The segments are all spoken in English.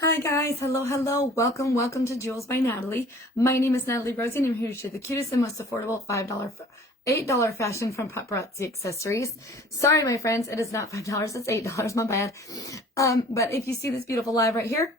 Hi guys, hello, welcome to Jewelz by Natalie. My name is Natalie Rozie and I'm here to share the cutest and most affordable $5, $8 fashion from Paparazzi accessories. Sorry my friends, it is not $5, it's $8, my bad. But if you see this beautiful live right here,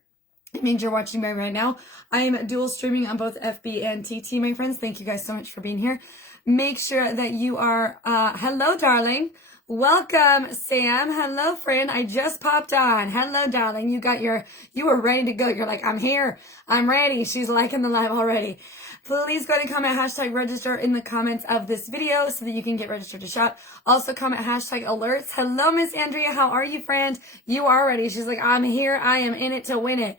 it means you're watching me right now. I am dual streaming on both FB and TT, my friends. Thank you guys so much for being here. Make sure that you are, hello darling. Welcome, Sam. Hello, friend. I just popped on. Hello, darling. You were ready to go. You're like, I'm here. I'm ready. She's liking the live already. Please go ahead and comment hashtag register in the comments of this video so that you can get registered to shop. Also comment hashtag alerts. Hello, Miss Andrea. How are you, friend? You are ready. She's like, I'm here. I am in it to win it.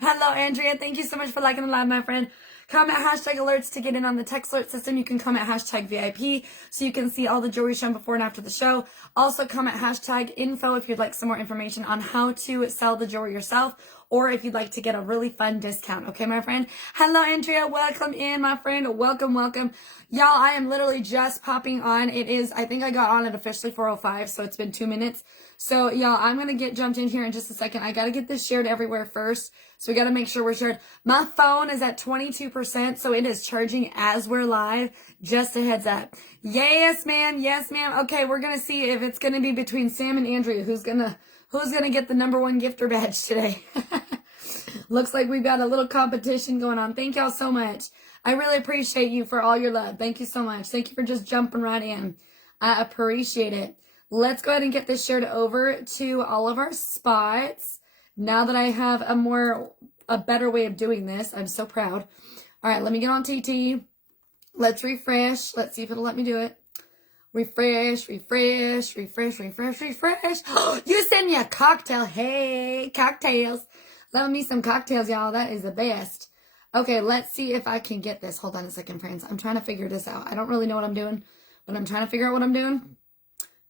Hello, Andrea. Thank you so much for liking the live, my friend. Comment hashtag alerts to get in on the text alert system. You can comment hashtag VIP so you can see all the jewelry shown before and after the show. Also comment hashtag info if you'd like some more information on how to sell the jewelry yourself or if you'd like to get a really fun discount. Okay, my friend? Hello, Andrea. Welcome in, my friend. Welcome. Y'all, I am literally just popping on. It is, I think I got on at officially 4:05, so it's been 2 minutes. So, y'all, I'm going to get jumped in here in just a second. I got to get this shared everywhere first. So we got to make sure we're shared. My phone is at 22%, so it is charging as we're live. Just a heads up. Yes, ma'am. Yes, ma'am. Okay, we're going to see if it's going to be between Sam and Andrea. Who's going to get the #1 gifter badge today? Looks like we've got a little competition going on. Thank y'all so much. I really appreciate you for all your love. Thank you so much. Thank you for just jumping right in. I appreciate it. Let's go ahead and get this shared over to all of our spots. Now that I have a better way of doing this, I'm so proud. All right, let me get on TT. Let's refresh. Let's see if it'll let me do it. Refresh. You sent me a cocktail. Hey, cocktails. Love me some cocktails, y'all. That is the best. Okay, let's see if I can get this. Hold on a second, friends. I'm trying to figure this out. I don't really know what I'm doing, but I'm trying to figure out what I'm doing.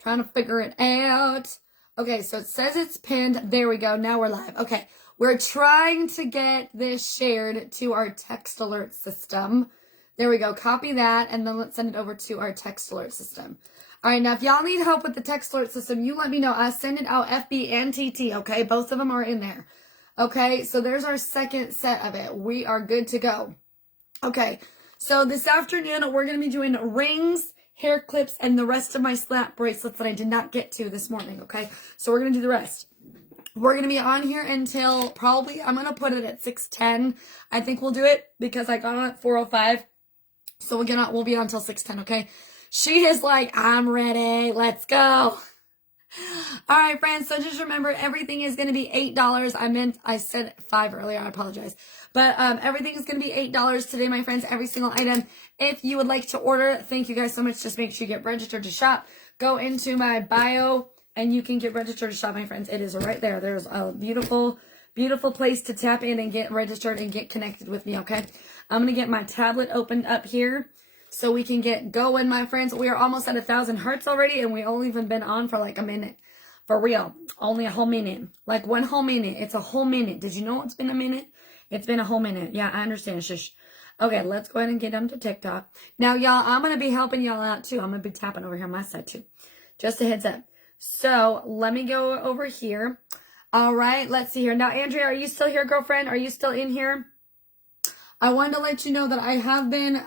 Trying to figure it out. Okay, so it says it's pinned. There we go. Now we're live. Okay, we're trying to get this shared to our text alert system. There we go. Copy that, and then let's send it over to our text alert system. All right, now if y'all need help with the text alert system, you let me know. I send it out FB and TT, okay? Both of them are in there. Okay, so there's our second set of it. We are good to go. Okay, so this afternoon, we're going to be doing rings, hair clips, and the rest of my slap bracelets that I did not get to this morning, okay? So we're going to do the rest. We're going to be on here until probably, I'm going to put it at 6:10. I think we'll do it because I got on at 4:05. So we'll be on until 6:10, okay? She is like, I'm ready. Let's go. All right, friends. So just remember, everything is going to be $8. I said 5 earlier. I apologize. But everything is going to be $8 today, my friends. Every single item. If you would like to order, thank you guys so much. Just make sure you get registered to shop. Go into my bio and you can get registered to shop, my friends. It is right there. There's a beautiful place to tap in and get registered and get connected with me, okay? I'm going to get my tablet opened up here so we can get going, my friends. We are almost at 1,000 hearts already, and we only even been on for like a minute. For real. Only a whole minute. Like 1 whole minute. It's a whole minute. Did you know it's been a minute? It's been a whole minute. Yeah, I understand. Shush. Okay, let's go ahead and get them to TikTok. Now, y'all, I'm going to be helping y'all out, too. I'm going to be tapping over here on my side, too. Just a heads up. So, let me go over here. All right, let's see here. Now, Andrea, are you still here, girlfriend? Are you still in here? I wanted to let you know that I have been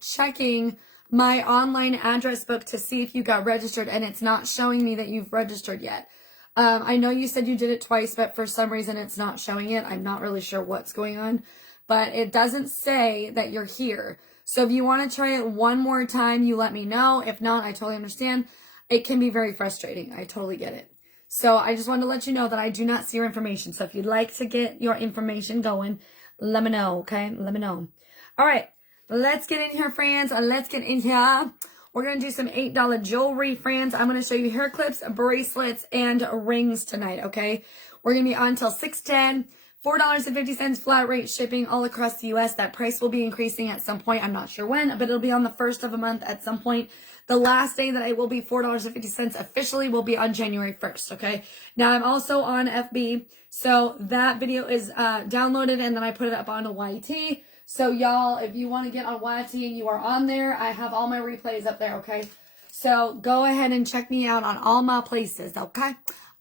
checking my online address book to see if you got registered, and it's not showing me that you've registered yet. I know you said you did it twice, but for some reason it's not showing it. I'm not really sure what's going on, but it doesn't say that you're here. So if you want to try it one more time, you let me know. If not, I totally understand. It can be very frustrating. I totally get it. So I just wanted to let you know that I do not see your information. So if you'd like to get your information going, let me know, okay? Let me know. All right, let's get in here, friends. Let's get in here. We're going to do some $8 jewelry, friends. I'm going to show you hair clips, bracelets, and rings tonight, okay? We're going to be on until 6:10. $4.50 flat rate shipping all across the U.S. That price will be increasing at some point. I'm not sure when, but it'll be on the 1st of a month at some point. The last day that it will be $4.50 officially will be on January 1st, okay? Now, I'm also on FB, so that video is downloaded, and then I put it up on a YT. So, y'all, if you want to get on YT and you are on there, I have all my replays up there, okay? So, go ahead and check me out on all my places, okay?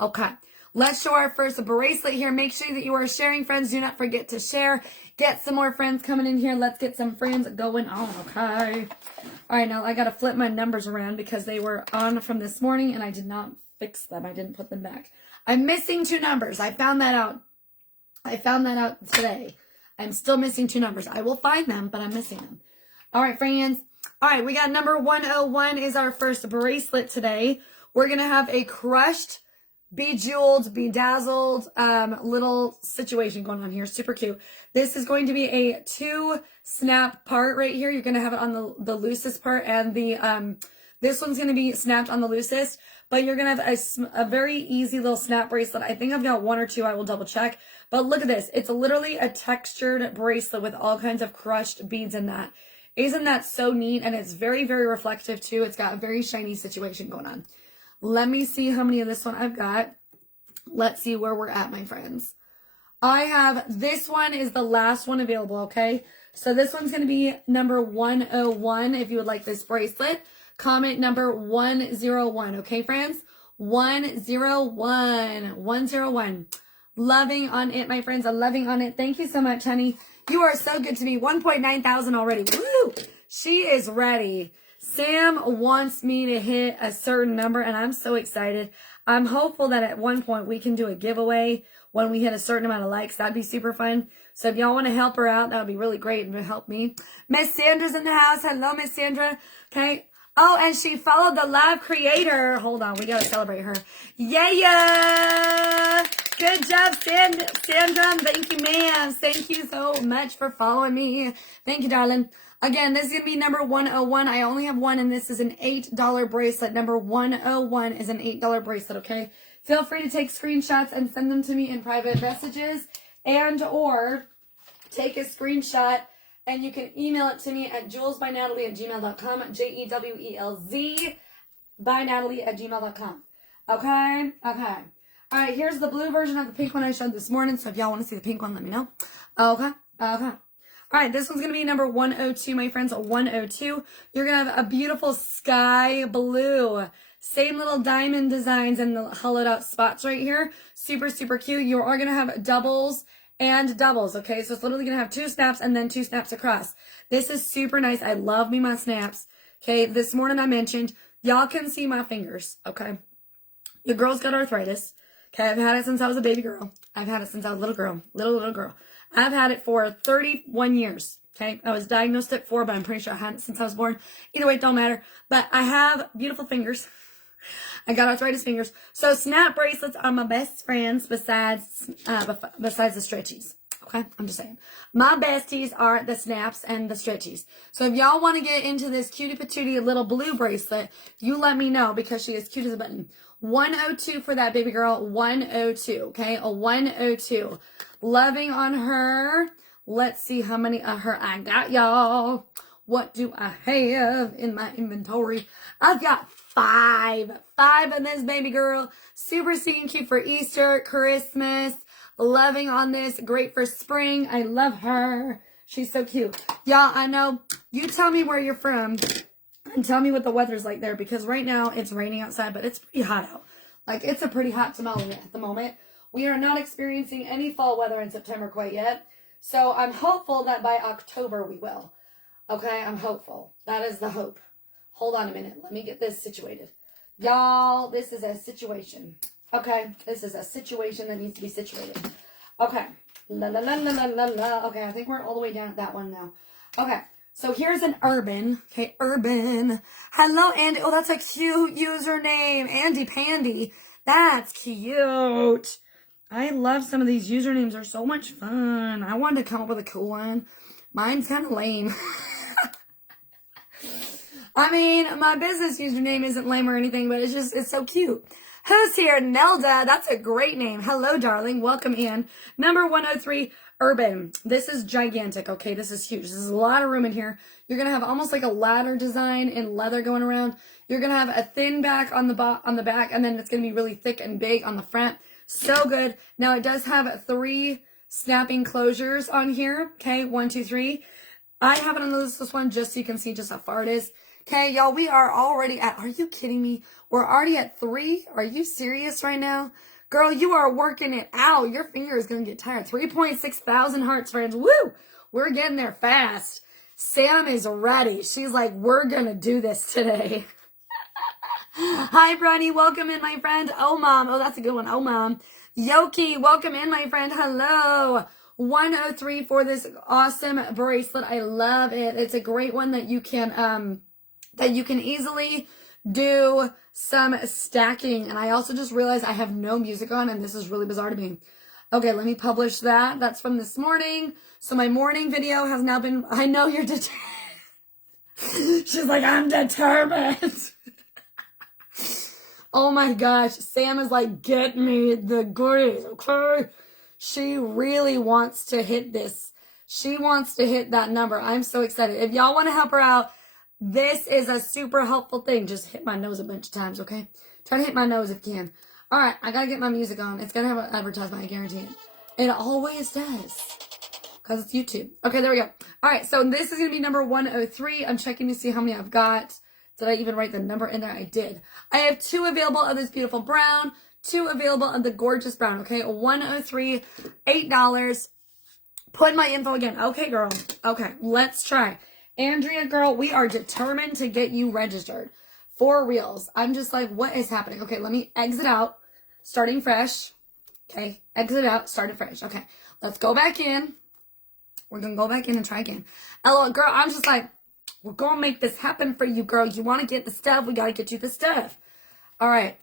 Okay. Let's show our first bracelet here. Make sure that you are sharing, friends. Do not forget to share. Get some more friends coming in here. Let's get some friends going on, okay? All right, now I got to flip my numbers around because they were on from this morning and I did not fix them. I didn't put them back. I'm missing 2 numbers. I found that out. I found that out today. I'm still missing 2 numbers. I will find them, but I'm missing them. All right, friends. All right, we got number 101 is our first bracelet today. We're going to have a crushed, bejeweled, bedazzled little situation going on here. Super cute. This is going to be a 2-snap part right here. You're going to have it on the loosest part, and the this one's going to be snapped on the loosest, but you're going to have a very easy little snap bracelet. I think I've got 1 or 2. I will double check. But look at this. It's literally a textured bracelet with all kinds of crushed beads in that. Isn't that so neat? And it's very, very reflective too. It's got a very shiny situation going on. Let me see how many of this one I've got. Let's see where we're at, my friends. I have, this one is the last one available, okay? So this one's going to be number 101 if you would like this bracelet. Comment number 101, okay, friends? 101. 101. Loving on it, my friends. I'm loving on it. Thank you so much, honey. You are so good to me. 1.9 thousand already. Woo! She is ready. Sam wants me to hit a certain number, and I'm so excited. I'm hopeful that at one point we can do a giveaway when we hit a certain amount of likes. That'd be super fun. So if y'all want to help her out, that would be really great and help me. Miss Sandra's in the house. Hello, Miss Sandra. Okay. Oh, and she followed the live creator. Hold on. We got to celebrate her. Yeah. Good job, Sandra. Thank you, ma'am. Thank you so much for following me. Thank you, darling. Again, this is going to be number 101. I only have 1, and this is an $8 bracelet. Number 101 is an $8 bracelet, okay? Feel free to take screenshots and send them to me in private messages, and or take a screenshot and you can email it to me at jewelzbynatalie@gmail.com, JEWELZ by Natalie@gmail.com. Okay? Okay. All right, here's the blue version of the pink one I showed this morning, so if y'all want to see the pink one, let me know. Okay? Okay. All right, this one's going to be number 102, my friends, 102. You're going to have a beautiful sky blue. Same little diamond designs and the hollowed out spots right here. Super, super cute. You are going to have doubles and doubles, okay? So it's literally going to have 2 snaps and then 2 snaps across. This is super nice. I love me my snaps. Okay, this morning I mentioned, y'all can see my fingers, okay? Your girl's got arthritis. Okay, I've had it since I was a baby girl. I've had it since I was a little girl. Little girl. I've had it for 31 years. Okay, I was diagnosed at 4, but I'm pretty sure I had it since I was born. Either way, it don't matter. But I have beautiful fingers. I got arthritis fingers. So snap bracelets are my best friends besides the stretchies. Okay, I'm just saying. My besties are the snaps and the stretchies. So if y'all want to get into this cutie patootie little blue bracelet, you let me know because she is cute as a button. 102 for that baby girl. 102. Okay, a 102. Loving on her. Let's see how many of her I got, y'all. What do I have in my inventory? I've got 5. 5 of this baby girl. Super sweet cute for Easter, Christmas. Loving on this. Great for spring. I love her. She's so cute. Y'all, I know. You tell me where you're from and tell me what the weather's like there, because right now it's raining outside, but it's pretty hot out. Like, it's a pretty hot tamale at the moment. We are not experiencing any fall weather in September quite yet. So I'm hopeful that by October we will. Okay, I'm hopeful. That is the hope. Hold on a minute. Let me get this situated. Y'all, this is a situation. Okay, this is a situation that needs to be situated. Okay. La la la la la la la. Okay, I think we're all the way down at that one now. Okay, so here's an urban. Okay, urban. Hello, Andy. Oh, that's a cute username. Andy Pandy. That's cute. I love some of these usernames. They're so much fun. I wanted to come up with a cool one. Mine's kind of lame. I mean, my business username isn't lame or anything, but it's so cute. Who's here? Nelda. That's a great name. Hello, darling. Welcome in. Number 103, Urban. This is gigantic, okay? This is huge. This is a lot of room in here. You're going to have almost like a ladder design in leather going around. You're going to have a thin back on the back, and then it's going to be really thick and big on the front. So good. Now, it does have 3 snapping closures on here, okay? 1, 2, 3. I have it on this one just so you can see just how far it is. Okay, y'all, we are already at, are you kidding me? We're already at 3. Are you serious right now? Girl, you are working it out. Your finger is going to get tired. 3.6 thousand hearts, friends. Woo! We're getting there fast. Sam is ready. She's like, we're going to do this today. Hi, Bronny. Welcome in, my friend. Oh, Mom. Oh, that's a good one. Oh, Mom. Yoki, welcome in, my friend. Hello. 103 for this awesome bracelet. I love it. It's a great one that you can easily do some stacking. And I also just realized I have no music on, and this is really bizarre to me. Okay, let me publish that. That's from this morning. So my morning video has now been, I know you're determined. She's like, I'm determined. Oh my gosh. Sam is like, get me the goodies, okay? She really wants to hit this. She wants to hit that number. I'm so excited. If y'all want to help her out, this is a super helpful thing. Just hit my nose a bunch of times, okay? Try to hit my nose if you can. All right, I got to get my music on. It's going to have an advertisement, I guarantee it. It always does. Because it's YouTube. Okay, there we go. All right, so this is going to be number 103. I'm checking to see how many I've got. Did I even write the number in there? I did. I have 2 available of this beautiful brown, 2 available of the gorgeous brown, okay? 103, $8. Put my info again. Okay, girl. Okay, let's try. Andrea, girl, we are determined to get you registered. For reals. I'm just like, what is happening? Okay, let me exit out. Starting fresh. Okay, exit out. Started fresh. Okay, let's go back in. We're going to go back in and try again. Hello, girl, I'm just like, we're going to make this happen for you, girl. You want to get the stuff? We got to get you the stuff. All right.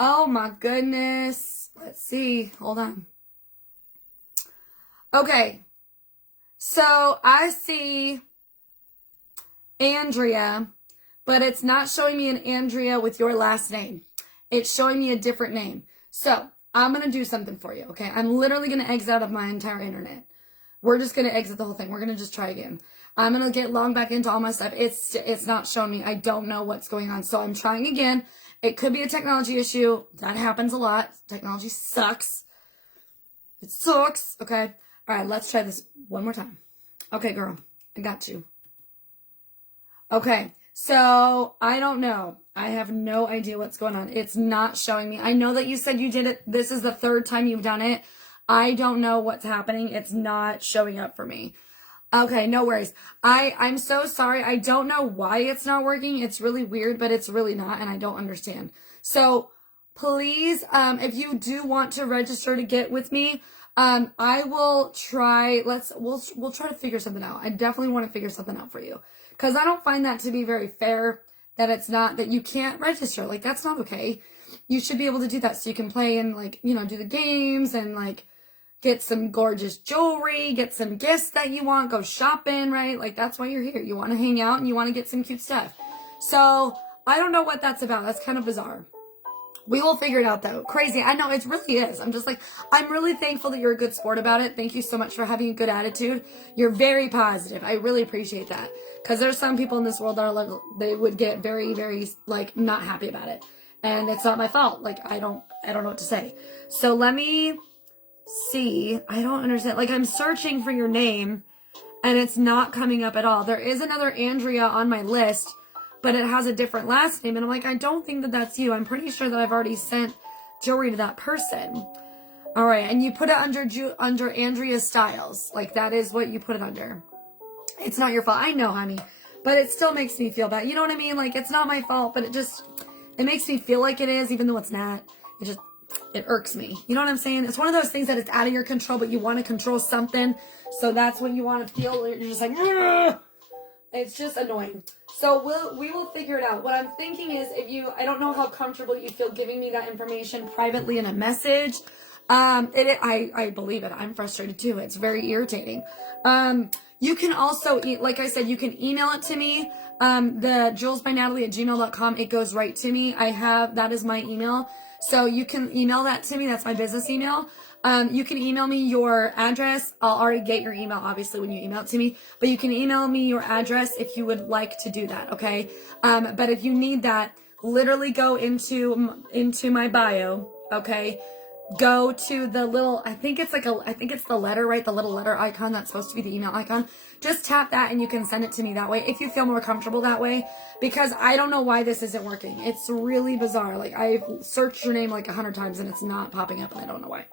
Oh, my goodness. Let's see. Hold on. Okay. So, I see Andrea, but it's not showing me an Andrea with your last name. It's showing me a different name. So, I'm going to do something for you, okay? I'm literally going to exit out of my entire internet. We're just going to exit the whole thing. We're going to just try again. I'm going to get logged back into all my stuff. It's not showing me. I don't know what's going on. So I'm trying again. It could be a technology issue. That happens a lot. Technology sucks. It sucks. Okay. All right. Let's try this one more time. Okay, girl. I got you. Okay. So I don't know. I have no idea what's going on. It's not showing me. I know that you said you did it. This is the 3rd time you've done it. I don't know what's happening. It's not showing up for me. Okay, no worries. I'm so sorry. I don't know why it's not working. It's really weird, but it's really not, and I don't understand. So please, if you do want to register to get with me, I will try. We'll try to figure something out. I definitely want to figure something out for you, because I don't find that to be very fair. That you can't register. Like, that's not okay. You should be able to do that so you can play and, like, you know, do the games and, like, get some gorgeous jewelry, get some gifts that you want, go shopping, right? Like, that's why you're here. You want to hang out and you want to get some cute stuff. So I don't know what that's about. That's kind of bizarre. We will figure it out, though. Crazy. I know, it really is. I'm just like, I'm really thankful that you're a good sport about it. Thank you so much for having a good attitude. You're very positive. I really appreciate that. Because there's some people in this world that are like, they would get very, very, like, not happy about it. And it's not my fault. Like, I don't know what to say. So let me see. I don't understand. Like, I'm searching for your name and it's not coming up at all. There is another Andrea on my list, but it has a different last name. And I'm like, I don't think that that's you. I'm pretty sure that I've already sent jewelry to that person. All right. And you put it under Andrea Styles. Like, that is what you put it under. It's not your fault. I know, honey, but it still makes me feel bad. You know what I mean? Like, it's not my fault, but it makes me feel like it is, even though it's not. It irks me. You know what I'm saying? It's one of those things that it's out of your control, but you want to control something. So that's what you want to feel. You're just like, ugh! It's just annoying. So we will figure it out. What I'm thinking is, I don't know how comfortable you feel giving me that information privately in a message. I believe it. I'm frustrated too. It's very irritating. You can also, like I said, you can email it to me. The jewelsbynatalie@gmail.com. It goes right to me. That is my email. So you can email that to me. That's my business email. You can email me your address. I'll already get your email, obviously, when you email it to me. But you can email me your address if you would like to do that, okay? But if you need that, literally go into my bio, okay? go to the little, I think it's the letter, right? The little letter icon that's supposed to be the email icon. Just tap that and you can send it to me that way if you feel more comfortable that way, because I don't know why this isn't working. It's really bizarre. Like, I've searched your name like 100 times and it's not popping up and I don't know why.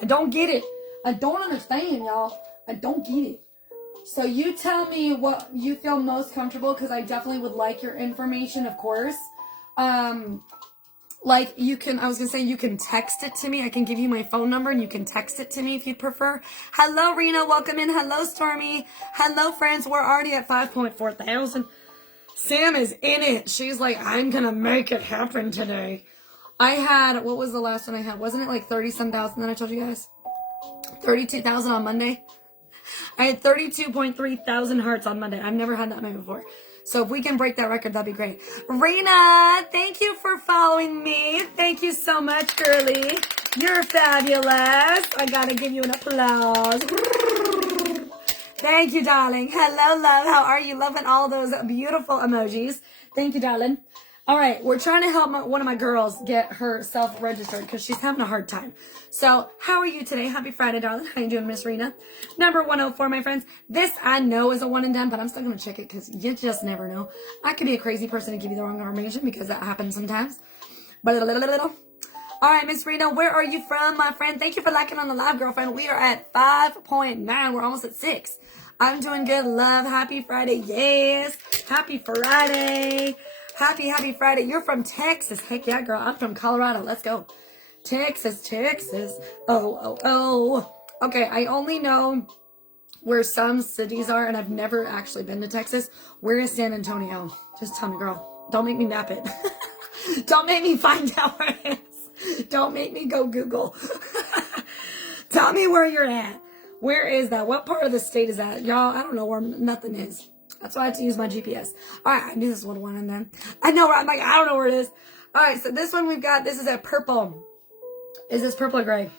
I don't get it. I don't understand, y'all. I don't get it. So you tell me what you feel most comfortable, because I definitely would like your information, of course. Like, you can, I was going to say, you can text it to me. I can give you my phone number and you can text it to me if you prefer. Hello, Rena. Welcome in. Hello, Stormy. Hello, friends. We're already at 5.4 thousand. Sam is in it. She's like, I'm going to make it happen today. I had, what was the last one I had? Wasn't it like 30-some thousand that I told you guys? 32,000 on Monday. I had 32.3 thousand hearts on Monday. I've never had that many before. So if we can break that record, that'd be great. Raina, thank you for following me. Thank you so much, girly. You're fabulous. I gotta give you an applause. Thank you, darling. Hello, love. How are you? Loving all those beautiful emojis. Thank you, darling. All right, we're trying to help one of my girls get herself registered because she's having a hard time. So, how are you today? Happy Friday, darling. How you doing, Miss Rena? Number 104, my friends. This I know is a one and done, but I'm still going to check it because you just never know. I could be a crazy person to give you the wrong information because that happens sometimes. But all right, Miss Rena, where are you from, my friend? Thank you for liking on the live, girlfriend. We are at 5.9. We're almost at 6. I'm doing good, love. Happy Friday. Yes. Happy Friday. Happy Friday. You're from Texas. Heck yeah, girl. I'm from Colorado. Let's go. Texas. Oh. Okay, I only know where some cities are, and I've never actually been to Texas. Where is San Antonio? Just tell me, girl. Don't make me map it. Don't make me find out where it is. Don't make me go Google. Tell me where you're at. Where is that? What part of the state is that? Y'all, I don't know where nothing is. That's why I have to use my GPS. All right, I knew this would one in there. I know where I'm like, I don't know where it is. All right, so this one we've got, this is a purple. Is this purple or gray?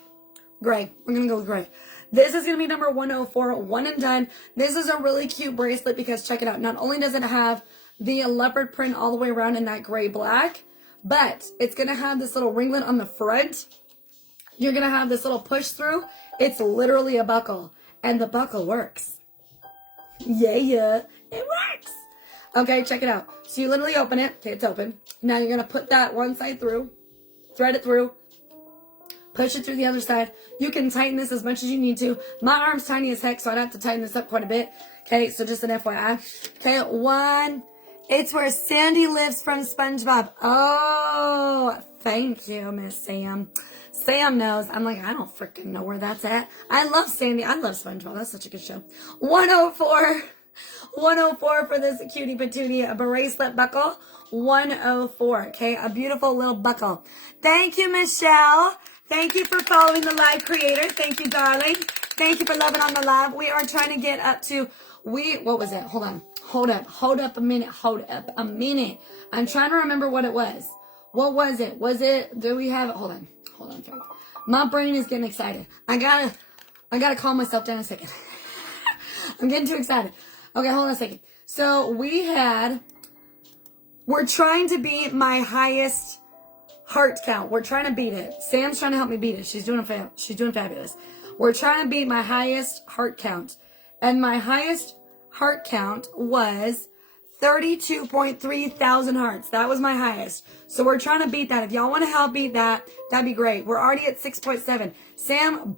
Gray. We're going to go with gray. This is going to be number 104, one and done. This is a really cute bracelet because check it out. Not only does it have the leopard print all the way around in that gray black, but it's going to have this little ringlet on the front. You're going to have this little push through. It's literally a buckle, and the buckle works. Yeah. It works. Okay, check it out. So you literally open it. Okay, it's open. Now you're going to put that one side through, thread it through, push it through the other side. You can tighten this as much as you need to. My arm's tiny as heck, so I'd have to tighten this up quite a bit. Okay, so just an FYI. Okay, one. It's where Sandy lives from SpongeBob. Oh, thank you, Miss Sam. Sam knows. I'm like, I don't freaking know where that's at. I love Sandy. I love SpongeBob. That's such a good show. 104. 104 for this cutie patootie bracelet buckle. 104. Okay, a beautiful little buckle. Thank you, Michelle. Thank you for following the live creator. Thank you, darling. Thank you for loving on the live. We are trying to get up to, what was it? Hold on. Hold up a minute. I'm trying to remember what it was. What was it? Do we have it? Hold on. My brain is getting excited. I gotta calm myself down a second. I'm getting too excited. Okay, hold on a second. So we're trying to beat my highest heart count. We're trying to beat it. Sam's trying to help me beat it. She's doing fabulous. We're trying to beat my highest heart count. And my highest heart count was 32.3 thousand hearts. That was my highest. So we're trying to beat that. If y'all want to help beat that, that'd be great. We're already at 6.7. Sam,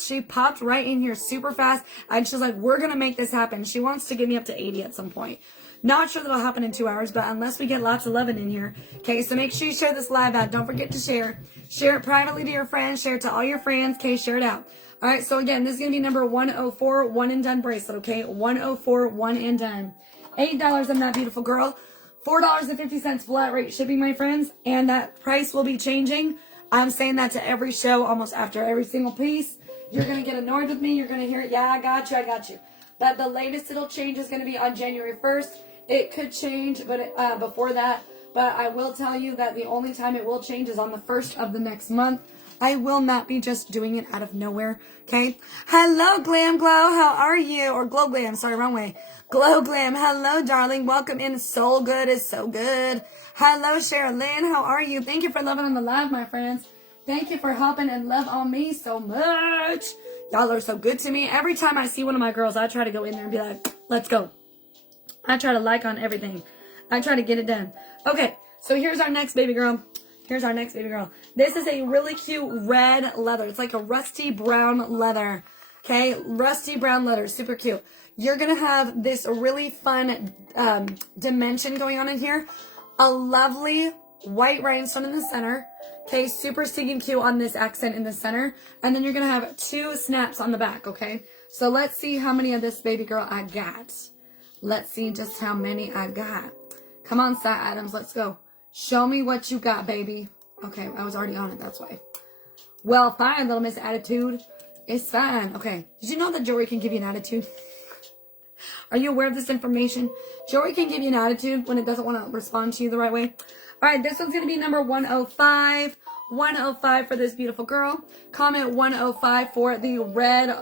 she popped right in here super fast. And she's like, we're going to make this happen. She wants to get me up to 80 at some point. Not sure that'll happen in 2 hours, but unless we get lots of loving in here. Okay, so make sure you share this live out. Don't forget to share. Share it privately to your friends. Share it to all your friends. Okay, share it out. All right, so again, this is going to be number 104, one and done bracelet, okay? 104, one and done. $8 on that beautiful girl. $4.50 flat rate shipping, my friends. And that price will be changing. I'm saying that to every show, almost after every single piece. You're going to get annoyed with me. You're going to hear it. Yeah, I got you. But the latest it'll change is going to be on January 1st. It could change but before that. But I will tell you that the only time it will change is on the 1st of the next month. I will not be just doing it out of nowhere, okay? Hello, Glam Glow. How are you? Or Glow Glam. Sorry, wrong way. Glow Glam. Hello, darling. Welcome in. Soul Good is so good. Hello, Sherilyn. How are you? Thank you for loving on the live, my friends. Thank you for helping and love on me so much. Y'all are so good to me. Every time I see one of my girls, I try to go in there and be like, let's go. I try to like on everything. I try to get it done. Okay, so here's our next baby girl. Here's our next baby girl. This is a really cute red leather. It's like a rusty brown leather. Okay, rusty brown leather. Super cute. You're going to have this really fun dimension going on in here. A lovely white rhinestone in the center. Okay, super stinking cute on this accent in the center. And then you're going to have 2 snaps on the back, okay? So let's see how many of this baby girl I got. Let's see just how many I got. Come on, Sat Adams, let's go. Show me what you got, baby. Okay, I was already on it, that's why. Well, fine, little Miss Attitude. It's fine. Okay, did you know that jewelry can give you an attitude? Are you aware of this information? Jewelry can give you an attitude when it doesn't want to respond to you the right way. All right, this one's going to be number 105. 105 for this beautiful girl. Comment 105 for the red.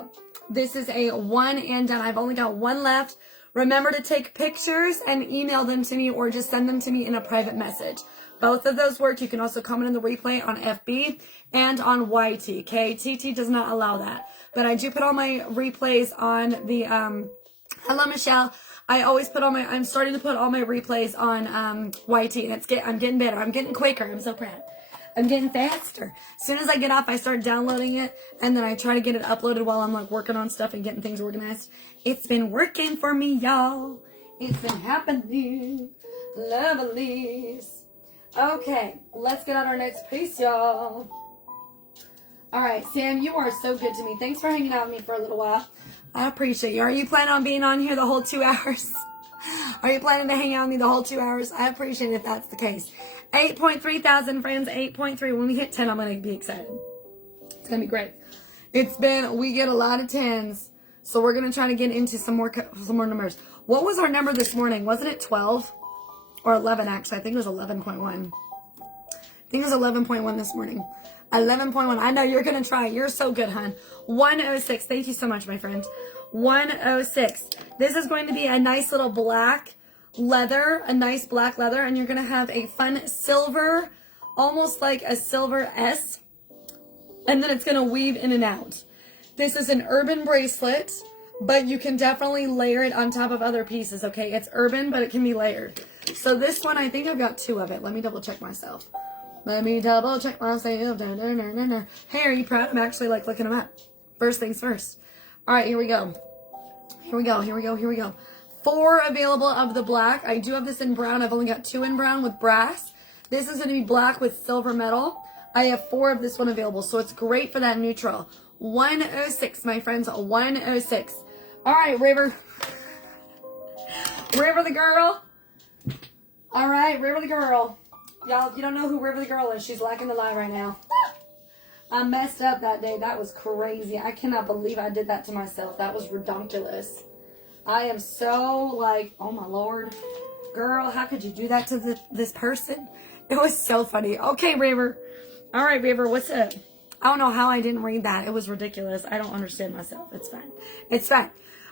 This is a one and done. I've only got one left. Remember to take pictures and email them to me or just send them to me in a private message. Both of those work. You can also comment in the replay on FB and on YT, okay? TT does not allow that. But I do put all my replays on the, hello, Michelle. I always put all my, I'm starting to put all my replays on YT, and I'm getting better. I'm getting quicker. I'm so proud. I'm getting faster. As soon as I get off, I start downloading it, and then I try to get it uploaded while I'm like working on stuff and getting things organized. It's been working for me, y'all. It's been happening. Lovelies. Okay, let's get on our next piece, y'all. All right, Sam, you are so good to me. Thanks for hanging out with me for a little while. I appreciate you. Are you planning on being on here the whole 2 hours? Are you planning to hang out with me the whole 2 hours? I appreciate it if that's the case. 8.3 thousand friends, 8.3. When we hit 10, I'm going to be excited. It's going to be great. We get a lot of 10s, so we're going to try to get into some more numbers. What was our number this morning? Wasn't it 12? Or 11, actually. I think it was 11.1. I think it was 11.1 this morning. 11.1. I know you're going to try. You're so good, hon. 106. Thank you so much, my friend. 106. This is going to be a nice little black leather, a nice black leather, and you're going to have a fun silver, almost like a silver S, and then it's going to weave in and out. This is an urban bracelet, but you can definitely layer it on top of other pieces, okay? It's urban, but it can be layered. So this one, I think I've got 2 of it. Let me double check myself. Let me double check myself. Hey, are you proud? I'm actually like looking them up. First things first. All right, here we go. Here we go. Here we go. Here we go. 4 available of the black. I do have this in brown. I've only got 2 in brown with brass. This is going to be black with silver metal. I have 4 of this one available, so it's great for that neutral. 106, my friends. 106. All right, River. River the girl. All right, River the girl. Y'all, if you don't know who River the girl is, she's lacking the lie right now. I messed up that day. That was crazy. I cannot believe I did that to myself. That was redonkulous. I am so like, oh my Lord. Girl, how could you do that to this person? It was so funny. Okay, River. All right, River, what's up? I don't know how I didn't read that. It was ridiculous. I don't understand myself. It's fine. It's fine.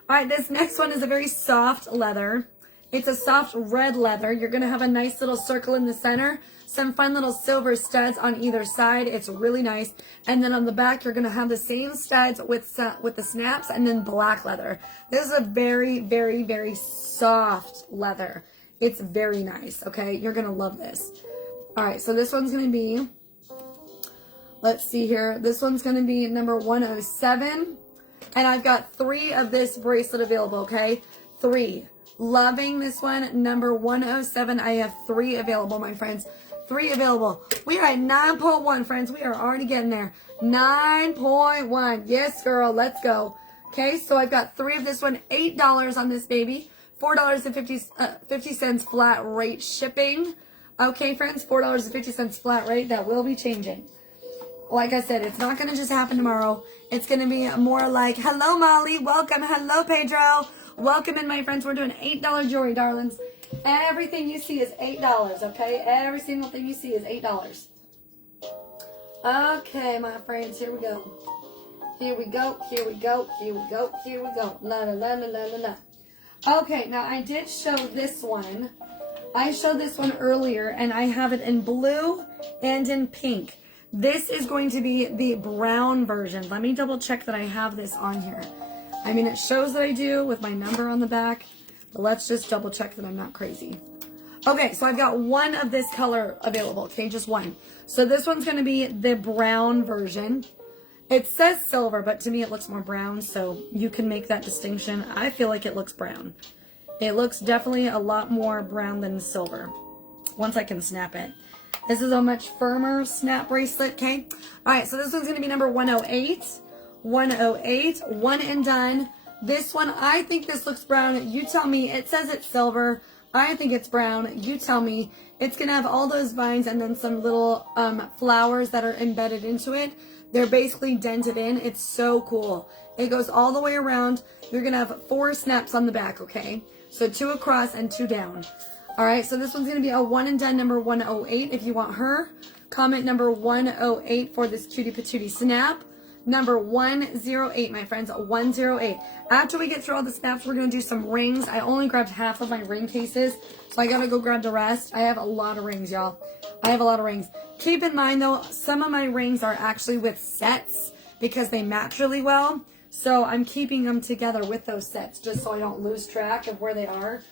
All right, this next one is a very soft leather. It's a soft red leather. You're going to have a nice little circle in the center. Some fun little silver studs on either side. It's really nice. And then on the back, you're going to have the same studs with the snaps and then black leather. This is a very, very, very soft leather. It's very nice, okay? You're going to love this. All right, so this one's going to be, let's see here. This one's going to be number 107. And I've got 3 of this bracelet available, okay? 3. Loving this one. Number 107. I have 3 available, my friends. 3 available. We are at 9.1, friends. We are already getting there. 9.1. Yes, girl. Let's go. Okay, so I've got 3 of this one. $8 on this baby. $4.50 flat rate shipping. Okay, friends. $4.50 flat rate. That will be changing. Like I said, it's not going to just happen tomorrow. It's going to be more like, hello, Molly. Welcome. Hello, Pedro. Welcome in, my friends. We're doing $8 jewelry, darlings. Everything you see is $8, okay? Every single thing you see is $8. Okay, my friends, here we go. Here we go, here we go, here we go, here we go. La, la, la, la, la, la. Okay, now I did show this one. I showed this one earlier, and I have it in blue and in pink. This is going to be the brown version. Let me double check that I have this on here. I mean, it shows that I do with my number on the back, but let's just double check that I'm not crazy. Okay, so I've got one of this color available, okay, just one. So this one's going to be the brown version. It says silver, but to me it looks more brown, so you can make that distinction. I feel like it looks brown. It looks definitely a lot more brown than silver, once I can snap it. This is a much firmer snap bracelet, okay? All right, so this one's going to be number 108. 108, one and done. This one, I think this looks brown. You tell me. It says it's silver. I think it's brown. You tell me. It's going to have all those vines and then some little flowers that are embedded into it. They're basically dented in. It's so cool. It goes all the way around. You're going to have 4 snaps on the back, okay? So 2 across and 2 down. All right, so this one's going to be a one and done number 108. If you want her, comment number 108 for this cutie patootie snap. Number 108, my friends, 108. After we get through all the snaps, we're going to do some rings. I only grabbed half of my ring cases, so I got to go grab the rest. I have a lot of rings, y'all. I have a lot of rings. Keep in mind, though, some of my rings are actually with sets because they match really well. So I'm keeping them together with those sets just so I don't lose track of where they are.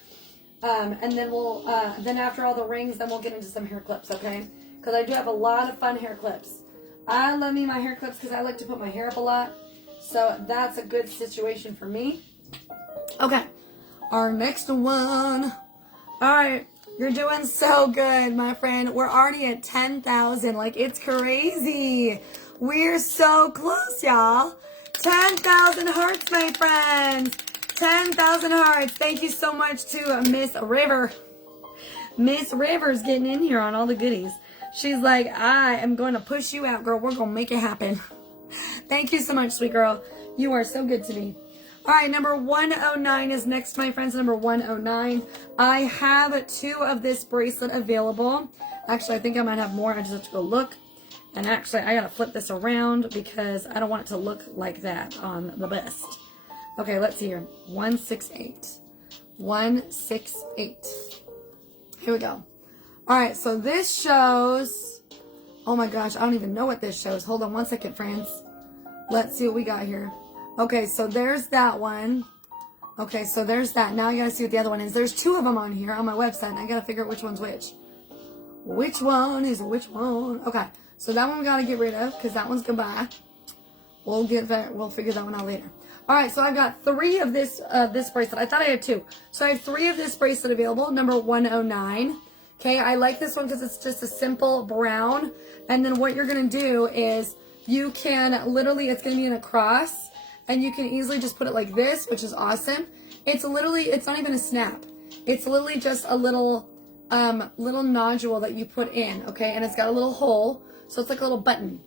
And then we'll, then after all the rings, then we'll get into some hair clips, okay? Because I do have a lot of fun hair clips. I love me my hair clips because I like to put my hair up a lot. So that's a good situation for me. Okay, our next one. All right, you're doing so good, my friend. We're already at 10,000. Like, it's crazy. We're so close, y'all. 10,000 hearts, my friends. 10,000 hearts. Thank you so much to Miss River. Miss River's getting in here on all the goodies. She's like, I am going to push you out, girl. We're going to make it happen. Thank you so much, sweet girl. You are so good to me. All right, number 109 is next, my friends. Number 109. I have 2 of this bracelet available. Actually, I think I might have more. I just have to go look. And actually, I got to flip this around because I don't want it to look like that on the best. Okay, let's see here. 168. 168. Here we go. All right, so this shows, oh my gosh, I don't even know what this shows. Hold on one second, friends. Let's see what we got here. Okay, so there's that one. Okay, so there's that. Now I gotta see what the other one is. There's 2 of them on here on my website, and I gotta figure out which one's which. Which one is which one? Okay, so that one we gotta get rid of because that one's goodbye. We'll figure that one out later. All right, so I've got 3 of this bracelet. I thought I had 2. So I have 3 of this bracelet available, number 109. Okay, I like this one because it's just a simple brown. And then what you're going to do is you can literally, it's going to be in a cross. And you can easily just put it like this, which is awesome. It's literally, it's not even a snap. It's literally just a little nodule that you put in, okay? And it's got a little hole, so it's like a little button.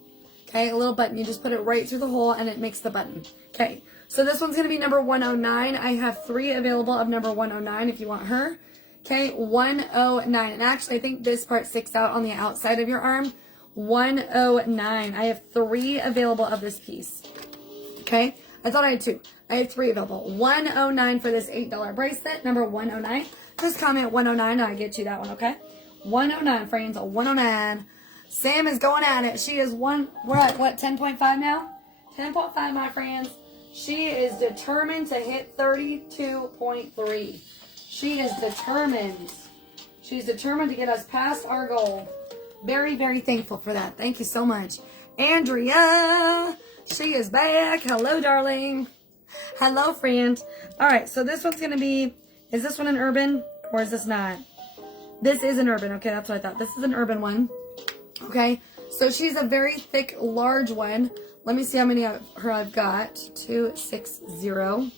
Okay, a little button. You just put it right through the hole and it makes the button. Okay, so this one's going to be number 109. I have 3 available of number 109 if you want her. Okay, 109. And actually, I think this part sticks out on the outside of your arm. 109. I have 3 available of this piece. Okay, I thought I had 2. I have 3 available. 109 for this $8 bracelet. Number 109. Just comment 109 and I get you that one, okay? 109, friends. 109. Sam is going at it. She is we're at what, 10.5 now? 10.5, my friends. She is determined to hit 32.3. She is determined. She's determined to get us past our goal. Very, very thankful for that. Thank you so much. Andrea, she is back. Hello, darling. Hello, friend. All right, so this one's going to be, is this one an urban or is this not? This is an urban. Okay, that's what I thought. This is an urban one. Okay, so she's a very thick, large one. Let me see how many of her I've got. 260.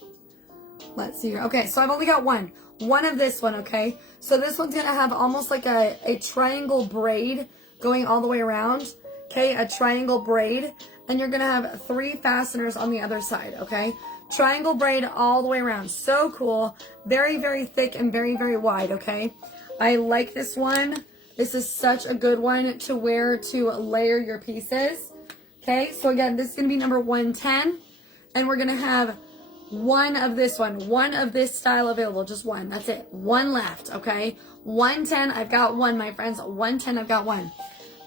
Let's see here. Okay, so I've only got one. One of this one, okay? So this one's going to have almost like a triangle braid going all the way around. Okay, a triangle braid. And you're going to have 3 fasteners on the other side, okay? Triangle braid all the way around. So cool. Very, very thick and very, very wide, okay? I like this one. This is such a good one to wear to layer your pieces. Okay, so again, this is going to be number 110. And we're going to have one of this style available. Just one. That's it. One left, okay? 110, I've got one, my friends. 110, I've got one.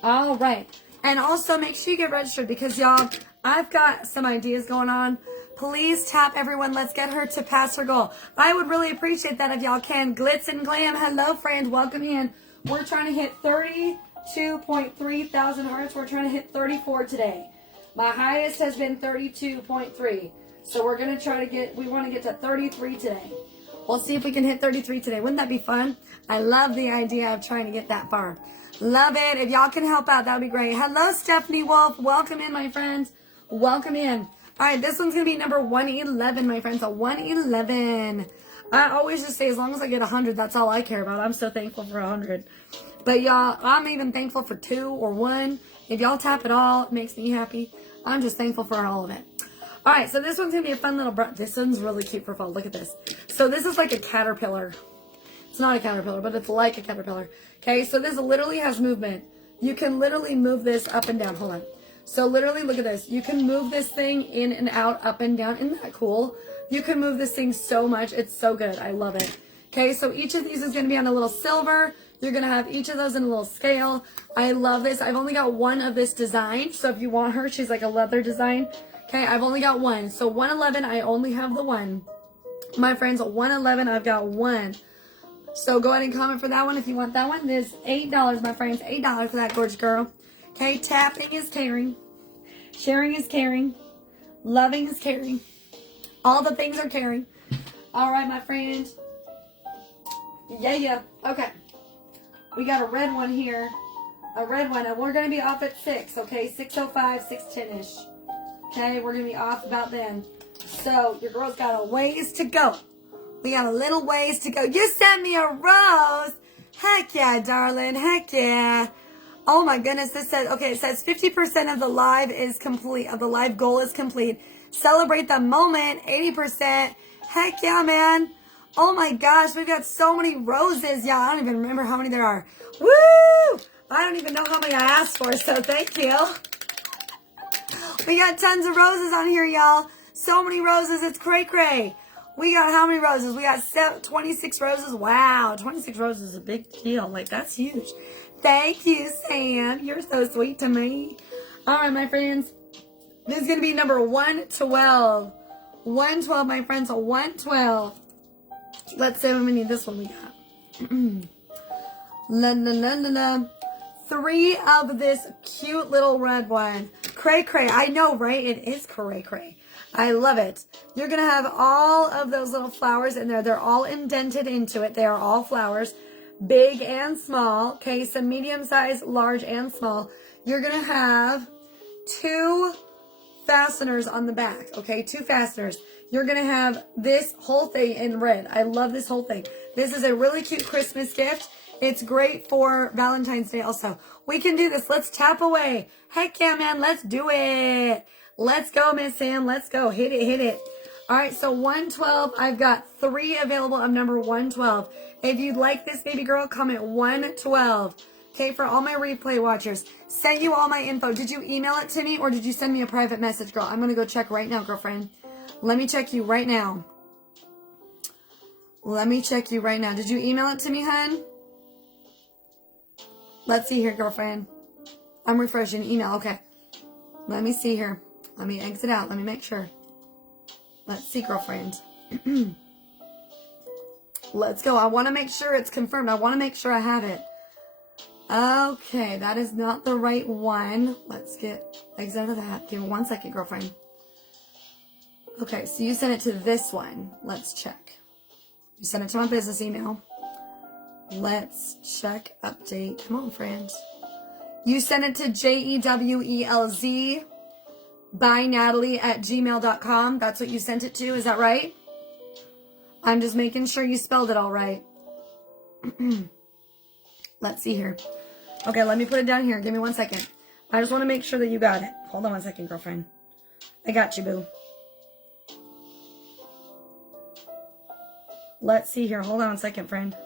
All right. And also make sure you get registered because y'all, I've got some ideas going on. Please tap everyone. Let's get her to pass her goal. I would really appreciate that if y'all can. Glitz and Glam. Hello, friend. Welcome in. We're trying to hit 32.3 thousand hearts. We're trying to hit 34 today. My highest has been 32.3. So we're going to try to get, we want to get to 33 today. We'll see if we can hit 33 today. Wouldn't that be fun? I love the idea of trying to get that far. Love it. If y'all can help out, that would be great. Hello, Stephanie Wolf. Welcome in, my friends. Welcome in. All right, this one's going to be number 111, my friends. So 111. I always just say as long as I get 100, that's all I care about. I'm so thankful for 100. But y'all, I'm even thankful for 2 or 1. If y'all tap it all, it makes me happy. I'm just thankful for all of it. All right, so this one's going to be a fun little... This one's really cute for fall. Look at this. So this is like a caterpillar. It's not a caterpillar, but it's like a caterpillar. Okay, so this literally has movement. You can literally move this up and down. Hold on. So literally, look at this. You can move this thing in and out, up and down. Isn't that cool? You can move this thing so much. It's so good. I love it. Okay, so each of these is going to be on a little silver. You're going to have each of those in a little scale. I love this. I've only got one of this design. So if you want her, she's like a leather design. Okay, I've only got one. So 111, I only have the one. My friends, 111, I've got one. So go ahead and comment for that one if you want that one. There's $8, my friends. $8 for that gorgeous girl. Okay, tapping is caring. Sharing is caring. Loving is caring. All the things are caring. All right, my friend. Yeah. Okay. We got a red one here. A red one. And we're going to be off at 6, okay? 6:05, 6:10-ish. Okay, we're going to be off about then. So, your girl's got a ways to go. We got a little ways to go. You sent me a rose. Heck yeah, darling. Heck yeah. Oh my goodness. This says, okay, it says 50% of the live is complete. Of the live goal is complete. Celebrate the moment. 80%. Heck yeah, man. Oh my gosh. We've got so many roses. Yeah, I don't even remember how many there are. Woo! I don't even know how many I asked for, so thank you. We got tons of roses on here, y'all. So many roses. It's cray-cray. We got how many roses? We got 26 roses. Wow, 26 roses is a big deal. Like, that's huge. Thank you, Sam. You're so sweet to me. All right, my friends. This is going to be number 112. 112, my friends. 112. Let's see how many this one we got. La, la, la, la, la. 3 of this cute little red one. Cray cray. I know, right? It is cray cray. I love it. You're going to have all of those little flowers in there. They're all indented into it. They are all flowers. Big and small. Okay, so medium size, large, and small. You're going to have 2 fasteners on the back. Okay, 2 fasteners. You're going to have this whole thing in red. I love this whole thing. This is a really cute Christmas gift. It's great for Valentine's Day also. We can do this. Let's tap away. Heck yeah, man. Let's do it. Let's go, Miss Sam. Let's go. Hit it, hit it. All right, so 112. I've got 3 available of number 112. If you'd like this, baby girl, comment 112. Okay, for all my replay watchers. Sent you all my info. Did you email it to me or did you send me a private message, girl? I'm going to go check right now, girlfriend. Let me check you right now. Let me check you right now. Did you email it to me, hun? Let's see here, girlfriend. I'm refreshing email. Okay. Let me see here. Let me exit out. Let me make sure. Let's see, girlfriend. Let's go. I want to make sure it's confirmed. I want to make sure I have it. Okay. That is not the right one. Let's get exit out of that. Give me 1 second, girlfriend. Okay. So you sent it to this one. Let's check. You sent it to my business email. Let's check update. Come on, friend. You sent it to JEWELZ by Natalie@gmail.com. That's what you sent it to. Is that right? I'm just making sure you spelled it all right. Let's see here. Okay, let me put it down here. Give me 1 second. I just want to make sure that you got it. Hold on 1 second, girlfriend. I got you, boo. Let's see here. Hold on 1 second, friend.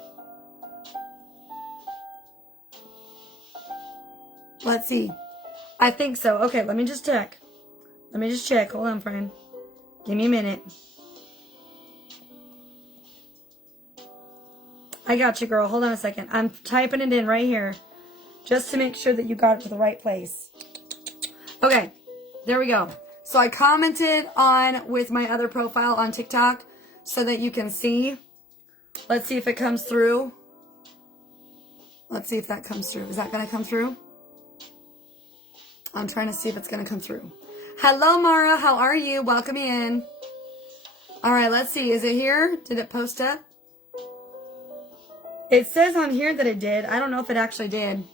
Let's see. I think so. Okay, let me just check. Let me just check. Hold on, friend. Give me a minute. I got you, girl. Hold on a second. I'm typing it in right here. just to make sure that you got it to the right place. Okay, there we go. So I commented on with my other profile on TikTok so that you can see. Let's see if it comes through. Let's see if that comes through. Is that going to come through? I'm trying to see if it's going to come through. Hello, Mara. How are you? Welcome in. All right, let's see. Is it here? Did it post up? It says on here that it did. I don't know if it actually did.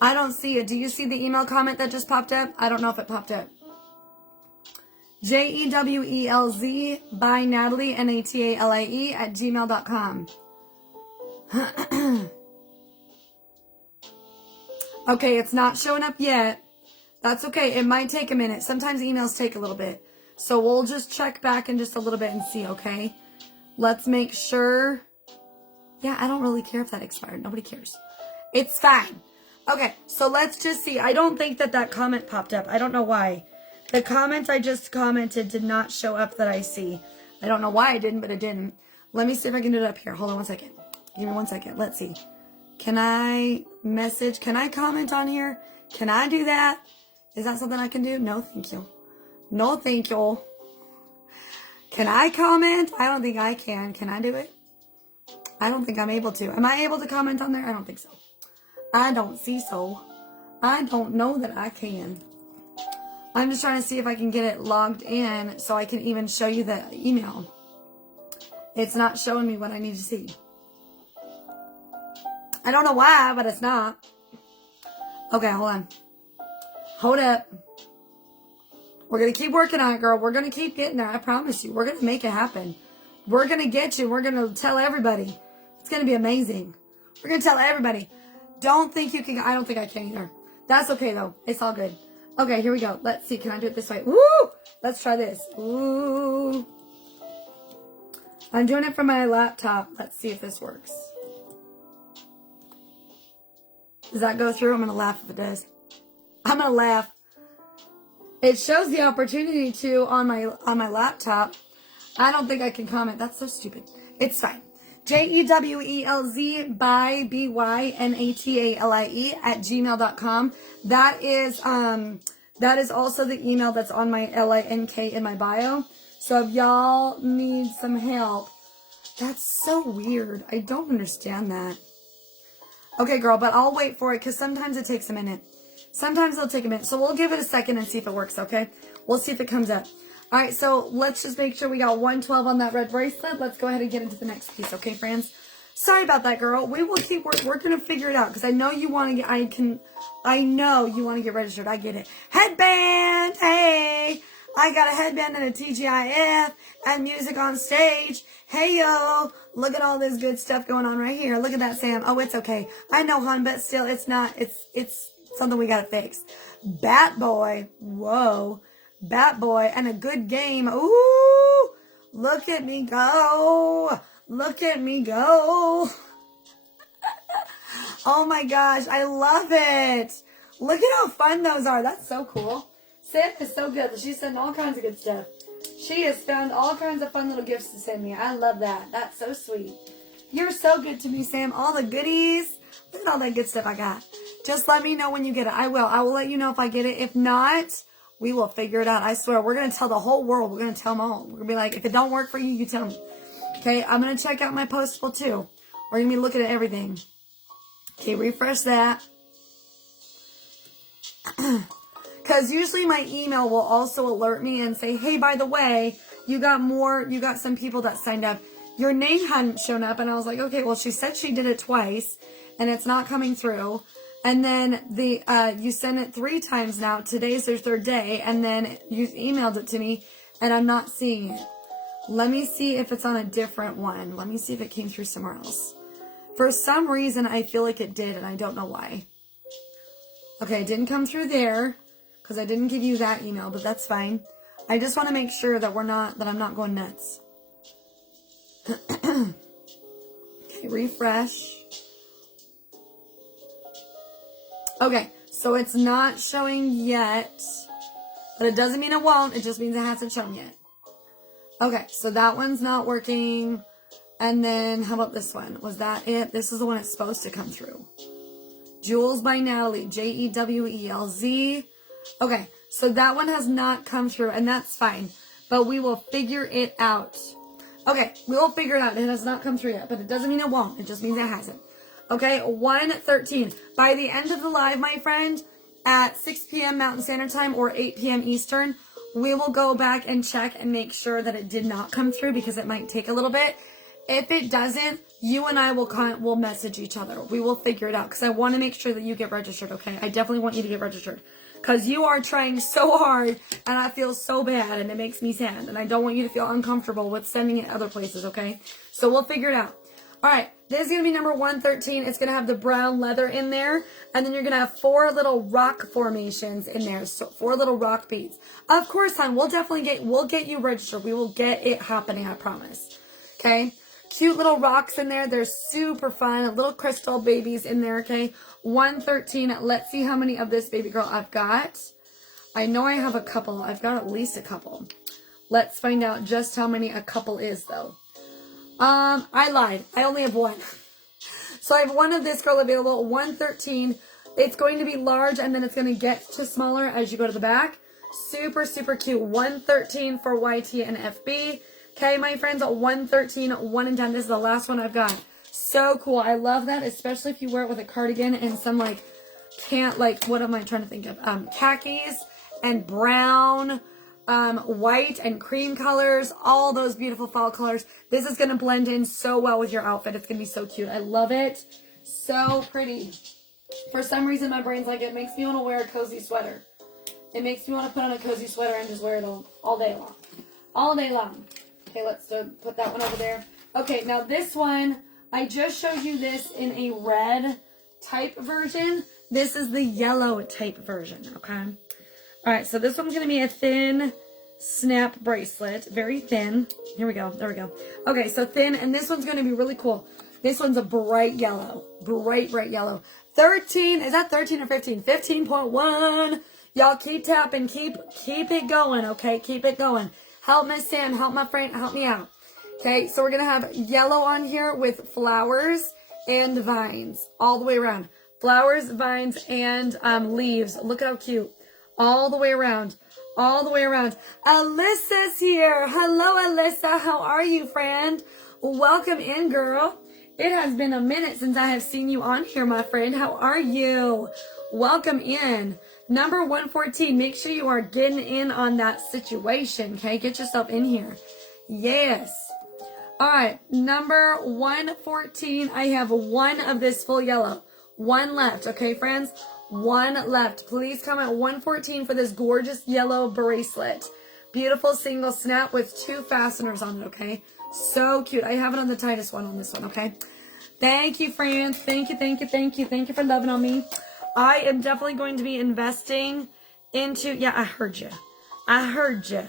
I don't see it. Do you see the email comment that just popped up? I don't know if it popped up. Jewelz by Natalie, Natalie @gmail.com. Okay, it's not showing up yet. That's okay. It might take a minute. Sometimes emails take a little bit. So we'll just check back in just a little bit and see, okay? Let's make sure. Yeah, I don't really care if that expired. Nobody cares. It's fine. Okay, so let's just see. I don't think that that comment popped up. I don't know why. The comments I just commented did not show up that I see. I don't know why I didn't, but it didn't. Let me see if I can do it up here. Hold on one second. Give me 1 second. Let's see. Can I message? Can I comment on here? Can I do that? Is that something I can do? No, thank you. No, thank you. Can I comment? I don't think I can. Can I do it? I don't think I'm able to. Am I able to comment on there? I don't think so. I don't see so. I don't know that I can. I'm just trying to see if I can get it logged in so I can even show you the email. It's not showing me what I need to see. I don't know why, but it's not. Okay, hold on. Hold up. We're going to keep working on it, girl. We're going to keep getting there. I promise you. We're going to make it happen. We're going to get you. We're going to tell everybody. It's going to be amazing. We're going to tell everybody. Don't think you can. I don't think I can either. That's okay, though. It's all good. Okay, here we go. Let's see. Can I do it this way? Woo! Let's try this. Ooh. I'm doing it from my laptop. Let's see if this works. Does that go through? I'm going to laugh if it does. I'm going to laugh. It shows the opportunity to on my laptop. I don't think I can comment. That's so stupid. It's fine. Jewelz by BYNATALIE @gmail.com. That is also the email that's on my LINK in my bio. So if y'all need some help, that's so weird. I don't understand that. Okay, girl, but I'll wait for it because sometimes it takes a minute. Sometimes it'll take a minute. So we'll give it a second and see if it works, okay? We'll see if it comes up. All right, so let's just make sure we got 112 on that red bracelet. Let's go ahead and get into the next piece, okay, friends? Sorry about that, girl. We will keep working. We're going to figure it out because I know you want to get, I know you want to get registered. I get it. Headband, hey. I got a headband and a TGIF and music on stage. Hey, yo. Look at all this good stuff going on right here. Look at that, Sam. Oh, it's okay. I know, hon, but still, it's not, it's something we got to fix. Bat Boy. Whoa. Bat Boy and a good game. Ooh, look at me go. Look at me go. Oh my gosh, I love it. Look at how fun those are. That's so cool. Sam is so good. She's sending all kinds of good stuff. She has found all kinds of fun little gifts to send me. I love that. That's so sweet. You're so good to me, Sam. All the goodies. Look at all that good stuff I got. Just let me know when you get it. I will. I will let you know if I get it. If not, we will figure it out. I swear. We're going to tell the whole world. We're going to tell them all. We're going to be like, if it don't work for you, you tell me. Okay, I'm going to check out my Postable too. We're going to be looking at everything. Okay, refresh that. Because usually my email will also alert me and say, hey, by the way, you got some people that signed up. Your name hadn't shown up. And I was like, okay, well, she said she did it twice and it's not coming through. And then you sent it 3 times now. Today's their 3rd day. And then you emailed it to me and I'm not seeing it. Let me see if it's on a different one. Let me see if it came through somewhere else. For some reason, I feel like it did and I don't know why. Okay, it didn't come through there because I didn't give you that email, but that's fine. I just want to make sure that I'm not going nuts. Okay, refresh. Okay, so it's not showing yet, but it doesn't mean it won't. It just means it hasn't shown yet. Okay, so that one's not working. And then how about this one? Was that it? This is the one it's supposed to come through. Jewelz by Natalie, Jewelz. Okay, so that one has not come through, and that's fine, but we will figure it out. Okay, we will figure it out. It has not come through yet, but it doesn't mean it won't. It just means it hasn't. Okay, 1:13. By the end of the live, my friend, at 6 p.m. Mountain Standard Time or 8 p.m. Eastern, we will go back and check and make sure that it did not come through because it might take a little bit. If it doesn't, you and I will message each other. We will figure it out because I want to make sure that you get registered, okay? I definitely want you to get registered because you are trying so hard and I feel so bad and it makes me sad and I don't want you to feel uncomfortable with sending it other places, okay? So we'll figure it out. All right, this is going to be number 113. It's going to have the brown leather in there. And then you're going to have 4 little rock formations in there. So 4 little rock beads. Of course, hon, we'll get you registered. We will get it happening, I promise. Okay? Cute little rocks in there. They're super fun. Little crystal babies in there, okay? 113. Let's see how many of this baby girl I've got. I know I have a couple. I've got at least a couple. Let's find out just how many a couple is, though. I lied. I only have 1. So I have 1 of this girl available, 113. It's going to be large and then it's going to get to smaller as you go to the back. Super, super cute. 113 for YT and FB. Okay, my friends, 113, 1 and 10. This is the last one I've got. So cool. I love that, especially if you wear it with a cardigan and some what am I trying to think of? Khakis and brown, white and cream colors, all those beautiful fall colors. This is going to blend in so well with your outfit. It's going to be so cute. I love it. So pretty. For some reason, my brain's like, it makes me want to wear a cozy sweater. It makes me want to put on a cozy sweater and just wear it all day long. All day long. Okay, let's put that one over there. Okay, now this one, I just showed you this in a red type version. This is the yellow type version, okay? All right, so this one's going to be a thin snap bracelet. Very thin. Here we go. There we go. Okay, so thin, and this one's going to be really cool. This one's a bright yellow. Bright yellow. 13. Is that 13 or 15? 15.1. Y'all keep tapping. Keep it going, okay? Keep it going. Help Miss Sam. Help my friend. Help me out. Okay, so we're going to have yellow on here with flowers and vines all the way around. Flowers, vines, and leaves. Look how cute. All the way around. All the way around. Alyssa's here. Hello, Alyssa. How are you, friend? Welcome in, girl. It has been a minute since I have seen you on here, my friend. How are you? Welcome in. Number 114. Make sure you are getting in on that situation, okay? Get yourself in here. Yes. All right. Number 114. I have 1 of this full yellow. 1 left, okay, friends? 1 left. Please comment 114 for this gorgeous yellow bracelet. Beautiful single snap with 2 fasteners on it, okay? So cute. I have it on the tightest one on this one, okay? Thank you, friends. Thank you, thank you, thank you. Thank you for loving on me. I am definitely going to be investing into... Yeah, I heard you. I heard you.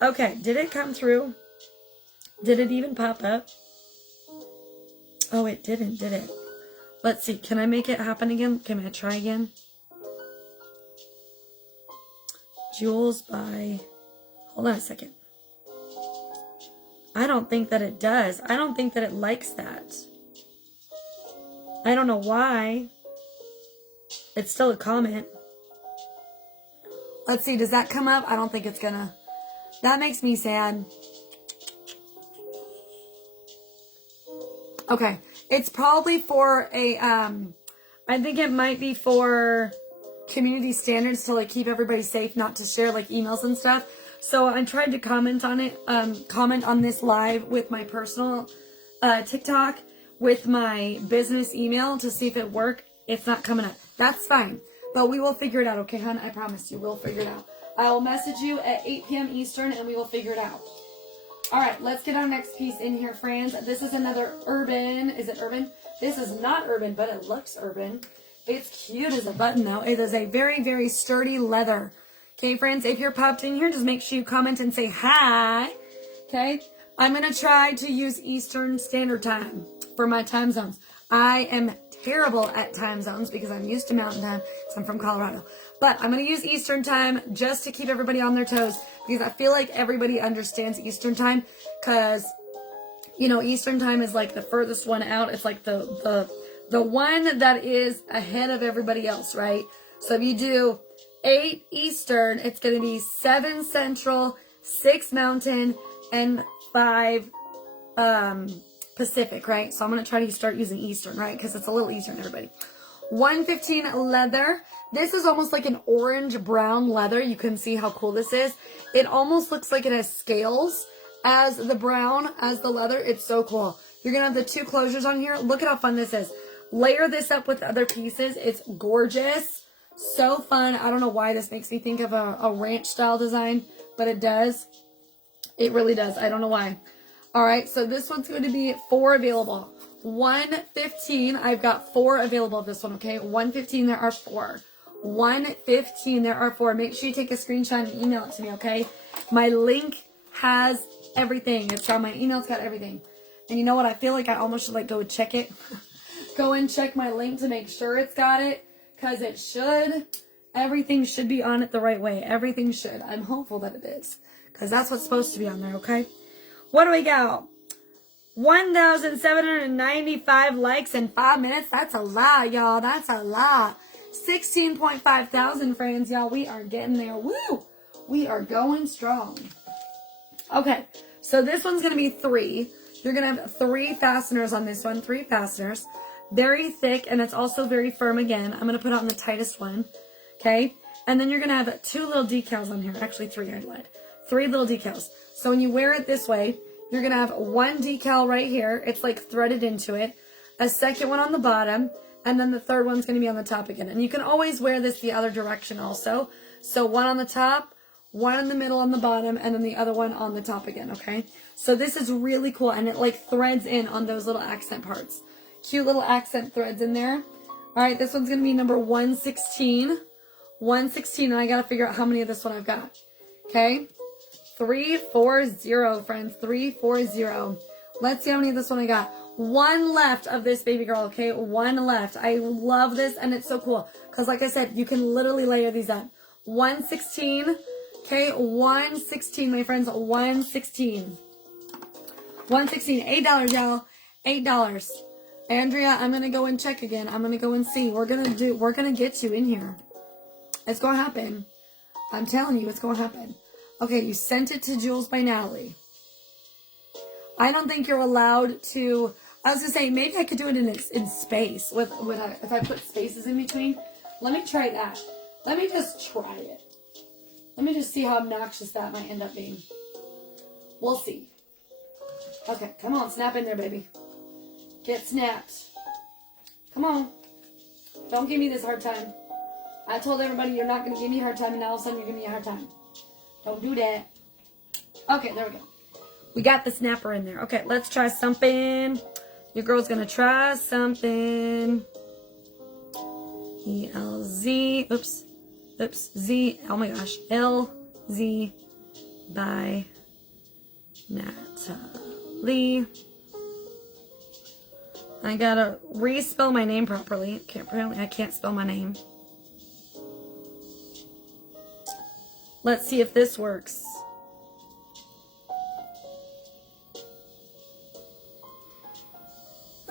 Okay, did it come through? Did it even pop up? Oh, it didn't, did it? Let's see. Can I make it happen again? Can I try again? Jewelz by... Hold on a second. I don't think that it does. I don't think that it likes that. I don't know why. It's still a comment. Let's see. Does that come up? I don't think it's gonna. That makes me sad. Okay. It's probably for a, I think it might be for community standards to keep everybody safe, not to share emails and stuff. So I tried to comment on it, comment on this live with my personal TikTok with my business email to see if it worked. It's not coming up. That's fine. But we will figure it out, okay, hon? I promise you, we'll figure it out. I will message you at 8 p.m. Eastern and we will figure it out. All right, let's get our next piece in here, friends. This is another urban. Is it urban? This is not urban, but it looks urban. It's cute as a button, though. It is a very, very sturdy leather. Okay, friends, if you're popped in here, just make sure you comment and say hi. Okay, I'm going to try to use Eastern Standard Time for my time zones. I am terrible at time zones because I'm used to Mountain Time, so I'm from Colorado. But I'm going to use Eastern Time just to keep everybody on their toes because I feel like everybody understands Eastern Time because, you know, Eastern Time is the furthest one out. It's the the one that is ahead of everybody else, right? So if you do 8 Eastern, it's going to be 7 Central, 6 Mountain, and 5 Pacific, right? So I'm going to try to start using Eastern, right? Because it's a little easier than everybody. 115 leather. This is almost like an orange brown leather. You can see how cool this is. It almost looks like it has scales as the brown, as the leather. It's so cool. You're going to have the 2 closures on here. Look at how fun this is. Layer this up with other pieces. It's gorgeous. So fun. I don't know why this makes me think of a ranch style design, but it does. It really does. I don't know why. All right. So this one's going to be 4 available. 115. I've got 4 available of this one. Okay. 115. There are 4. 115. There are 4. Make sure you take a screenshot and email it to me. Okay. My link has everything. It's got my email. It's got everything. And you know what? I feel like I almost should like go check it. Go and check my link to make sure it's got it. Because it should. Everything should be on it the right way. Everything should. I'm hopeful that it is. Because that's what's supposed to be on there, okay? What do we got? 1,795 likes in 5 minutes. That's a lot, y'all. That's a lot. 16.5 thousand friends, y'all. We are getting there. Woo! We are going strong. Okay. So this one's going to be 3. You're going to have 3 fasteners on this one. 3 fasteners. Very thick, and it's also very firm again. I'm going to put on the tightest one, okay? And then you're going to have 2 little decals on here. Actually, 3, I lied. 3 little decals. So when you wear it this way, you're going to have 1 decal right here. It's like threaded into it. A second one on the bottom, and then the third one's going to be on the top again. And you can always wear this the other direction also. So 1 on the top, 1 in the middle on the bottom, and then the other one on the top again, okay? So this is really cool, and it like threads in on those little accent parts. Cute little accent threads in there. All right, this one's going to be number 116. 116, and I got to figure out how many of this one I've got. Okay? 340, friends. 340. Let's see how many of this one I got. 1 left of this baby girl, okay? 1 left. I love this, and it's so cool. Because like I said, you can literally layer these up. 116. Okay, 116, my friends. 116. 116. $8, y'all. $8. Andrea, I'm going to go and check again. I'm going to go and see. We're going to get you in here. It's going to happen. I'm telling you, it's going to happen. Okay, you sent it to Jewelz by Natalie. I don't think you're allowed to, I was going to say, maybe I could do it in space. If I put spaces in between. Let me try that. Let me just try it. Let me just see how obnoxious that might end up being. We'll see. Okay, come on, snap in there, baby. Get snapped. Come on. Don't give me this hard time. I told everybody you're not going to give me a hard time, and now all of a sudden you're giving me a hard time. Don't do that. Okay, there we go. We got the snapper in there. Okay, let's try something. Your girl's going to try something. E-L-Z. Oops. Z. Oh my gosh. L-Z by Natalie. I gotta re-spell my name properly. Apparently I can't spell my name. Let's see if this works.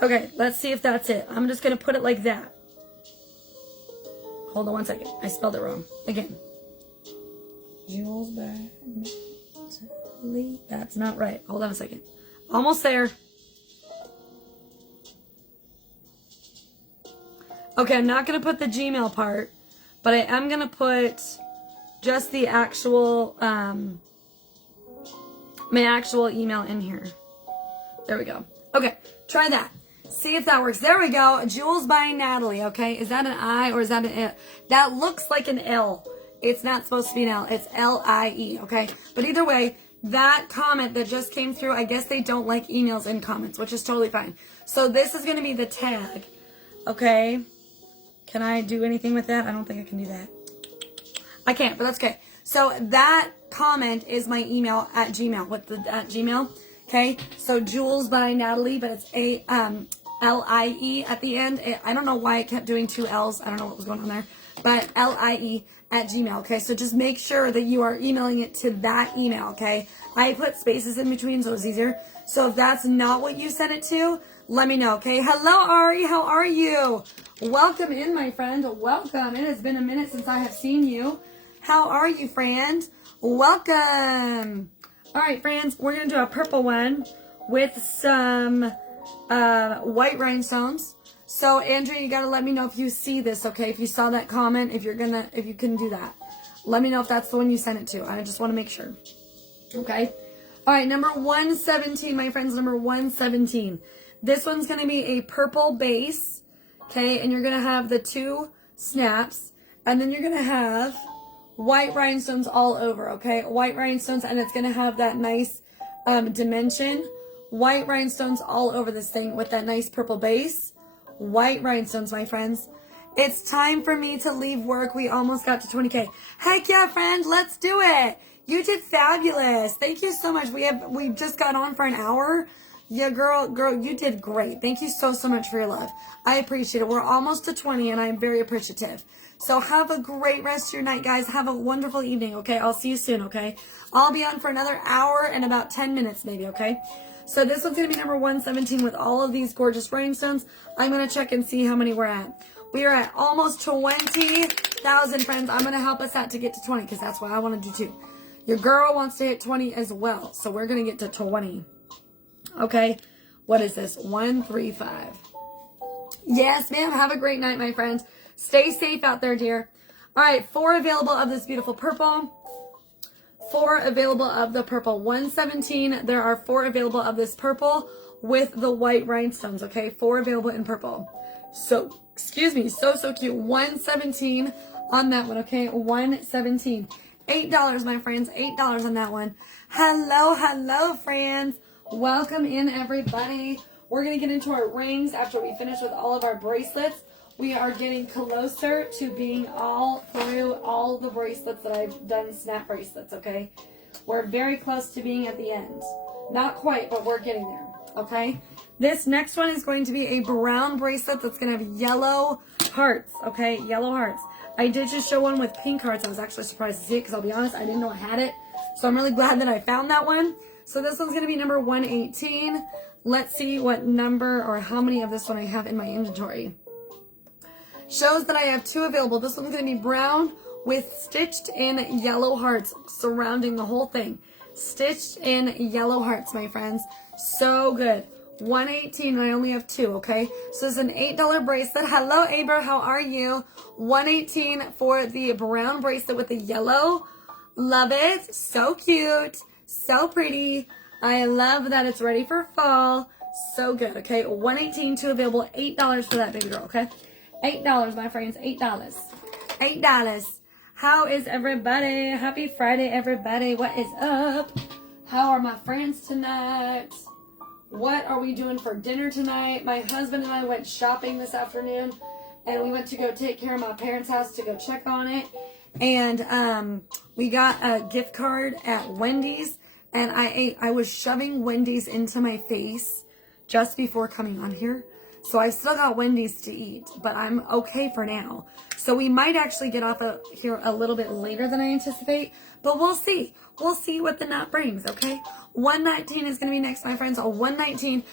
Okay, let's see if that's it. I'm just gonna put it like that. Hold on 1 second. I spelled it wrong. Again. Jewelz by Natalie. That's not right. Hold on a second. Almost there. Okay, I'm not going to put the Gmail part, but I am going to put just the actual, my actual email in here. There we go. Okay, try that. See if that works. There we go. Jewelz by Natalie, okay? Is that an I or is that an L? That looks like an L. It's not supposed to be an L. It's L-I-E, okay? But either way, that comment that just came through, I guess they don't like emails in comments, which is totally fine. So this is going to be the tag, okay? Can I do anything with that? I don't think I can do that. I can't, but that's okay. So that comment is my email at Gmail, with the at Gmail, okay? So Jewelz by Natalie, but it's L-I-E at the end. I don't know why it kept doing 2 L's. I don't know what was going on there. But L-I-E gmail, okay? So just make sure that you are emailing it to that email, okay? I put spaces in between so it's easier. So if that's not what you sent it to, let me know, okay? Hello, Ari. How are you? Welcome in, my friend. Welcome. It has been a minute since I have seen you. How are you, friend? Welcome. All right, friends, we're going to do a purple one with some white rhinestones. So, Andrea, you got to let me know if you see this, okay? If you saw that comment, if you can do that. Let me know if that's the one you sent it to. I just want to make sure. Okay? All right, number 117, my friends, number 117. This one's going to be a purple base, okay? And you're going to have the 2 snaps. And then you're going to have white rhinestones all over, okay? White rhinestones, and it's going to have that nice dimension. White rhinestones all over this thing with that nice purple base. White rhinestones, my friends. It's time for me to leave work. We almost got to 20K. Heck yeah, friend. Let's do it. You did fabulous. Thank you so much. We just got on for an hour. Yeah, girl, you did great. Thank you so much for your love. I appreciate it. We're almost to 20, and I'm very appreciative. So have a great rest of your night, guys. Have a wonderful evening, okay? I'll see you soon, okay? I'll be on for another hour and about 10 minutes, maybe, okay? So this one's going to be number 117 with all of these gorgeous rhinestones. I'm going to check and see how many we're at. We are at almost 20,000, friends. I'm going to help us out to get to 20 because that's what I want to do too. Your girl wants to hit 20 as well. So we're going to get to 20. Okay. What is this? 135. Yes, ma'am. Have a great night, my friends. Stay safe out there, dear. All right. 4 available of this beautiful purple. 4 available of the purple. 117. There are 4 available of this purple with the white rhinestones. Okay. 4 available in purple. So, excuse me. So cute. 117 on that one. Okay. 117. $8, my friends. $8 on that one. Hello, friends. Welcome in, everybody. We're going to get into our rings after we finish with all of our bracelets. We are getting closer to being all through all the bracelets that I've done, snap bracelets, okay? We're very close to being at the end. Not quite, but we're getting there, okay? This next one is going to be a brown bracelet that's going to have yellow hearts, okay? Yellow hearts. I did just show one with pink hearts. I was actually surprised to see it because I'll be honest, I didn't know I had it. So I'm really glad that I found that one. So this one's going to be number 118. Let's see what number or how many of this one I have in my inventory. Shows that I have 2 available. This one's going to be brown with stitched in yellow hearts surrounding the whole thing. Stitched in yellow hearts, my friends. So good. 118, and I only have 2, okay? So it's an $8 bracelet. Hello, Aber. How are you? 118 for the brown bracelet with the yellow. Love it. So cute. So pretty. I love that it's ready for fall. So good, okay? 118, 2 available. $8 for that baby girl, okay? $8, my friends. $8. $8. How is everybody? Happy Friday, everybody. What is up? How are my friends tonight? What are we doing for dinner tonight? My husband and I went shopping this afternoon, and we went to go take care of my parents' house to go check on it. And we got a gift card at Wendy's, and I was shoving Wendy's into my face just before coming on here. So I still got Wendy's to eat, but I'm okay for now. So we might actually get off of here a little bit later than I anticipate, but we'll see. We'll see what the night brings, okay? 119 is going to be next, my friends. A 119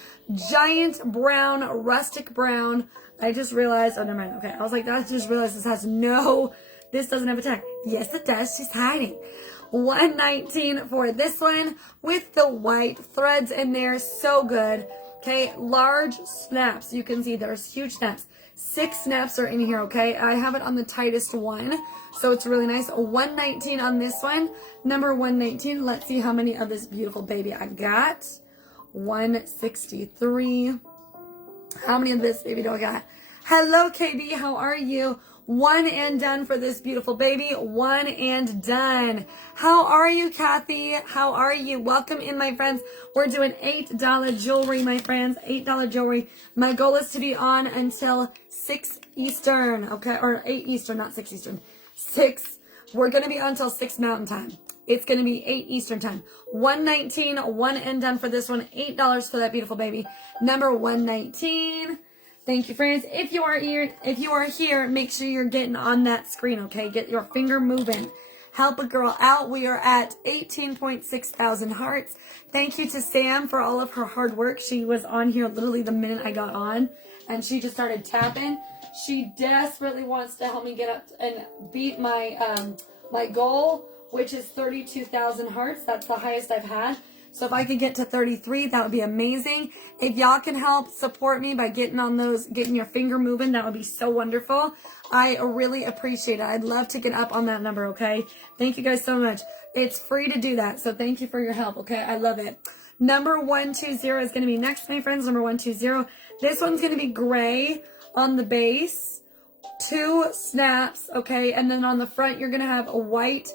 giant brown, rustic brown. I just realized, oh, never mind. Okay, I was like, I just realized this doesn't have a tag. Yes, it does. She's hiding. 119 for this one with the white threads in there. So good. Okay, large snaps. You can see there's huge snaps. 6 snaps are in here, okay? I have it on the tightest one, so it's really nice. 119 on this one. Number 119. Let's see how many of this beautiful baby I got. 163. How many of this baby do I got? Hello, KB. How are you? 1 and done for this beautiful baby. 1 and done. How are you, Kathy? How are you? Welcome in, my friends. We're doing $8 jewelry, my friends. $8 jewelry. My goal is to be on until 6 Eastern, okay? Or 8 Eastern, not 6 Eastern. 6. We're going to be on until 6 Mountain Time. It's going to be 8 Eastern Time. 119, 1 and done for this one. $8 for that beautiful baby. Number 119. Thank you, friends. If you are here, make sure you're getting on that screen, okay? Get your finger moving. Help a girl out. We are at 18.6 thousand hearts. Thank you to Sam for all of her hard work. She was on here literally the minute I got on, and she just started tapping. She desperately wants to help me get up and beat my my goal, which is 32,000 hearts. That's the highest I've had. So if I could get to 33, that would be amazing. If y'all can help support me by getting on those, getting your finger moving, that would be so wonderful. I really appreciate it. I'd love to get up on that number, okay? Thank you guys so much. It's free to do that, so thank you for your help, okay? I love it. Number 120 is going to be next, my friends. Number 120. This one's going to be gray on the base. 2 snaps, okay? And then on the front, you're going to have a white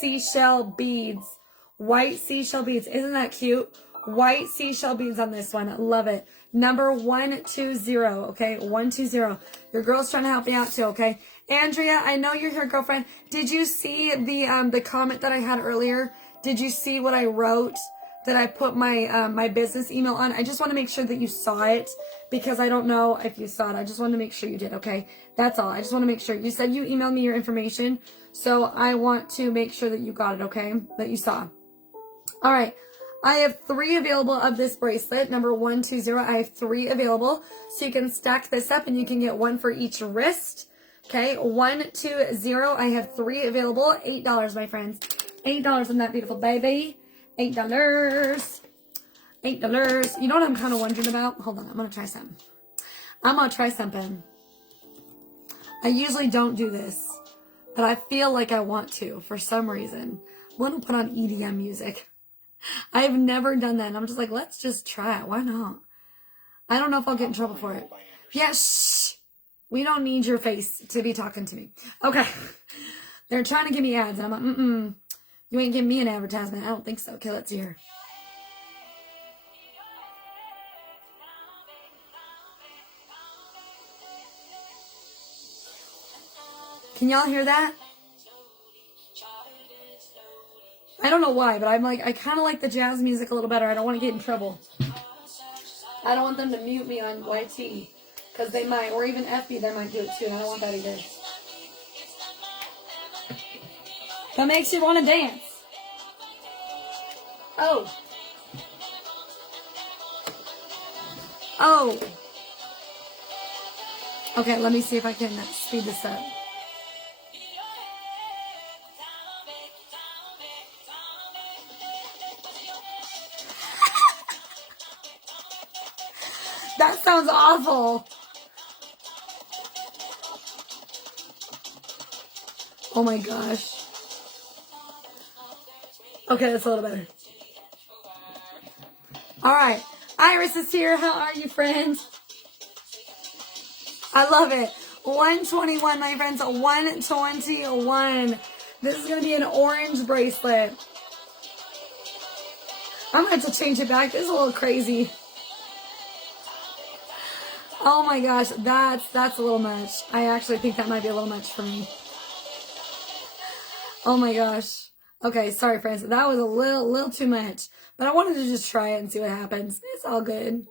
seashell beads. White seashell beads. Isn't that cute? White seashell beads on this one. Love it. Number 120, okay? 120. Your girl's trying to help me out too, okay? Andrea, I know you're here, girlfriend. Did you see the comment that I had earlier? Did you see what I wrote? That I put my my business email on? I just want to make sure that you saw it because I don't know if you saw it. I just want to make sure you did, okay? That's all. I just want to make sure. You said you emailed me your information, so I want to make sure that you got it, okay? That you saw. All right, I have 3 available of this bracelet, number 120. I have 3 available, so you can stack this up and you can get 1 for each wrist. Okay, 120. I have 3 available. $8, my friends. $8 on that beautiful baby. $8. $8. You know what I'm kind of wondering about? Hold on, I'm gonna try something. I usually don't do this, but I feel like I want to for some reason. I want to put on EDM music. I've never done that. And I'm just like, let's just try it. Why not? I don't know if I'll get in trouble for it. Yeah, shh. We don't need your face to be talking to me. Okay. They're trying to give me ads. And I'm like, you ain't giving me an advertisement. I don't think so. Okay, let's see her. Can y'all hear that? I don't know why, but I'm like, I kind of like the jazz music a little better. I don't want to get in trouble. I don't want them to mute me on YT, because they might, or even FB, they might do it too, and I don't want that either. That makes you want to dance. Oh. Oh. Okay, let me see if I can speed this up. That sounds awful. Oh my gosh. Okay, that's a little better. All right. Iris is here. How are you, friends? I love it. 121, my friends. 121. This is going to be an orange bracelet. I'm going to have to change it back. This is a little crazy. Oh my gosh, that's a little much. I actually think that might be a little much for me. Oh my gosh. Okay, sorry friends. That was a little too much. But I wanted to just try it and see what happens. It's all good.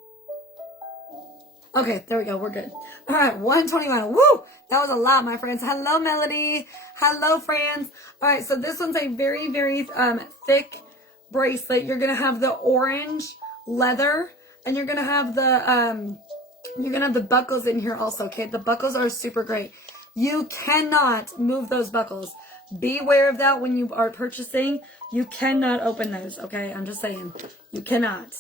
Okay, there we go. We're good. All right, 121. Woo! That was a lot, my friends. Hello, Melody. Hello, friends. All right, so this one's a very, very thick bracelet. You're going to have the orange leather, and you're going to have the buckles in here also, okay? The buckles are super great. You cannot move those buckles. Be aware of that when you are purchasing. You cannot open those, okay? I'm just saying. You cannot.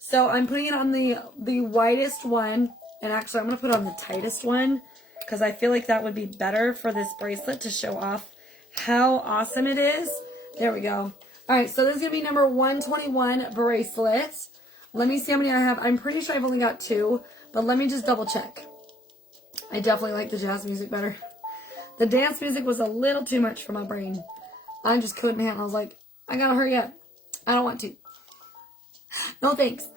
So I'm putting it on the widest one. And actually, I'm going to put it on the tightest one, because I feel like that would be better for this bracelet to show off how awesome it is. There we go. All right, so this is going to be number 121 bracelet. Let me see how many I have. I'm pretty sure I've only got 2. But let me just double check. I definitely like the jazz music better. The dance music was a little too much for my brain. I just couldn't handle it. I was like, I gotta hurry up. I don't want to. No thanks.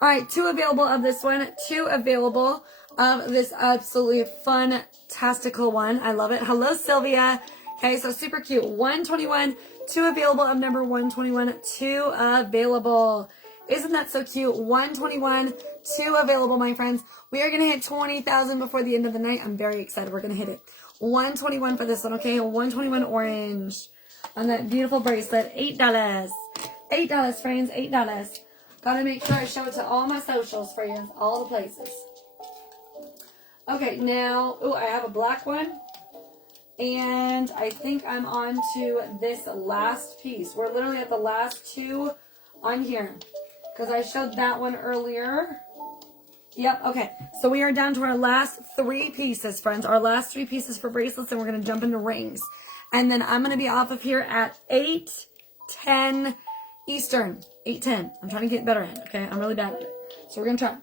All right, 2 available of this one. 2 available of this absolutely fantastical one. I love it. Hello, Sylvia. Okay, so super cute. 121. 2 available of number 121. 2 available. Isn't that so cute? 121, 2 available, my friends. We are going to hit 20,000 before the end of the night. I'm very excited. We're going to hit it. 121 for this one, okay? 121 orange on that beautiful bracelet. $8. $8, friends. $8. Gotta make sure I show it to all my socials, friends. All the places. Okay, now, oh, I have a black one. And I think I'm on to this last piece. We're literally at the last 2 on here. Because I showed that one earlier. Yep, okay. So we are down to our last 3 pieces, friends. Our last 3 pieces for bracelets, and we're going to jump into rings. And then I'm going to be off of here at 8:10 Eastern. 8:10. I'm trying to get better at it, okay? I'm really bad at it. So we're going to try.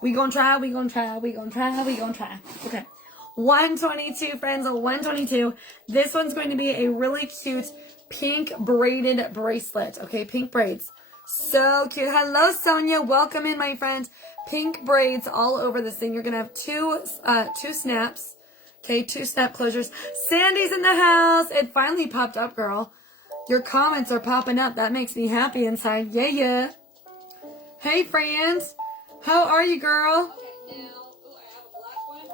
We going to try, we going to try, we going to try, we going to try. Okay. 122, friends. 122. This one's going to be a really cute pink braided bracelet. Okay, pink braids. So cute. Hello, Sonia. Welcome in, my friend. Pink braids all over this thing. You're going to have two snaps. Okay, 2 snap closures. Sandy's in the house. It finally popped up, girl. Your comments are popping up. That makes me happy inside. Yeah, yeah. Hey, friends. How are you, girl? Okay, now, ooh, I have a black one.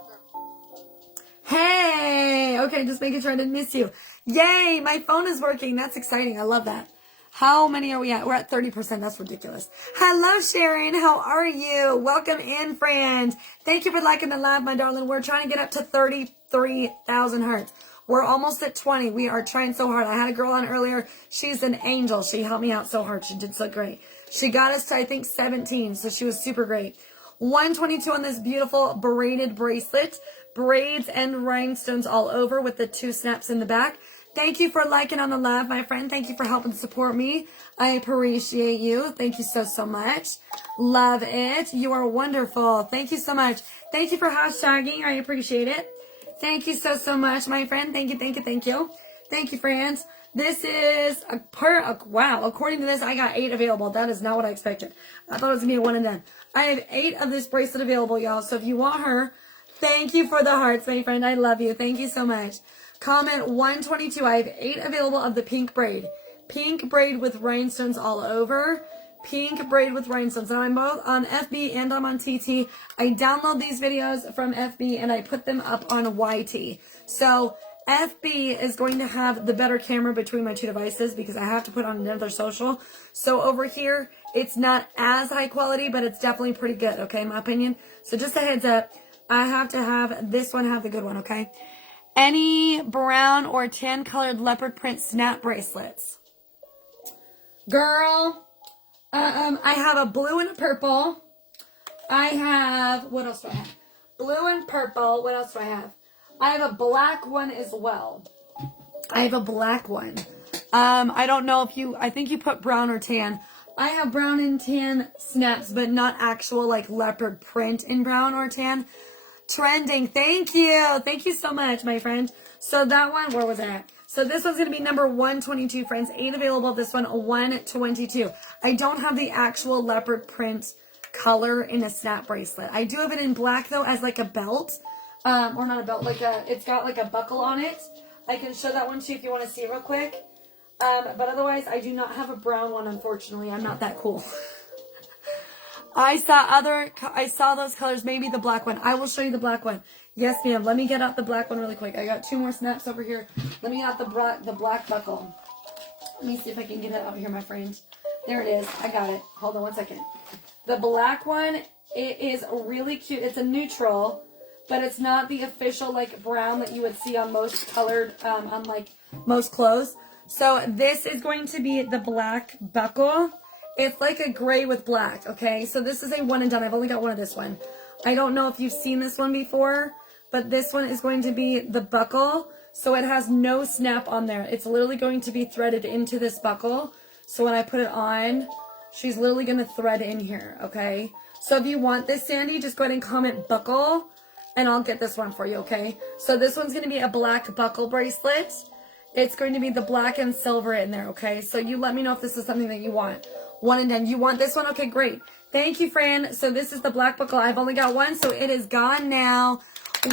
Hey. Okay, just making sure I didn't miss you. Yay, my phone is working. That's exciting. I love that. How many are we at? We're at 30%. That's ridiculous. Hello, Sharon. How are you? Welcome in, friend. Thank you for liking the live, my darling. We're trying to get up to 33,000 hearts. We're almost at 20. We are trying so hard. I had a girl on earlier. She's an angel. She helped me out so hard. She did so great. She got us to, I think, 17. So she was super great. 122 on this beautiful braided bracelet. Braids and rhinestones all over with the 2 snaps in the back. Thank you for liking on the live, my friend. Thank you for helping support me. I appreciate you. Thank you so, so much. Love it. You are wonderful. Thank you so much. Thank you for hashtagging. I appreciate it. Thank you so, so much, my friend. Thank you, thank you, thank you. Thank you, friends. This is wow. According to this, I got 8 available. That is not what I expected. I thought it was going to be a one and done. I have 8 of this bracelet available, y'all. So if you want her, thank you for the hearts, my friend. I love you. Thank you so much. Comment 122. I have 8 available of the pink braid. Pink braid with rhinestones all over. Pink braid with rhinestones. Now I'm both on FB and I'm on TT. I download these videos from FB and I put them up on YT. So FB is going to have the better camera between my 2 devices because I have to put on another social. So over here, it's not as high quality, but it's definitely pretty good, okay, in my opinion. So just a heads up, I have to have this one have the good one, okay? Any brown or tan colored leopard print snap bracelets. Girl, I have a blue and a purple. I have, what else do I have? Blue and purple. What else do I have? I have a black one as well. I have a black one. I don't know if you, I think you put brown or tan. I have brown and tan snaps, but not actual like leopard print in brown or tan. Trending. Thank you. Thank you so much, my friend. So that one, where was it at? So this one's going to be number 122, friends. 8 available. This one, 122. I don't have the actual leopard print color in a snap bracelet. I do have it in black, though, as like a belt. Or not a belt, like a, it's got like a buckle on it. I can show that one to you if you want to see it real quick. But otherwise, I do not have a brown one, unfortunately. I'm not that cool. I saw those colors, maybe the black one. I will show you the black one. Yes, ma'am. Let me get out the black one really quick. I got 2 more snaps over here. Let me get out the black buckle. Let me see if I can get it out here, my friend. There it is. I got it. Hold on one second. The black one, it is really cute. It's a neutral, but it's not the official like brown that you would see on most colored, on like most clothes. So this is going to be the black buckle. It's like a gray with black, okay? So this is a one and done. I've only got one of this one. I don't know if you've seen this one before, but this one is going to be the buckle. So it has no snap on there. It's literally going to be threaded into this buckle. So when I put it on, she's literally going to thread in here, okay? So if you want this, Sandy, just go ahead and comment buckle, and I'll get this one for you, okay? So this one's going to be a black buckle bracelet. It's going to be the black and silver in there, okay? So you let me know if this is something that you want. One and done. You want this one? Okay, great. Thank you, Fran. So this is the black buckle. I've only got one, so it is gone now.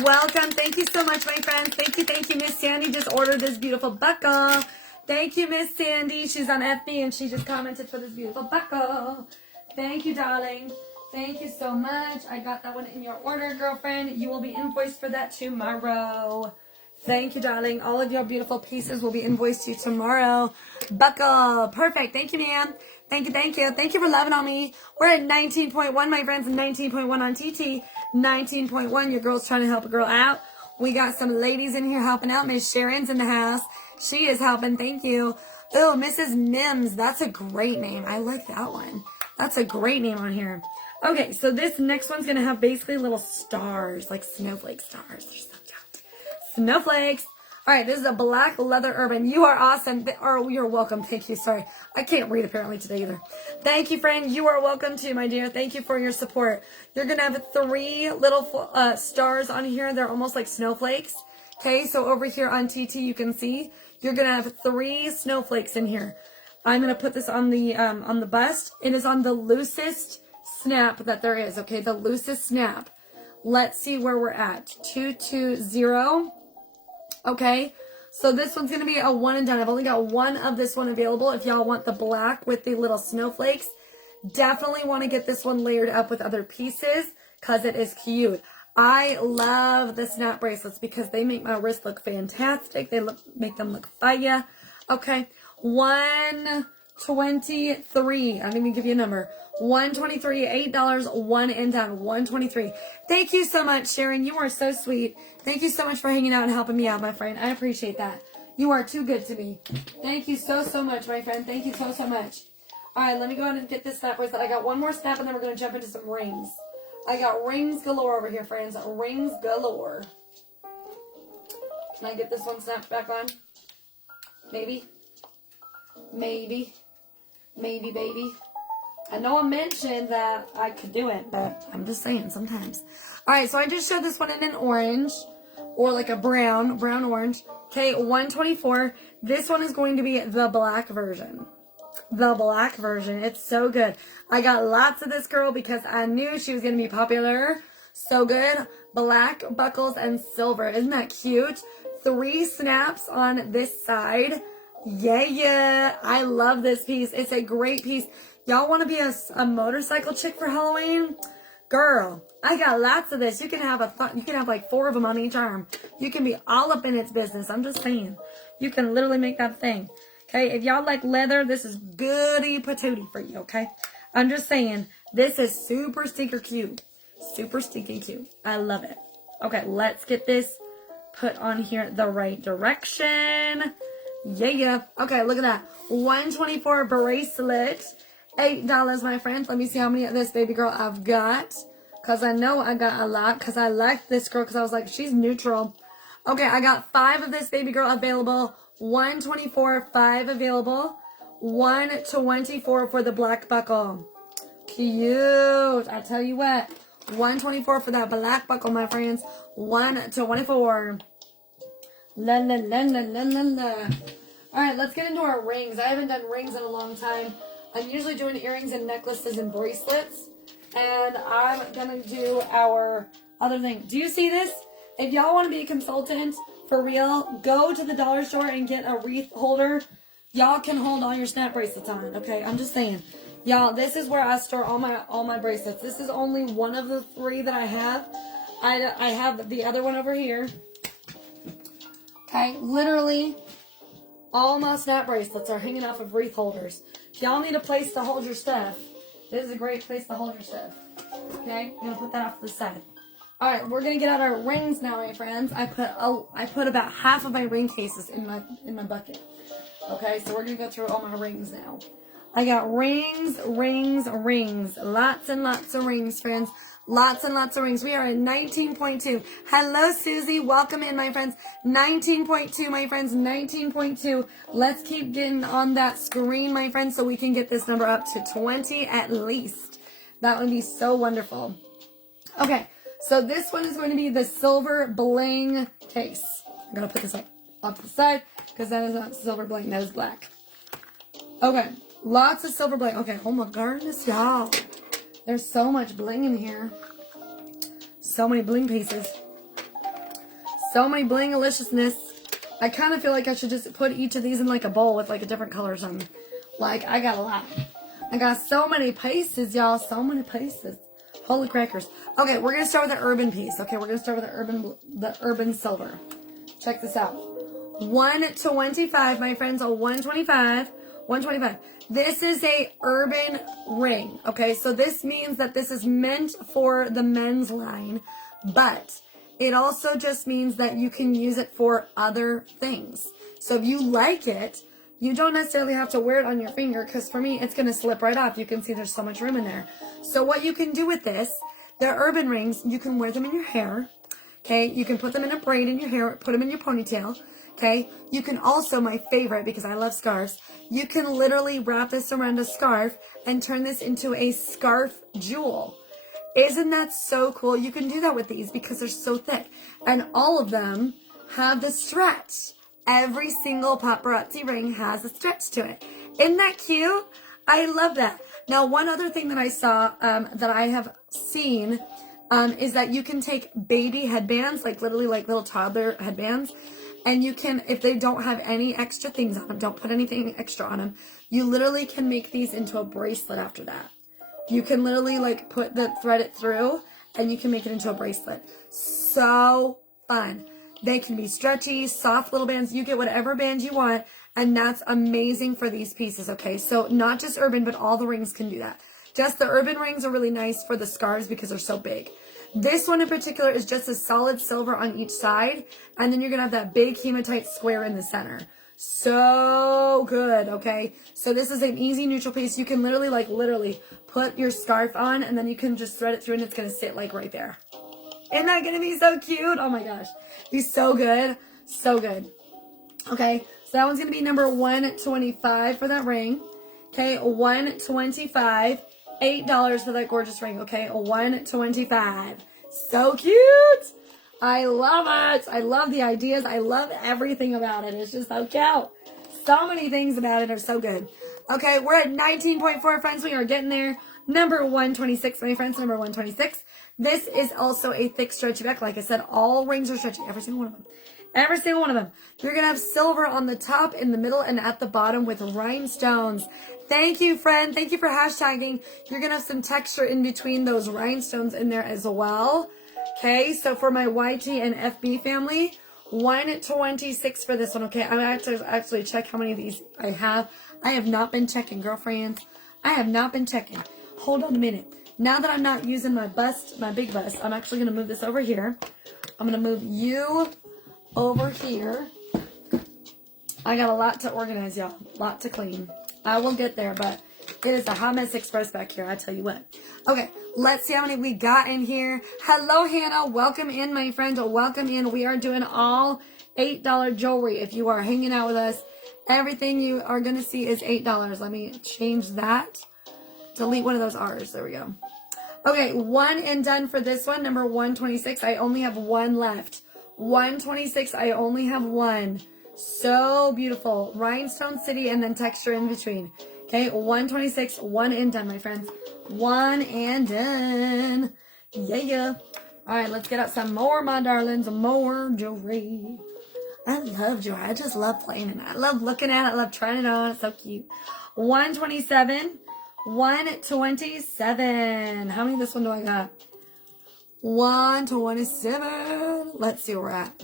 Welcome. Thank you so much, my friends. Thank you, thank you. Miss Sandy just ordered this beautiful buckle. Thank you, Miss Sandy. She's on FB, and she just commented for this beautiful buckle. Thank you, darling. Thank you so much. I got that one in your order, girlfriend. You will be invoiced for that tomorrow. Thank you, darling. All of your beautiful pieces will be invoiced to you tomorrow. Buckle. Perfect. Thank you, ma'am. Thank you, thank you. Thank you for loving on me. We're at 19.1, my friends, and 19.1 on TT. 19.1. Your girl's trying to help a girl out. We got some ladies in here helping out. Miss Sharon's in the house. She is helping. Thank you. Oh, Mrs. Mims. That's a great name. I like that one. That's a great name on here. Okay, so this next one's going to have basically little stars, like snowflake stars. They're so cute. Snowflakes. All right, this is a black leather urban. You are awesome. Or you're welcome. Thank you. Sorry. I can't read apparently today either. Thank you, friend. You are welcome too, my dear. Thank you for your support. You're going to have 3 little stars on here. They're almost like snowflakes. Okay, so over here on TT, you can see you're going to have 3 snowflakes in here. I'm going to put this on the bust. It is on the loosest snap that there is. Okay, the loosest snap. Let's see where we're at. 220. Okay, so this one's going to be a one and done. I've only got one of this one available. If y'all want the black with the little snowflakes, definitely want to get this one layered up with other pieces because it is cute. I love the snap bracelets because they make my wrist look fantastic. They make them look fire. Okay, 123. I'm going to give you a number. 123, $8, one and done. 123. Thank you so much, Sharon. You are so sweet. Thank you so much for hanging out and helping me out, my friend. I appreciate that. You are too good to me. Thank you so much, my friend. Thank you so much. All right, let me go ahead and get this snap bracelet. I got one more snap, and then we're going to jump into some rings. I got rings galore over here, friends. Rings galore. Can I get this one snapped back on? Maybe. Maybe, baby. I know I mentioned that I could do it, but I'm just saying sometimes. All right, so I just showed this one in an orange or like a brown orange. Okay, 124. This one is going to be the black version. The black version. It's so good. I got lots of this girl because I knew she was going to be popular. So good. Black buckles and silver. Isn't that cute? 3 snaps on this side. Yeah. I love this piece. It's a great piece. Y'all want to be a motorcycle chick for Halloween? Girl, I got lots of this. You can have like 4 of them on each arm. You can be all up in its business. I'm just saying. You can literally make that thing. Okay, if y'all like leather, this is goody patootie for you, okay? I'm just saying, this is super stinker cute. Super stinking cute. I love it. Okay, let's get this put on here the right direction. Yeah. Okay, look at that. 124 bracelet. $8, my friends. Let me see how many of this baby girl I've got. Because I know I got a lot. Because I like this girl. Because I was like, she's neutral. Okay, I got 5 of this baby girl available. 124, 5 available. 124 for the black buckle. Cute. I tell you what. 124 for that black buckle, my friends. 124. La la la la la la la. Alright, let's get into our rings. I haven't done rings in a long time. I'm usually doing earrings and necklaces and bracelets. And I'm going to do our other thing. Do you see this? If y'all want to be a consultant, for real, go to the dollar store and get a wreath holder. Y'all can hold all your snap bracelets on, okay? I'm just saying. Y'all, this is where I store all my bracelets. This is only one of the 3 that I have. I have the other one over here. Okay, literally, all my snap bracelets are hanging off of wreath holders. If y'all need a place to hold your stuff, this is a great place to hold your stuff. Okay, I'm gonna put that off to the side. All right, we're gonna get out our rings now, my friends. I put about half of my ring cases in my bucket. Okay, so we're gonna go through all my rings now. I got rings. Lots and lots of rings, friends. Lots and lots of rings. We are at 19.2. Hello, Susie. Welcome in, my friends. 19.2, my friends. 19.2. Let's keep getting on that screen, my friends, so we can get this number up to 20 at least. That would be so wonderful. Okay, so this one is going to be the silver bling case. I'm going to put this off to the side because that is not silver bling. That is black. Okay, lots of silver bling. Okay, oh my goodness, y'all. There's so much bling in here. So many bling pieces. So many bling-aliciousness. I kind of feel like I should just put each of these in like a bowl with like a different color or something. Like, I got a lot. I got so many pieces, y'all. So many pieces. Holy crackers. Okay, we're going to start with the urban piece. Okay, we're going to start with the urban silver. Check this out. 125, my friends. A 125. 125. This is a urban ring. Okay, so this means that this is meant for the men's line, but it also just means that you can use it for other things. So if you like it, you don't necessarily have to wear it on your finger, because for me, it's going to slip right off. You can see there's so much room in there. So what you can do with this, the urban rings, you can wear them in your hair. Okay, you can put them in a braid in your hair, put them in your ponytail. Okay, you can also, my favorite, because I love scarves, you can literally wrap this around a scarf and turn this into a scarf jewel. Isn't that so cool? You can do that with these because they're so thick. And all of them have the stretch. Every single paparazzi ring has a stretch to it. Isn't that cute? I love that. Now, one other thing that I saw that I have seen is that you can take baby headbands, like literally like little toddler headbands, and you can, if they don't have any extra things on them, don't put anything extra on them, you literally can make these into a bracelet after that. You can literally like thread it through and you can make it into a bracelet. So fun. They can be stretchy, soft little bands. You get whatever band you want, and that's amazing for these pieces, okay? So not just urban, but all the rings can do that. Just the urban rings are really nice for the scarves because they're so big. This one in particular is just a solid silver on each side, and then you're going to have that big hematite square in the center. So good, okay? So this is an easy neutral piece. You can literally put your scarf on, and then you can just thread it through, and it's going to sit like right there. Isn't that going to be so cute? Oh my gosh. Be so good. So good. Okay, so that one's going to be number 125 for that ring. Okay, 125. $8 for that gorgeous ring. Okay, 125. So cute. I love it. I love the ideas. I love everything about it. It's just so cute. So many things about it are so good. Okay, we're at 19.4, friends. We are getting there. Number 126, my friends. Number 126. This is also a thick stretchy back. Like I said, all rings are stretchy. Every single one of them. Every single one of them. You're going to have silver on the top, in the middle, and at the bottom with rhinestones. Thank you, friend. Thank you for hashtagging. You're going to have some texture in between those rhinestones in there as well. Okay, so for my YT and FB family, 126 for this one. Okay, I'm going to actually check how many of these I have. I have not been checking, girlfriends. I have not been checking. Hold on a minute. Now that I'm not using my bust, my big bust, I'm actually going to move this over here. I'm going to move you over here. I got a lot to organize, y'all. A lot to clean. I will get there, but it is a hot mess express back here, I tell you what. Okay, let's see how many we got in here. Hello, Hannah. Welcome in, my friend. Welcome in. We are doing all $8 jewelry. If you are hanging out with us, everything you are going to see is $8. Let me change that. Delete one of those R's. There we go. Okay, one and done for this one. Number 126. I only have one left. 126. I only have one. So beautiful. Rhinestone City and then texture in between. Okay, 126. One and done, my friends. One and done. Yeah. All right, let's get out some more, my darlings. More jewelry. I love jewelry. I just love playing in it. I love looking at it. I love trying it on. It's so cute. 127. 127. How many of this one do I got? 127. Let's see where we're at.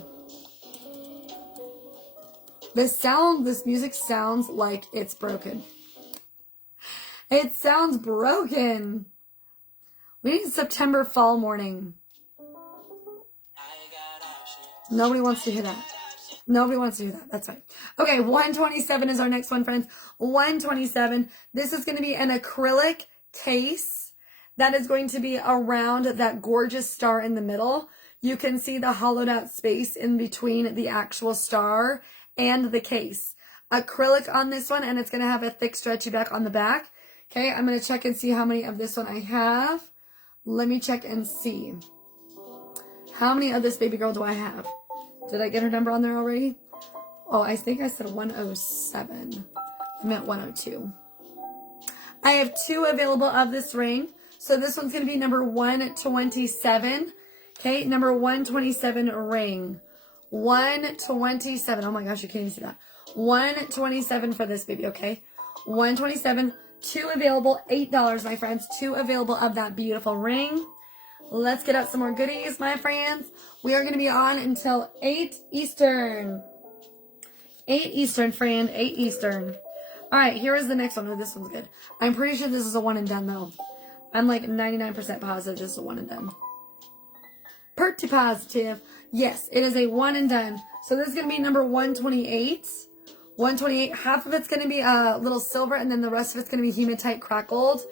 This music sounds like it's broken. It sounds broken. We need September fall morning. Nobody wants to hear that. Nobody wants to hear that. That's right. Okay, 127 is our next one, friends. 127. This is going to be an acrylic case that is going to be around that gorgeous star in the middle. You can see the hollowed out space in between the actual star and the case. Acrylic on this one, and it's going to have a thick stretchy back on the back. Okay, I'm going to check and see how many of this one I have. Let me check and see. How many of this baby girl do I have? Did I get her number on there already? Oh, I think I said 107. I meant 102. I have two available of this ring. So this one's going to be number 127. Okay, number 127 ring. 127. Oh my gosh, you can't even see that. 127 for this baby, okay? 127. 2 available, $8, my friends. 2 available of that beautiful ring. Let's get out some more goodies, my friends. We are going to be on until 8 Eastern. 8 Eastern, friend. 8 Eastern. All right, here is the next one. Oh, this one's good. I'm pretty sure this is a one and done, though. I'm like 99% positive this is a one and done. Pretty positive. Yes, it is a one and done. So this is going to be number 128. 128. Half of it's going to be a little silver, and then the rest of it's going to be hematite crackled.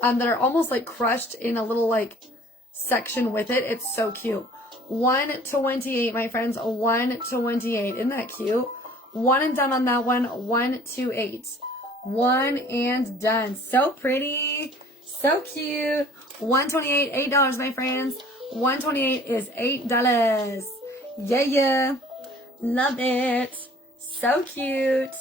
That are almost like crushed in a little like section with it. It's so cute. 128, my friends. 128. Isn't that cute? One and done on that one. 128. One and done. So pretty. So cute. 128. $8, my friends. 128 is $8. Yeah. Love it. So cute.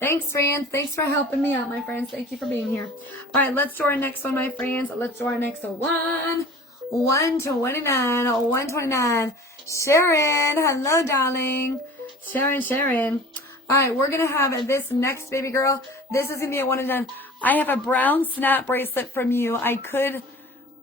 Thanks, friends. Thanks for helping me out, my friends. Thank you for being here. All right, let's do our next one, my friends. Let's do our next one. 129. 129. Sharon. Hello, darling. Sharon. All right, we're going to have this next baby girl. This is going to be a one and done. I have a brown snap bracelet from you. I could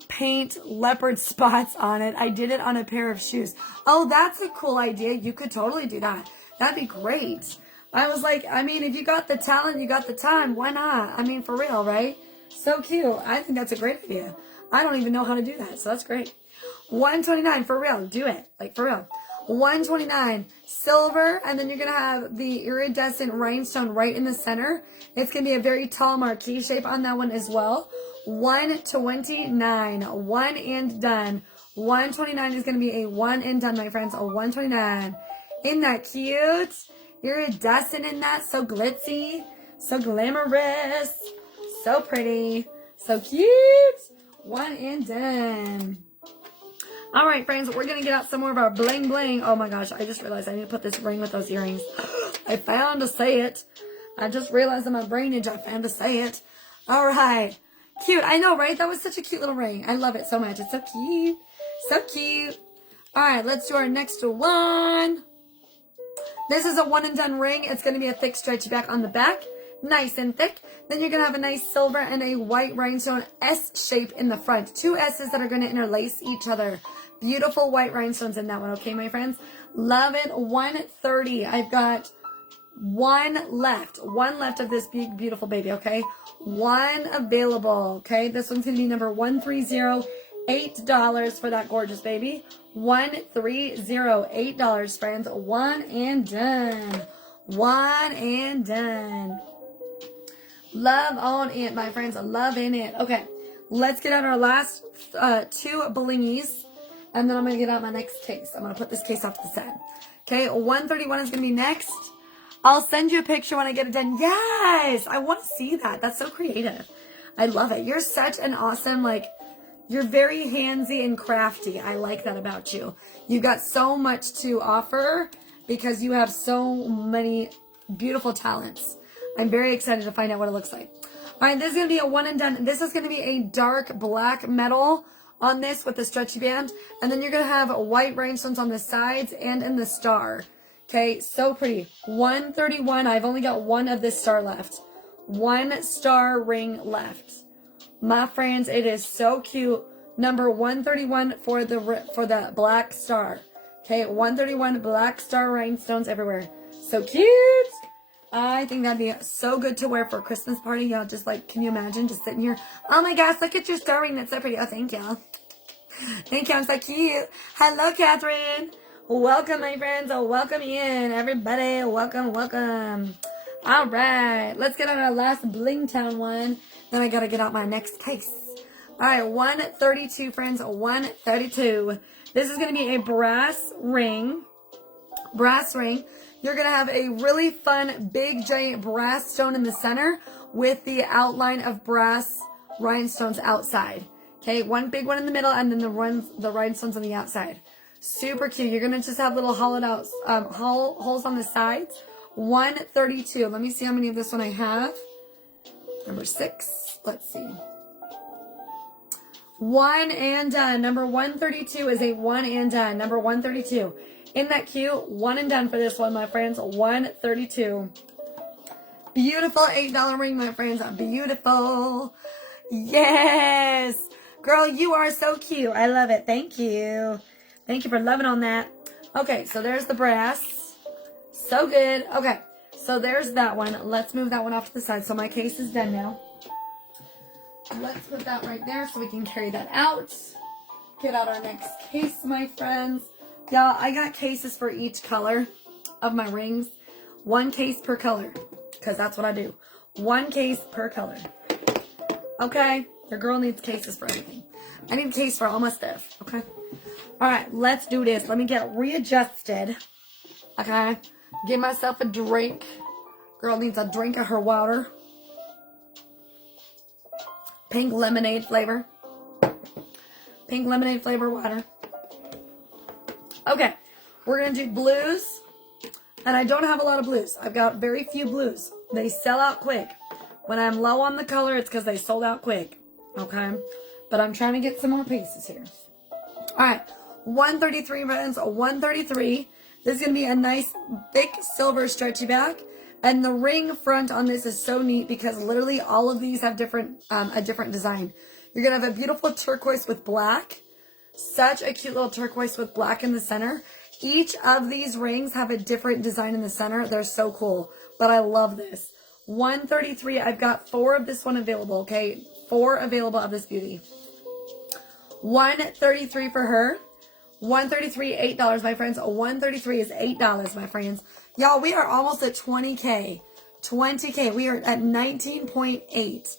paint leopard spots on it. I did it on a pair of shoes. Oh, that's a cool idea. You could totally do that. That'd be great. I was like, I mean, if you got the talent, you got the time. Why not? I mean, for real, right? So cute. I think that's a great idea. I don't even know how to do that, so that's great. 129, for real. Do it. Like, for real. 129, silver, and then you're going to have the iridescent rhinestone right in the center. It's going to be a very tall marquee shape on that one as well. 129, one and done. 129 is going to be a one and done, my friends. A 129. Isn't that cute? Iridescent in that. So glitzy. So glamorous. So pretty. So cute. One and done. All right, friends, we're going to get out some more of our bling bling. Oh my gosh, I just realized I need to put this ring with those earrings. I found to say it. I just realized in my brainage I found to say it. All right. Cute. I know, right? That was such a cute little ring. I love it so much. It's so cute. So cute. All right, let's do our next one. This is a one and done ring. It's going to be a thick stretchy back on the back. Nice and thick. Then you're going to have a nice silver and a white rhinestone S shape in the front. 2 S's that are going to interlace each other. Beautiful white rhinestones in that one. Okay, my friends? Love it. 130. I've got one left. One left of this big, beautiful baby, okay? One available, okay? This one's going to be number 130. $8 for that gorgeous baby. 130. $8, friends. One and done. One and done. Love on it, my friends. Love in it. Okay, let's get out our last 2 blingies, and then I'm going to get out my next case. I'm going to put this case off to the side. Okay, 131 is going to be next. I'll send you a picture when I get it done. Yes, I want to see that. That's so creative. I love it. You're such an awesome, like, you're very handsy and crafty. I like that about you. You got so much to offer because you have so many beautiful talents. I'm very excited to find out what it looks like. All right, this is going to be a one and done. This is going to be a dark black metal on this with the stretchy band. And then you're going to have white rhinestones on the sides and in the star. Okay, so pretty. 131. I've only got one of this star left. 1 star ring left. My friends, it is so cute. Number 131 for the black star. Okay, 131 black star rhinestones everywhere. So cute. I think that'd be so good to wear for a Christmas party. Y'all just like, can you imagine just sitting here? Oh my gosh, look at your star ring. That's so pretty. Oh, thank you. Thank you. I'm so cute. Hello, Catherine. Welcome, my friends. Oh, welcome in, everybody. Welcome. All right. Let's get on our last Bling Town one. Then I got to get out my next case. All right. 132, friends. 132. This is going to be a brass ring. You're going to have a really fun, big, giant brass stone in the center with the outline of brass rhinestones outside. Okay, one big one in the middle and then the rhinestones on the outside. Super cute. You're going to just have little hollowed out holes on the sides. 132. Let me see how many of this one I have. Number 6. Let's see. One and done. Number 132 is a one and done. Number 132. Isn't that cute? One and done for this one, my friends. 132. Beautiful $8 ring, my friends. Beautiful. Yes. Girl, you are so cute. I love it. Thank you. Thank you for loving on that. Okay, so there's the brass. So good. Okay, so there's that one. Let's move that one off to the side. So my case is done now. Let's put that right there so we can carry that out. Get out our next case, my friends. Y'all, I got cases for each color of my rings. One case per color, because that's what I do. One case per color. Okay? Your girl needs cases for everything. I need a case for all my stuff. Okay? Alright, let's do this. Let me get readjusted. Okay? Give myself a drink. Girl needs a drink of her water. Pink lemonade flavor. Pink lemonade flavor water. Okay. We're going to do blues. And I don't have a lot of blues. I've got very few blues. They sell out quick. When I'm low on the color, it's because they sold out quick. Okay? But I'm trying to get some more pieces here. Alright. 133, friends. 133. This is going to be a nice, thick, silver stretchy back. And the ring front on this is so neat because literally all of these have a different design. You're going to have a beautiful turquoise with black. Such a cute little turquoise with black in the center. Each of these rings have a different design in the center. They're so cool. But I love this. 133. I've got 4 of this one available, okay? 4 available of this beauty. 133 for her. 133, $8, my friends. 133 is $8, my friends. Y'all, we are almost at 20K. 20K. We are at 19.8.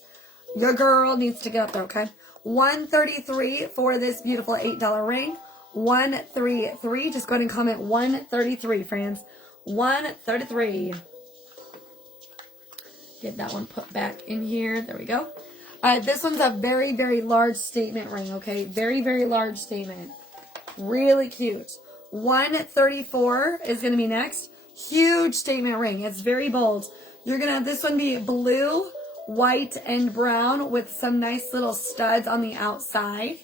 Your girl needs to get up there, okay? 133 for this beautiful $8 ring. 133. Just go ahead and comment 133, friends. 133. Get that one put back in here. There we go. This one's a very, very large statement ring, okay? Very, very large statement. Really cute. 134 is going to be next. Huge statement ring. It's very bold. You're going to have this one be blue, white, and brown with some nice little studs on the outside.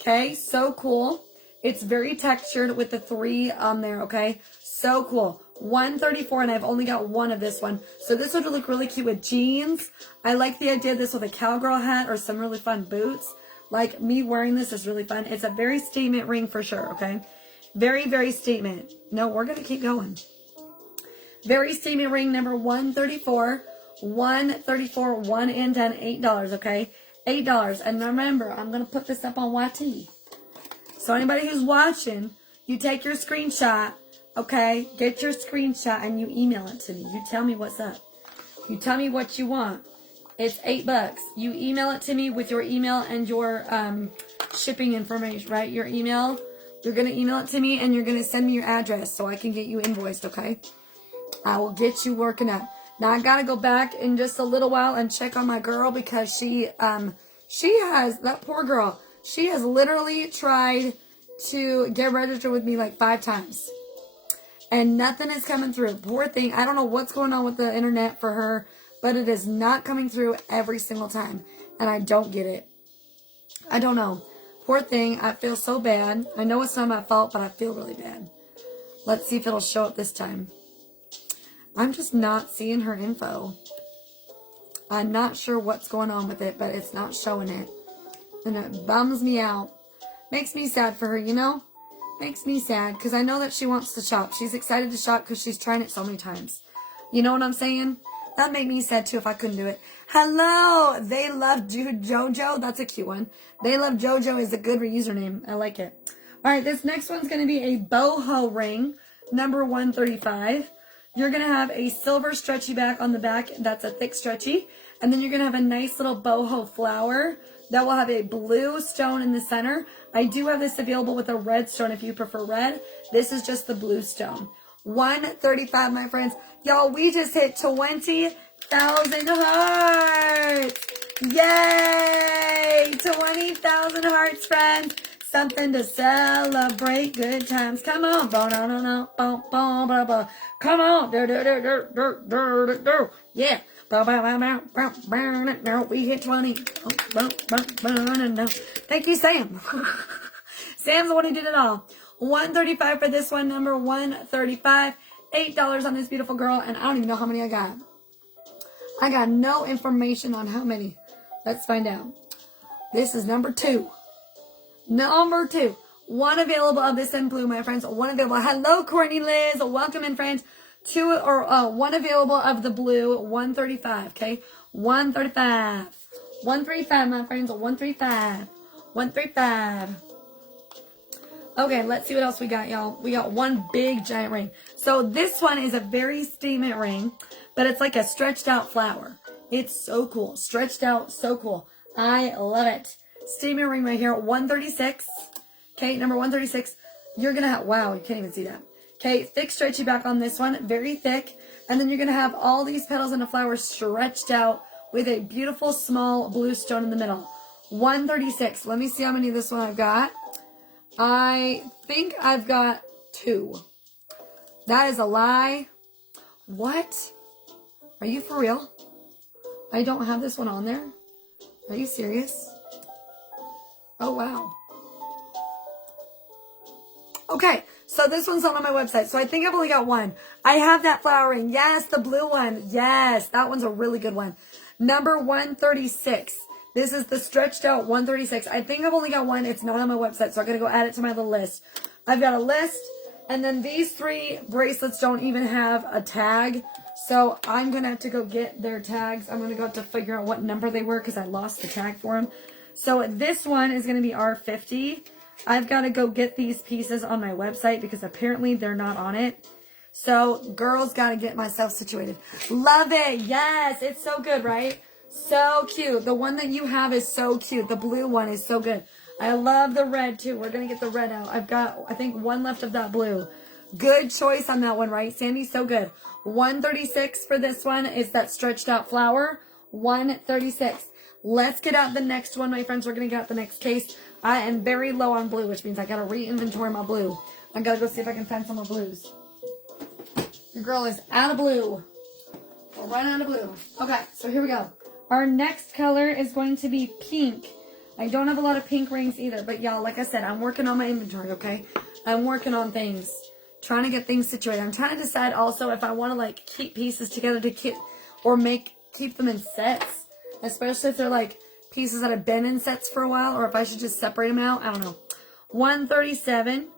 Okay, so cool. It's very textured with the 3 on there, okay? So cool. 134, and I've only got 1 of this one. So this would look really cute with jeans. I like the idea of this with a cowgirl hat or some really fun boots. Like, me wearing this is really fun. It's a very statement ring for sure, okay? Very, very statement. No, we're going to keep going. Very statement ring number 134. 134, 1 and 10, $8, okay? $8. And remember, I'm going to put this up on YT. So anybody who's watching, you take your screenshot, okay? Get your screenshot and you email it to me. You tell me what's up. You tell me what you want. It's $8. You email it to me with your email and your shipping information, right? Your email. You're going to email it to me and you're going to send me your address so I can get you invoiced, okay? I will get you working up. Now, I got to go back in just a little while and check on my girl because she has, that poor girl, she has literally tried to get registered with me like 5 times. And nothing is coming through. Poor thing. I don't know what's going on with the internet for her, but it is not coming through every single time. And I don't get it. I don't know. Poor thing. I feel so bad. I know it's not my fault, but I feel really bad. Let's see if it'll show up this time. I'm just not seeing her info. I'm not sure what's going on with it, but it's not showing it. And it bums me out. Makes me sad for her, you know? Makes me sad because I know that she wants to shop. She's excited to shop because she's trying it so many times. You know what I'm saying? That'd make me sad too if I couldn't do it. Hello! They love Jojo. That's a cute one. They love Jojo is a good username. I like it. Alright, this next one's going to be a boho ring. Number 135. You're going to have a silver stretchy back on the back. That's a thick stretchy. And then you're going to have a nice little boho flower that will have a blue stone in the center. I do have this available with a red stone if you prefer red. This is just the blue stone. 135, my friends. Y'all, we just hit 20,000 hearts. Yay! 20,000 hearts, friends. Something to celebrate. Good times. Come on. Come on. Yeah. We hit 20. Thank you, Sam. Sam's the one who did it all. 135 for this one. Number 135. $8 on this beautiful girl. And I don't even know how many I got. I got no information on how many. Let's find out. This is number 2. Number 2. One available of this in blue, my friends. One available. Hello, Courtney Liz. Welcome in, friends. One available of the blue. 135. Okay. 135. 135, my friends. 135. 135. Okay, let's see what else we got, y'all. We got one big giant ring. So this one is a very statement ring, but it's like a stretched out flower. It's so cool. Stretched out, so cool. I love it. Statement ring right here, 136. Okay, number 136. You're going to have, wow, you can't even see that. Okay, thick stretchy back on this one, very thick. And then you're going to have all these petals and a flower stretched out with a beautiful small blue stone in the middle. 136. Let me see how many of this one I've got. I think I've got 2. That is a lie. What? Are you for real? I don't have this one on there? Are you serious? Oh, wow. Okay, so this one's not on my website. So I think I've only got 1. I have that flower ring. Yes, the blue one. Yes, that one's a really good one. Number 136. This is the stretched out 136. I think I've only got 1. It's not on my website, so I'm going to go add it to my little list. I've got a list, and then these 3 bracelets don't even have a tag. So I'm going to have to go get their tags. I'm going to go have to figure out what number they were because I lost the tag for them. So this one is going to be R50. I've got to go get these pieces on my website because apparently they're not on it. So girls, got to get myself situated. Love it. Yes, it's so good, right? So cute. The one that you have is so cute. The blue one is so good. I love the red too. We're going to get the red out. I've got, I think, 1 left of that blue. Good choice on that one, right, Sandy? So good. 136 for this one is that stretched out flower. 136. Let's get out the next one, my friends. We're going to get out the next case. I am very low on blue, which means I got to re-inventory my blue. I got to go see if I can find some more blues. Your girl is out of blue. We're running out of blue. Okay, so here we go. Our next color is going to be pink. I don't have a lot of pink rings either, but y'all, like I said, I'm working on my inventory, okay? I'm working on things, trying to get things situated. I'm trying to decide also if I want to like keep pieces together to keep them in sets, especially if they're like pieces that have been in sets for a while, or if I should just separate them out. I don't know. 137.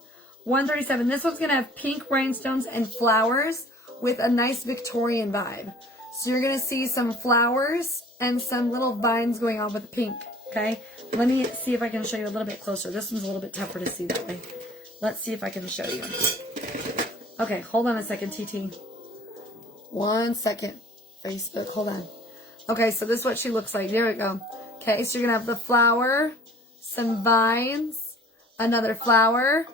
137. This one's going to have pink rhinestones and flowers with a nice Victorian vibe. So you're going to see some flowers and some little vines going on with pink, okay? Let me see if I can show you a little bit closer. This one's a little bit tougher to see that way. Let's see if I can show you. Okay, hold on a second, TT. 1 second. Facebook, hold on. Okay, so this is what she looks like. There we go. Okay, so you're going to have the flower, some vines, another flower,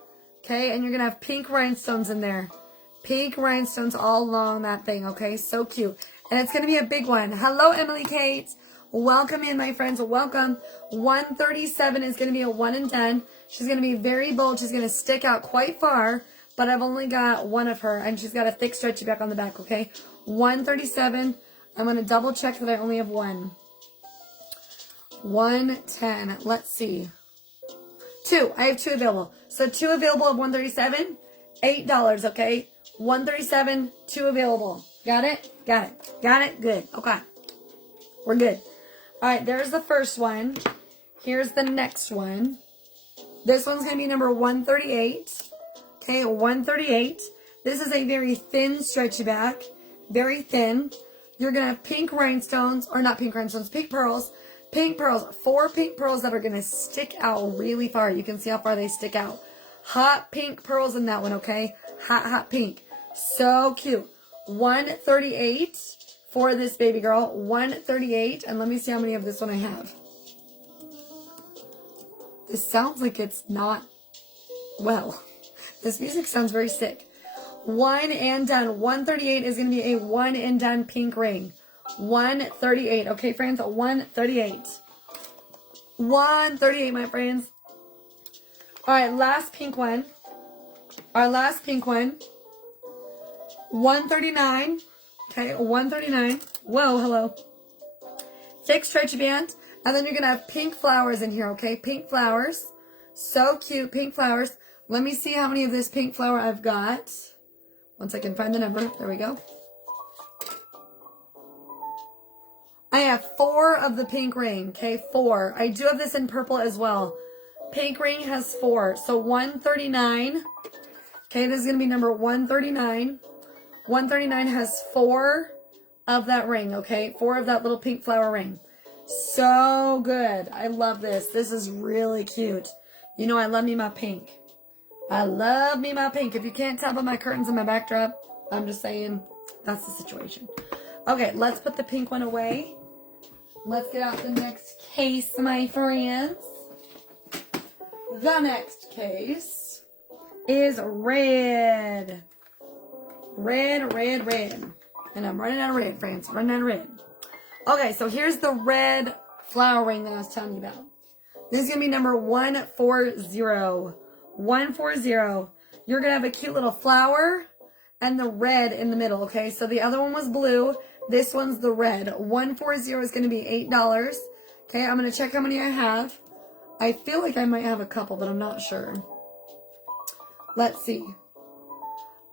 okay? And you're going to have pink rhinestones in there. Pink rhinestones all along that thing, okay? So cute. And it's going to be a big one. Hello, Emily Kate. Welcome in, my friends. Welcome. 137 is going to be a 1 and 10. She's going to be very bold. She's going to stick out quite far, but I've only got 1 of her, and she's got a thick stretchy back on the back, okay? 137. I'm going to double check that I only have 1. 110. Let's see. 2. I have 2 available. So 2 available of 137. $8, okay? 137, 2 available. Got it? Got it. Got it? Good. Okay. We're good. All right, there's the first one. Here's the next one. This one's going to be number 138. Okay, 138. This is a very thin stretchy back. Very thin. You're going to have pink rhinestones, or not pink rhinestones, pink pearls. Pink pearls. 4 pink pearls that are going to stick out really far. You can see how far they stick out. Hot pink pearls in that one, okay? Hot, hot pink. So cute. 138 for this baby girl. 138. And let me see how many of this one I have. This sounds like it's not well. This music sounds very sick. 1 and done. 138 is going to be a 1 and done pink ring. 138. Okay, friends? 138. 138, my friends. All right, last pink one. Our last pink one. 139. Okay, 139. Whoa, hello. Thick stretchy band. And then you're going to have pink flowers in here, okay? Pink flowers. So cute, pink flowers. Let me see how many of this pink flower I've got. Once I can find the number. There we go. I have 4 of the pink ring. Okay, 4. I do have this in purple as well. Pink ring has 4. So 139. Okay, this is going to be number 139. 139 has 4 of that ring, okay? 4 of that little pink flower ring. So good. I love this. This is really cute. You know I love me my pink. I love me my pink. If you can't tell by my curtains and my backdrop, I'm just saying that's the situation. Okay, let's put the pink one away. Let's get out the next case, my friends. The next case is red. Red, red, red. And I'm running out of red, friends. Running out of red. Okay, so here's the red flower ring that I was telling you about. This is going to be number 140. 140. You're going to have a cute little flower and the red in the middle, okay? So the other one was blue. This one's the red. 140 is going to be $8. Okay, I'm going to check how many I have. I feel like I might have a couple, but I'm not sure. Let's see.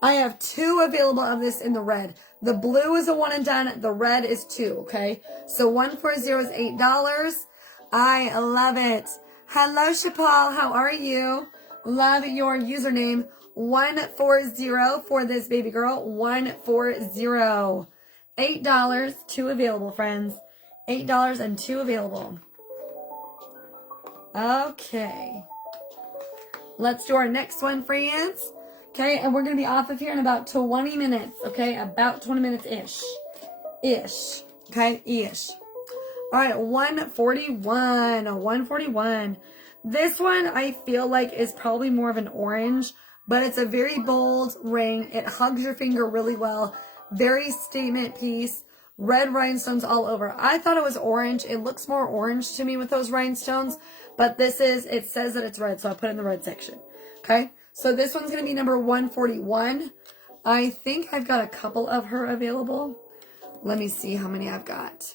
I have 2 available of this in the red. The blue is a 1 and done. The red is 2, okay? So 140 is $8. I love it. Hello, Chapal. How are you? Love your username. 140 for this baby girl. 140. $8. 2 available, friends. $8 and 2 available. Okay. Let's do our next one, friends. Okay, and we're going to be off of here in about 20 minutes, okay? About 20 minutes-ish. Ish. Okay, ish. All right, 141. 141. This one I feel like is probably more of an orange, but it's a very bold ring. It hugs your finger really well. Very statement piece. Red rhinestones all over. I thought it was orange. It looks more orange to me with those rhinestones, but this is, it says that it's red, so I put it in the red section. Okay? So this one's going to be number 141. I think I've got a couple of her available. Let me see how many I've got.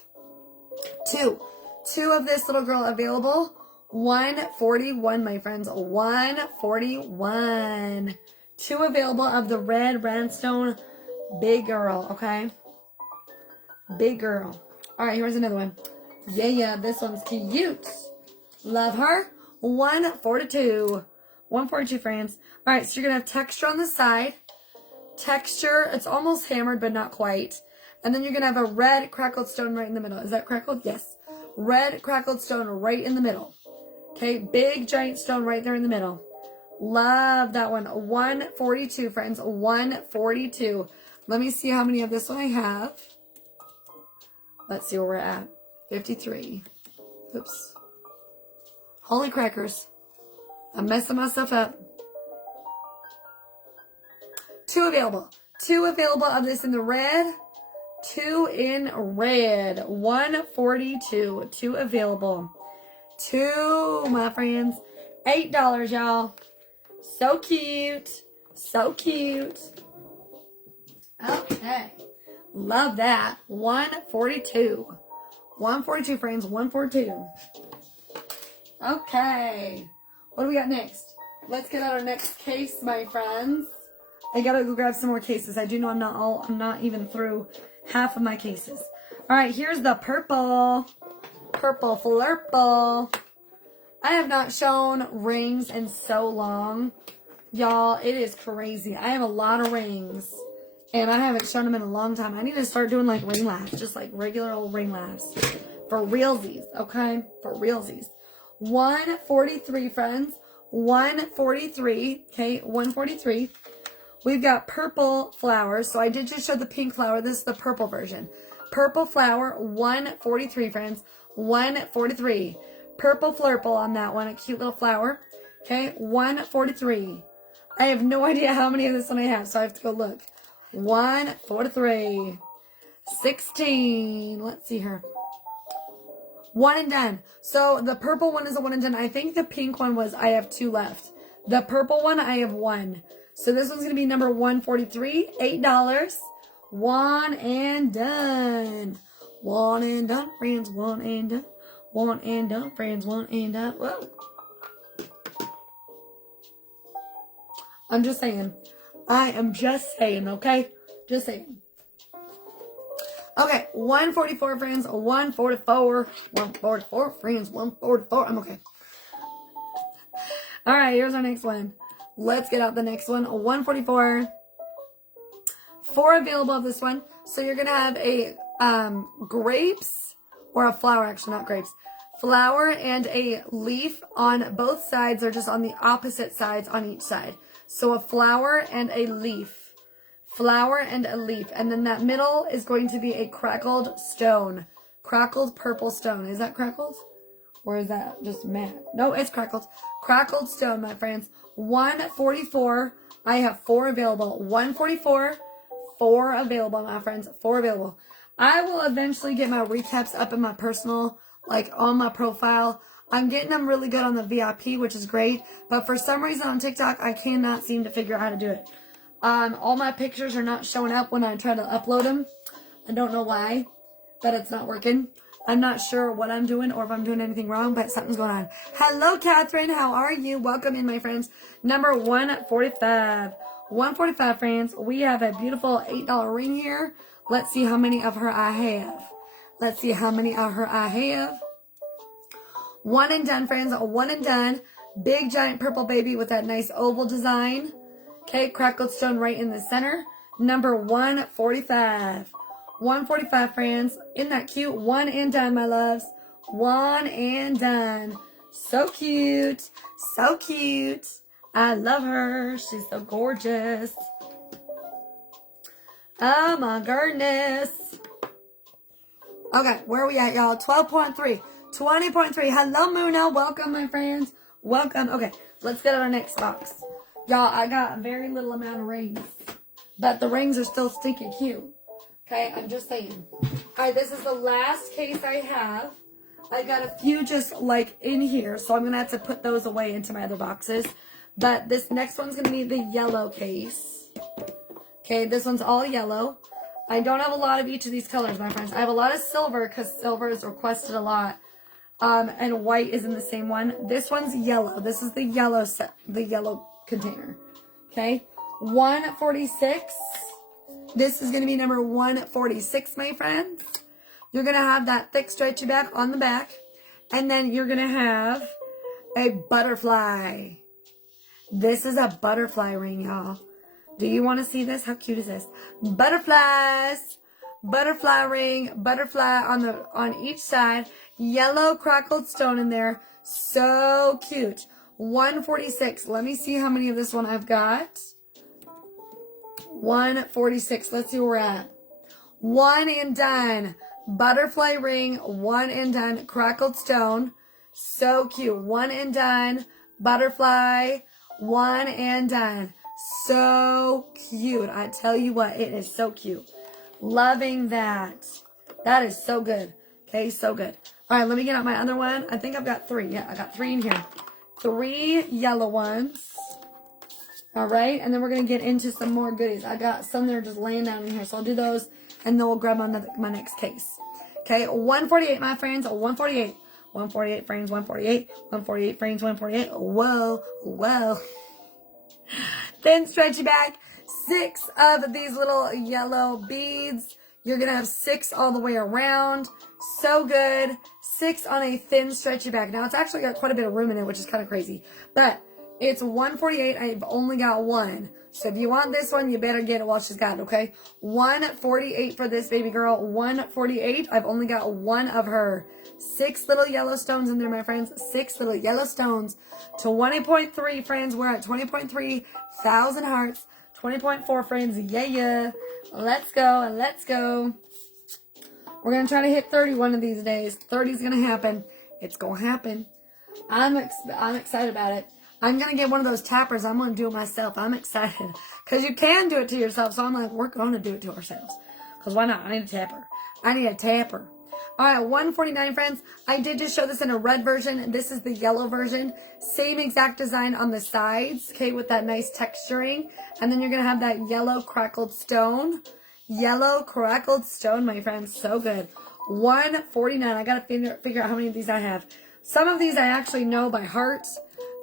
2. 2 of this little girl available. 141, my friends. 141. 2 available of the red rhinestone big girl, okay? Big girl. All right, here's another one. Yeah, this one's cute. Love her. 142. 142, friends. All right, so you're going to have texture on the side. Texture, it's almost hammered, but not quite. And then you're going to have a red crackled stone right in the middle. Is that crackled? Yes. Red crackled stone right in the middle. Okay, big giant stone right there in the middle. Love that one. 142, friends. 142. Let me see how many of this one I have. Let's see where we're at. 53. Oops. Holy crackers. I'm messing myself up. 2 available. 2 available of this in the red. 2 in red. 142. 2 available. 2, my friends. $8, y'all. So cute. So cute. Okay. Love that. 142. 142, friends. 142. Okay. What do we got next? Let's get out our next case, my friends. I gotta go grab some more cases. I do know I'm not even through half of my cases. All right, here's the purple. Purple flurple. I have not shown rings in so long. Y'all, it is crazy. I have a lot of rings. And I haven't shown them in a long time. I need to start doing like ring laughs. Just like regular old ring laughs. For realsies, okay? For realsies. 143, friends. 143. Okay, 143. We've got purple flowers. So I did just show the pink flower. This is the purple version. Purple flower, 143, friends. 143. Purple flurple on that one. A cute little flower. Okay, 143. I have no idea how many of this one I have, so I have to go look. 143. 16. Let's see here. 1 and done. So the purple one is a 1 and done. I think the pink one was, I have 2 left. The purple one, I have 1. So this one's going to be number 143. $8. 1 and done. 1 and done, friends. 1 and done. 1 and done, friends. 1 and done. Whoa. I'm just saying. I am just saying, okay? Just saying. Okay, 144, friends. 144. 144, friends. 144. I'm okay. All right, here's our next one. Let's get out the next one. 144. 4 available of this one. So you're going to have a grapes or a flower, actually, not grapes. Flower and a leaf on both sides, or just on the opposite sides on each side. So a flower and a leaf. Flower and a leaf. And then that middle is going to be a crackled stone. Crackled purple stone. Is that crackled? Or is that just matte? No, it's crackled. Crackled stone, my friends. 144. I have 4 available. 144. 4 available, my friends. 4 available. I will eventually get my recaps up in my personal, like on my profile. I'm getting them really good on the VIP, which is great. But for some reason on TikTok, I cannot seem to figure out how to do it. All my pictures are not showing up when I try to upload them. I don't know why, but it's not working. I'm not sure what I'm doing or if I'm doing anything wrong, but something's going on. Hello, Catherine. How are you? Welcome in, my friends. Number 145. 145, friends. We have a beautiful $8 ring here. Let's see how many of her I have. Let's see how many of her I have. 1 and done, friends. 1 and done. Big, giant purple baby with that nice oval design. Okay, crackled stone right in the center. Number 145. 145, friends. Isn't that cute? 1 and done, my loves. 1 and done. So cute. So cute. I love her. She's so gorgeous. Oh my goodness. Okay, where are we at, y'all? 12.3. 20.3. Hello, Muna. Welcome, my friends. Welcome. Okay, let's get on our next box. Y'all, I got a very little amount of rings, but the rings are still stinking cute. Okay, I'm just saying. All right, this is the last case I have. I got a few just like in here, so I'm going to have to put those away into my other boxes. But this next one's going to be the yellow case. Okay, this one's all yellow. I don't have a lot of each of these colors, my friends. I have a lot of silver because silver is requested a lot. And white is in the same one. This one's yellow. This is the yellow set, the yellow container. Okay, 146. This is going to be number 146, my friends. You're going to have that thick stretchy back on the back. And then you're going to have a butterfly. This is a butterfly ring, y'all. Do you want to see this? How cute is this? Butterflies. Butterfly ring. Butterfly on each side. Yellow crackled stone in there. So cute. 146. Let me see how many of this one I've got. 146. Let's see where we're at. 1 and done. Butterfly ring. 1 and done. Crackled stone. So cute. 1 and done. Butterfly. 1 and done. So cute. I tell you what, it is so cute. Loving that. That is so good. Okay, so good. All right, let me get out my other one. I think I've got 3. Yeah, I got 3 in here. 3 yellow ones. All right, and then we're going to get into some more goodies. I got some that are just laying down in here, so I'll do those, and then we'll grab my next case. Okay, 148, my friends. 148. 148 frames, 148. 148 frames, 148. Whoa, whoa. Thin stretchy back. 6 of these little yellow beads. You're going to have 6 all the way around. So good. 6 on a thin stretchy back. Now, it's actually got quite a bit of room in it, which is kind of crazy. But it's 148. I've only got 1. So if you want this one, you better get it while she's got it, okay? 148 for this baby girl. 148. I've only got 1 of her. 6 little yellow stones in there, my friends. 6 little yellow stones. To 20.3, friends. We're at 20.3 thousand hearts. 20.4, friends. Yeah. Let's go and let's go. We're going to try to hit 30 one of these days. 30 is going to happen. It's going to happen. I'm excited about it. I'm going to get one of those tappers. I'm going to do it myself. I'm excited. Because you can do it to yourself. So I'm like, we're going to do it to ourselves. Because why not? I need a tapper. I need a tapper. All right, 149, friends. I did just show this in a red version. This is the yellow version. Same exact design on the sides, okay, with that nice texturing. And then you're going to have that yellow crackled stone. Yellow crackled stone, my friends. So good. 149. I got to figure out how many of these I have. Some of these I actually know by heart,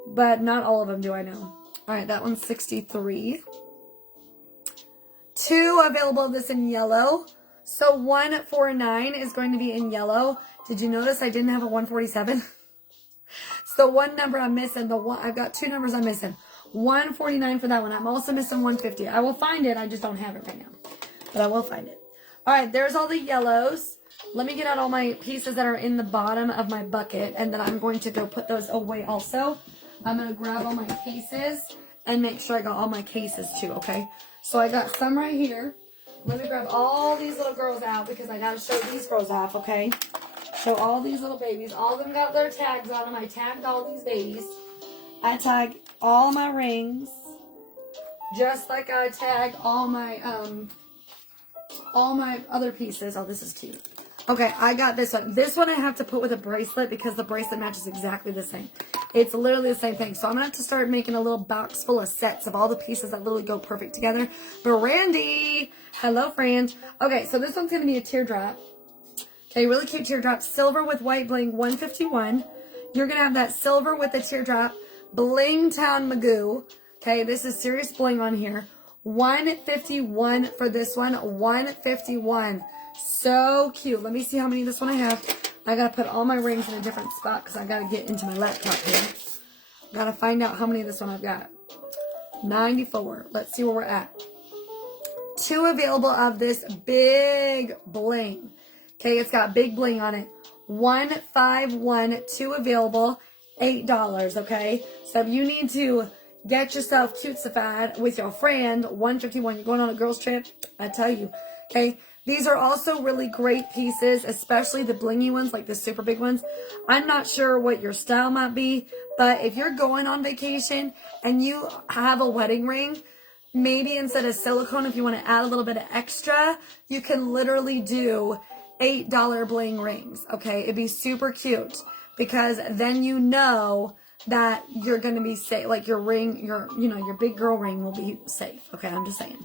but not all of them do I know. All right, that one's 63. 2 available of this in yellow. So 149 is going to be in yellow. Did you notice I didn't have a 147? So one number I'm missing. I've got two numbers I'm missing. 149 for that one. I'm also missing 150. I will find it. I just don't have it right now. But I will find it. All right, there's all the yellows. Let me get out all my pieces that are in the bottom of my bucket, and then I'm going to go put those away also. I'm going to grab all my cases and make sure I got all my cases too, okay? So I got some right here. Let me grab all these little girls out because I got to show these girls off, okay? Show all these little babies. All of them got their tags on them. I tagged all these babies. I tag all my rings, just like I tag all my other pieces. Oh, this is cute. Okay, I got this one. This one I have to put with a bracelet because the bracelet matches exactly the same. It's literally the same thing. So I'm going to have to start making a little box full of sets of all the pieces that literally go perfect together. But Randy, hello friend. Okay, so this one's going to be a teardrop. Okay, really cute teardrop. Silver with white bling, 151. You're going to have that silver with the teardrop. Bling Town Magoo. Okay, this is serious bling on here. 151 for this one. 151. So cute. Let me see how many of this one I have. I got to put all my rings in a different spot because I got to get into my laptop here. Got to find out how many of this one I've got. 94. Let's see where we're at. 2 available of this big bling. Okay, it's got big bling on it. 151. 2 available. $8, okay? So if you need to get yourself cutesified with your friend, 151, you're going on a girls trip, I tell you, okay? These are also really great pieces, especially the blingy ones, like the super big ones. I'm not sure what your style might be, but if you're going on vacation and you have a wedding ring, maybe instead of silicone, if you want to add a little bit of extra, you can literally do $8 bling rings, okay? It'd be super cute. Because then you know that you're going to be safe. Like your ring, your big girl ring will be safe. Okay, I'm just saying.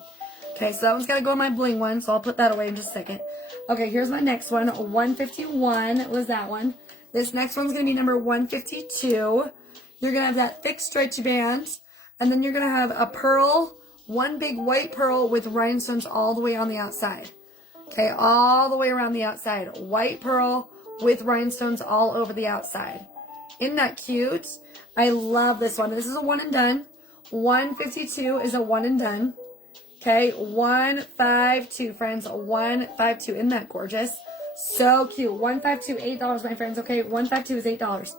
Okay, so that one's got to go in my bling one. So I'll put that away in just a second. Okay, here's my next one. 151 was that one. This next one's going to be number 152. You're going to have that thick stretchy band. And then you're going to have a pearl. One big white pearl with rhinestones all the way on the outside. Okay, all the way around the outside. White pearl with rhinestones all over the outside. Isn't that cute? I love this one. This is a one and done. 152 is a one and done. Okay, 152, friends. 152. Isn't that gorgeous? So cute. 152, $8, my friends. Okay, 152 is $8.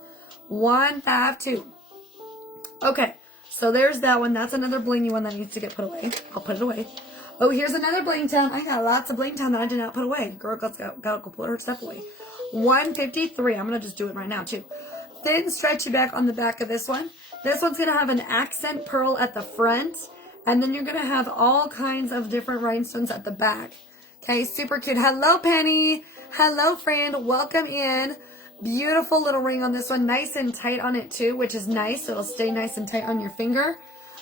152. Okay, so there's that one. That's another blingy one that needs to get put away. I'll put it away. Oh, here's another bling town. I got lots of bling town that I did not put away. Girl, gotta go put her stuff away. 153. I'm going to just do it right now, too. Thin stretchy back on the back of this one. This one's going to have an accent pearl at the front. And then you're going to have all kinds of different rhinestones at the back. Okay, super cute. Hello, Penny. Hello, friend. Welcome in. Beautiful little ring on this one. Nice and tight on it, too, which is nice. So it'll stay nice and tight on your finger.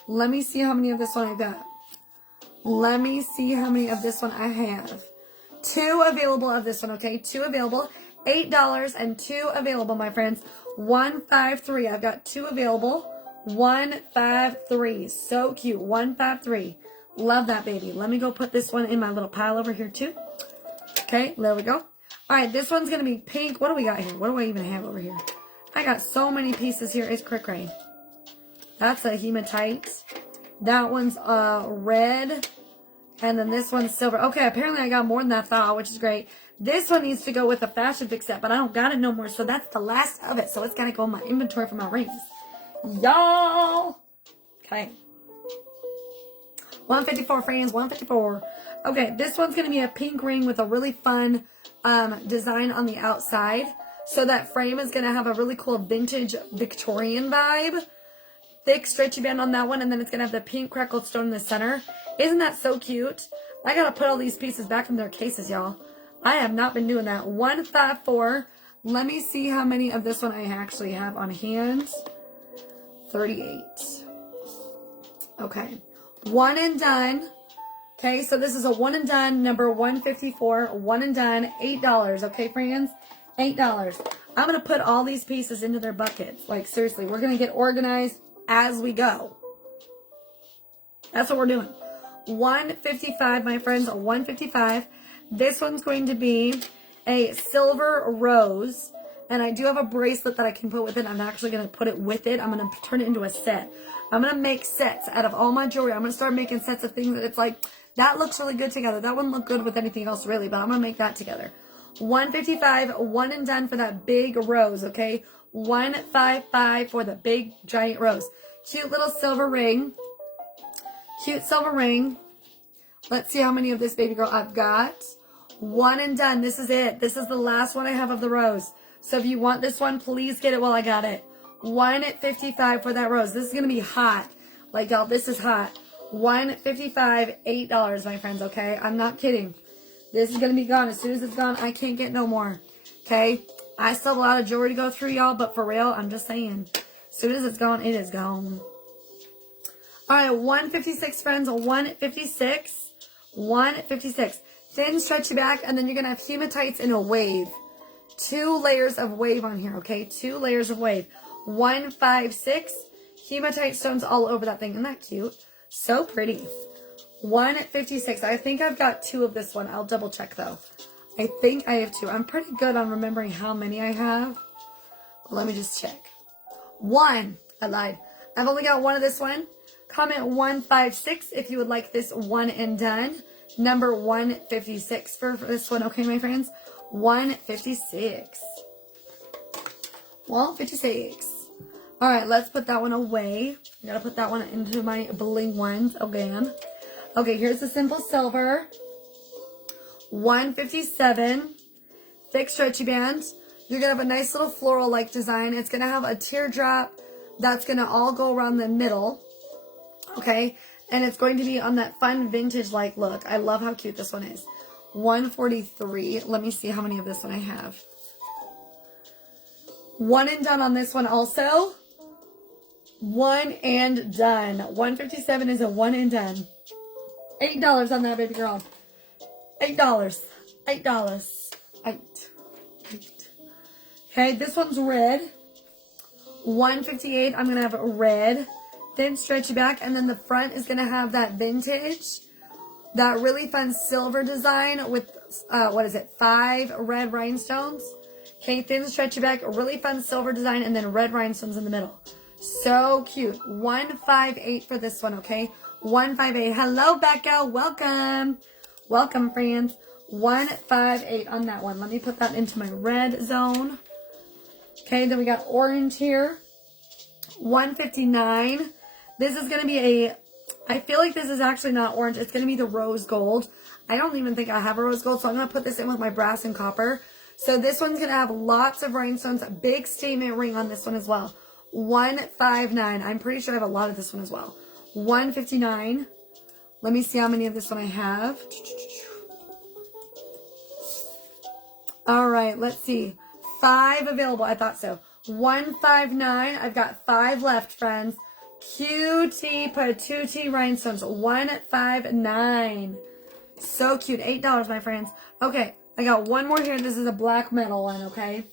Let me see how many of this one I got. Let me see how many of this one I have. 2 available of this one, okay? 2 available. $8 and 2 available, my friends. 153. I've got 2 available. 153. So cute. 153. Love that baby. Let me go put this one in my little pile over here too. Okay, there we go. All right, this one's going to be pink. What do we got here? What do I even have over here? I got so many pieces here. It's cray-cray. That's a hematite. That one's red. And then this one's silver. Okay, apparently I got more than that thought, which is great. This one needs to go with a fashion fix set, but I don't got it no more, so that's the last of it. So it's got to go in my inventory for my rings. Y'all! Okay. 154, friends. 154. Okay, this one's going to be a pink ring with a really fun design on the outside. So that frame is going to have a really cool vintage Victorian vibe. Thick stretchy band on that one, and then it's going to have the pink crackled stone in the center. Isn't that so cute? I got to put all these pieces back in their cases, y'all. I have not been doing that. 154. Let me see how many of this one I actually have on hand. 38. Okay. One and done. Okay, so this is a one and done, number 154. One and done, $8. Okay, friends? $8. I'm going to put all these pieces into their buckets. Like, seriously, we're going to get organized as we go. That's what we're doing. 155, my friends, 155. This one's going to be a silver rose. And I do have a bracelet that I can put with it. I'm actually going to put it with it. I'm going to turn it into a set. I'm going to make sets out of all my jewelry. I'm going to start making sets of things that it's like, that looks really good together. That wouldn't look good with anything else really, but I'm going to make that together. 155, one and done for that big rose, okay? 155 for the big giant rose. Cute little silver ring. Cute silver ring. Let's see how many of this baby girl I've got. One and done. This is it. This is the last one I have of the rose. So if you want this one, please get it while I got it. 155 for that rose. This is going to be hot. Like, y'all, this is hot. 155, $8, my friends, okay? I'm not kidding. This is going to be gone. As soon as it's gone, I can't get no more, okay? I still have a lot of jewelry to go through, y'all, but for real, I'm just saying. As soon as it's gone, it is gone. All right, 156, friends. 156. 156. Thin, stretchy back, and then you're going to have hematites in a wave. 2 layers of wave on here, okay? 2 layers of wave. 156. Hematite stones all over that thing. Isn't that cute? So pretty. 156. I think I've got 2 of this one. I'll double check, though. I think I have 2. I'm pretty good on remembering how many I have. Let me just check. 1. I lied. I've only got 1 of this one. Comment 156 if you would like this one and done. Number 156 for this one. Okay, my friends? 156. 156. All right, let's put that one away. I gotta put that one into my bling ones again. Okay, here's the simple silver. 157. Thick stretchy band. You're gonna have a nice little floral-like design. It's gonna have a teardrop that's gonna all go around the middle. Okay, and it's going to be on that fun vintage-like look. I love how cute this one is. 143. Let me see how many of this one I have. 1 and done on this one also. 1 and done. 157 is a 1 and done. $8 on that, baby girl. $8. $8. 8. Okay, this one's red. 158. I'm going to have red. Thin, stretchy back. And then the front is going to have that vintage. That really fun silver design with, 5 red rhinestones. Okay, thin, stretchy back. Really fun silver design. And then red rhinestones in the middle. So cute. 158 for this one, okay? 158. Hello, Becca. Welcome. Welcome, friends. 158 on that one. Let me put that into my red zone. Okay, then we got orange here. 159. This is going to be a, I feel like this is actually not orange. It's going to be the rose gold. I don't even think I have a rose gold, so I'm going to put this in with my brass and copper. So this one's going to have lots of rhinestones. A big statement ring on this one as well. 159. I'm pretty sure I have a lot of this one as well. 159. Let me see how many of this one I have. All right, let's see. 5 available. I thought so. 159. I've got 5 left, friends. Cutie patootie rhinestones. 159. So cute. $8, my friends. Okay, I got one more here. This is a black metal one, okay?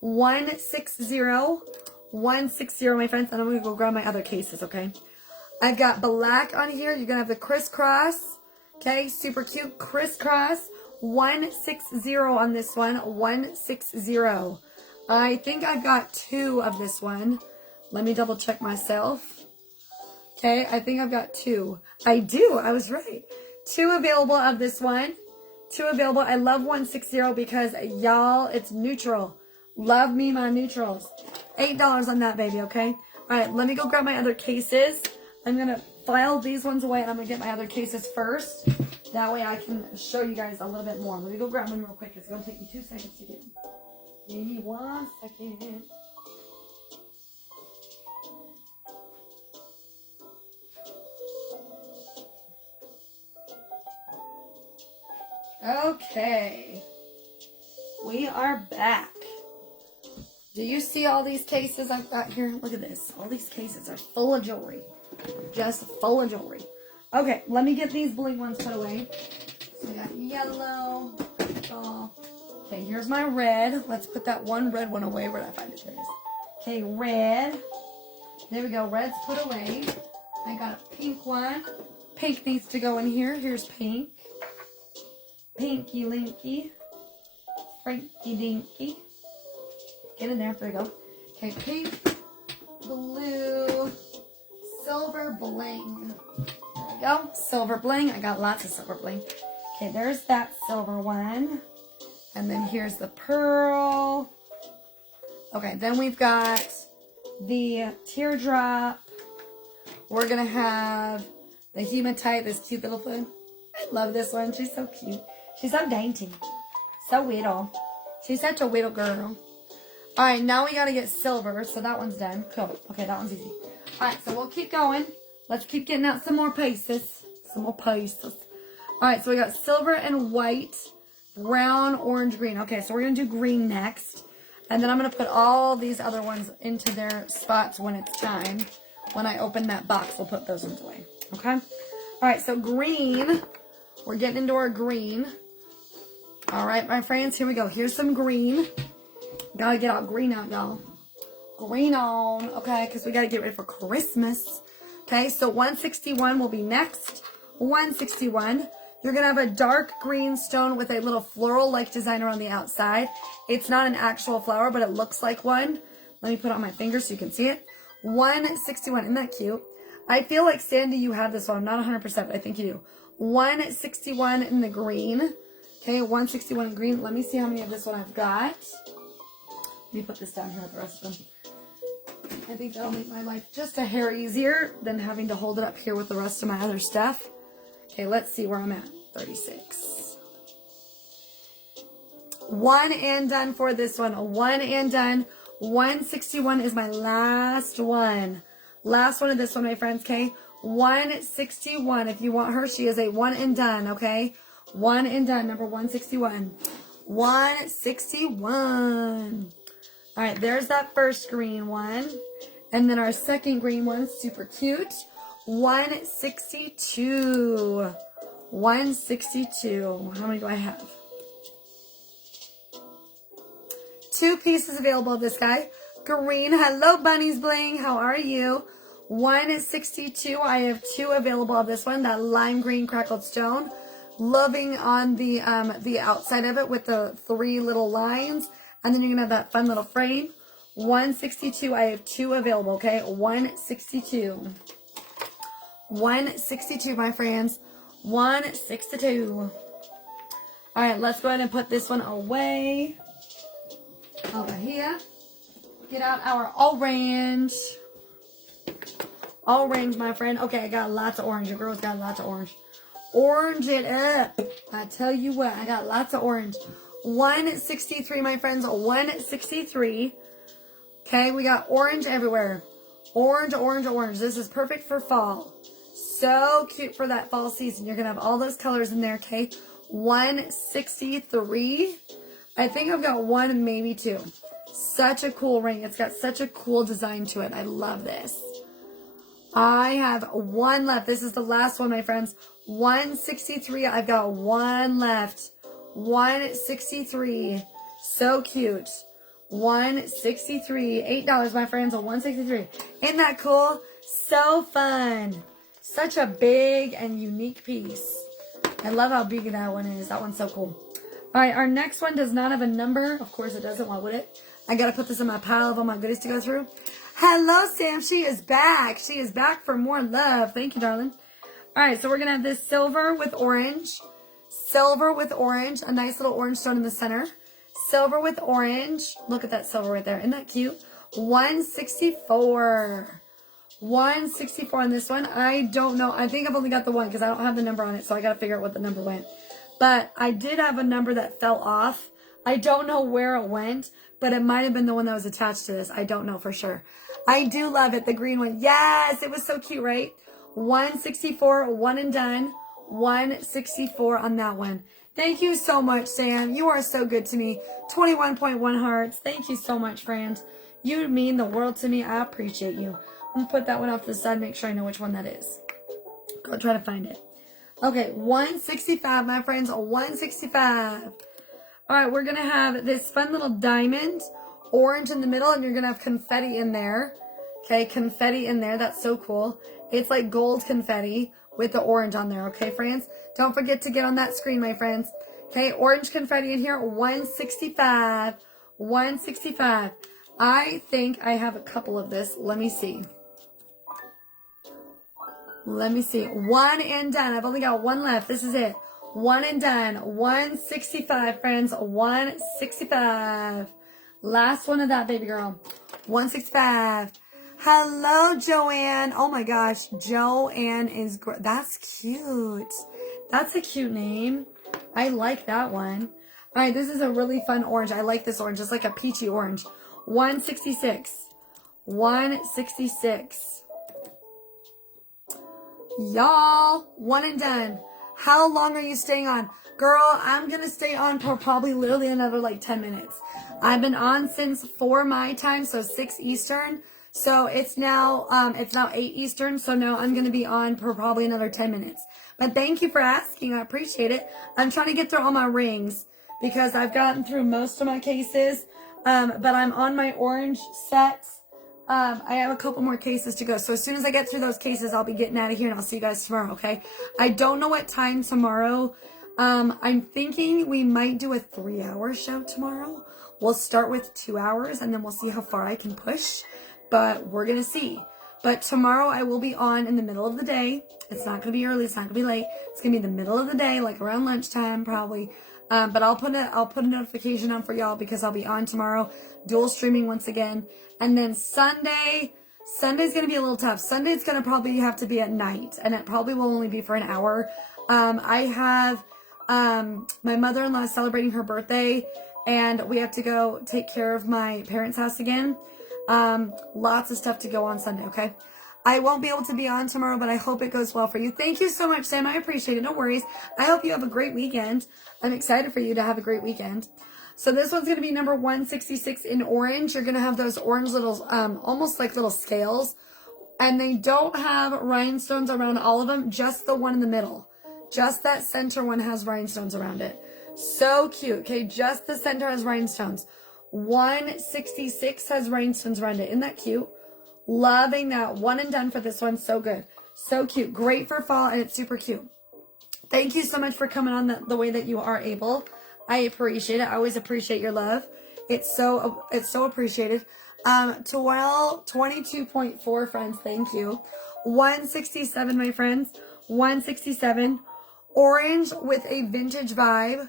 160. 160, my friends. And I'm going to go grab my other cases, okay? I've got black on here. You're going to have the crisscross. Okay, super cute. Crisscross. 160 on this one. 160. I think I've got 2 of this one. Let me double check myself. Okay, I think I've got 2. I do. I was right. 2 available of this one. 2 available. I love 160 because, y'all, it's neutral. Love me my neutrals. $8 on that, baby, okay? All right, let me go grab my other cases. I'm going to file these ones away, and I'm going to get my other cases first. That way I can show you guys a little bit more. Let me go grab them real quick. It's going to take me 2 seconds to get them. Give me 1 second. Okay. We are back. Do you see all these cases I've got here? Look at this. All these cases are full of jewelry. Just full of jewelry. Okay, let me get these bling ones put away. So we got yellow. Okay, here's my red. Let's put that one red one away. Where did I find it? There it is. Okay, red. There we go. Red's put away. I got a pink one. Pink needs to go in here. Here's pink. Pinky Linky. Franky Dinky. Get in there. There we go. Okay, pink, blue, silver bling. There we go. Silver bling. I got lots of silver bling. Okay, there's that silver one. And then here's the pearl. Okay, then we've got the teardrop. We're going to have the hematite, this cute little thing. I love this one. She's so cute. She's so dainty. So little. She's such a little girl. All right, now we got to get silver. So that one's done. Cool. Okay, that one's easy. All right, so we'll keep going. Let's keep getting out some more pieces. Some more pieces. All right, so we got silver and white, brown, orange, green. Okay, so we're going to do green next. And then I'm going to put all these other ones into their spots when it's time. When I open that box, we'll put those ones away. Okay? All right, so green. We're getting into our green. All right, my friends, here we go. Here's some green. Gotta get all green out, y'all. Green on. Okay, because we got to get ready for Christmas. Okay, so 161 will be next. 161. You're going to have a dark green stone with a little floral-like design around the outside. It's not an actual flower, but it looks like one. Let me put it on my finger so you can see it. 161. Isn't that cute? I feel like, Sandy, you have this one. I'm not 100%, but I think you do. 161 in the green. Okay, 161 in green. Let me see how many of this one I've got. Let me put this down here with the rest of them. I think that'll make my life just a hair easier than having to hold it up here with the rest of my other stuff. Okay, let's see where I'm at. 36. One and done for this one. One and done. 161 is my last one. Last one of this one, my friends, okay? 161. If you want her, she is a one and done, okay? One and done, number 161. 161. All right, there's that first green one. And then our second green one, super cute. 162. 162. How many do I have? 2 pieces available of this guy. Green. Hello, Bunnies Bling. How are you? 162. I have 2 available of this one. That lime green crackled stone. Loving on the outside of it with the 3 little lines. And then you're going to have that fun little frame. 162. I have 2 available, okay? 162. 162, my friends. 162. All right, let's go ahead and put this one away. Over here. Get out our orange. Orange, my friend. Okay, I got lots of orange. Your girl's got lots of orange. Orange it up. I tell you what, I got lots of orange. 163, my friends. 163. Okay, we got orange everywhere. Orange, orange, orange. This is perfect for fall. So cute for that fall season. You're going to have all those colors in there, okay? 163. I think I've got 1, maybe 2. Such a cool ring. It's got such a cool design to it. I love this. I have 1 left. This is the last one, my friends. 163. I've got 1 left. 163. So cute. 163. $8, my friends, on 163. Isn't that cool? So fun. Such a big and unique piece. I love how big that one is. That one's so cool. All right, our next one does not have a number. Of course it doesn't. Why would it? I got to put this in my pile of all my goodies to go through. Hello, Sam. She is back. She is back for more love. Thank you, darling. All right, so we're going to have this silver with orange. Silver with orange. A nice little orange stone in the center. Silver with orange. Look at that silver right there. Isn't that cute? 164. 164 on this one. I don't know. I think I've only got the one because I don't have the number on it, so I got to figure out what the number went. But I did have a number that fell off. I don't know where it went, but it might have been the one that was attached to this. I don't know for sure. I do love it, the green one. Yes, it was so cute, right? 164, one and done. 164 on that one. Thank you so much, Sam. You are so good to me. 21.1 hearts. Thank you so much, friends. You mean the world to me. I appreciate you. I'm going to put that one off to the side, make sure I know which one that is. Go try to find it. Okay, 165, my friends. 165. All right, we're going to have this fun little diamond, orange in the middle, and you're going to have confetti in there. Okay, confetti in there. That's so cool. It's like gold confetti with the orange on there. Okay, friends? Don't forget to get on that screen, my friends. Okay, orange confetti in here, 165. 165. I think I have a couple of this. Let me see. Let me see. One and done. I've only got one left. This is it. One and done. 165, friends. 165. Last one of that, baby girl. 165. Hello, Joanne. Oh my gosh. Joanne is great. That's cute. That's a cute name. I like that one. All right, this is a really fun orange. I like this orange. It's like a peachy orange. 166. 166. Y'all, one and done. How long are you staying on? Girl, I'm going to stay on for probably literally another like 10 minutes. I've been on since 4 my time, so 6 Eastern. So it's now 8 Eastern. So now I'm going to be on for probably another 10 minutes. But thank you for asking. I appreciate it. I'm trying to get through all my rings because I've gotten through most of my cases. But I'm on my orange sets. I have a couple more cases to go. So as soon as I get through those cases, I'll be getting out of here and I'll see you guys tomorrow, okay? I don't know what time tomorrow. I'm thinking we might do a 3-hour show tomorrow. We'll start with 2 hours and then we'll see how far I can push. But we're going to see. But tomorrow I will be on in the middle of the day. It's not going to be early. It's not going to be late. It's going to be the middle of the day, like around lunchtime probably. But I'll put a notification on for y'all because I'll be on tomorrow, dual streaming once again. And then Sunday's going to be a little tough. Sunday's going to probably have to be at night, and it probably will only be for an hour. I have my mother-in-law is celebrating her birthday, and we have to go take care of my parents' house again. Lots of stuff to go on Sunday, okay? I won't be able to be on tomorrow, but I hope it goes well for you. Thank you so much, Sam. I appreciate it. No worries. I hope you have a great weekend. I'm excited for you to have a great weekend. So this one's going to be number 166 in orange. You're going to have those orange little, almost like little scales. And they don't have rhinestones around all of them, just the one in the middle. Just that center one has rhinestones around it. So cute. Okay, just the center has rhinestones. 166 has rhinestones around it. Isn't that cute? Loving that. One and done for this one. So good. So cute. Great for fall, and it's super cute. Thank you so much for coming on the way that you are able. I appreciate it. I always appreciate your love. It's so appreciated. 22.4 friends. Thank you. 167, my friends. 167. Orange with a vintage vibe.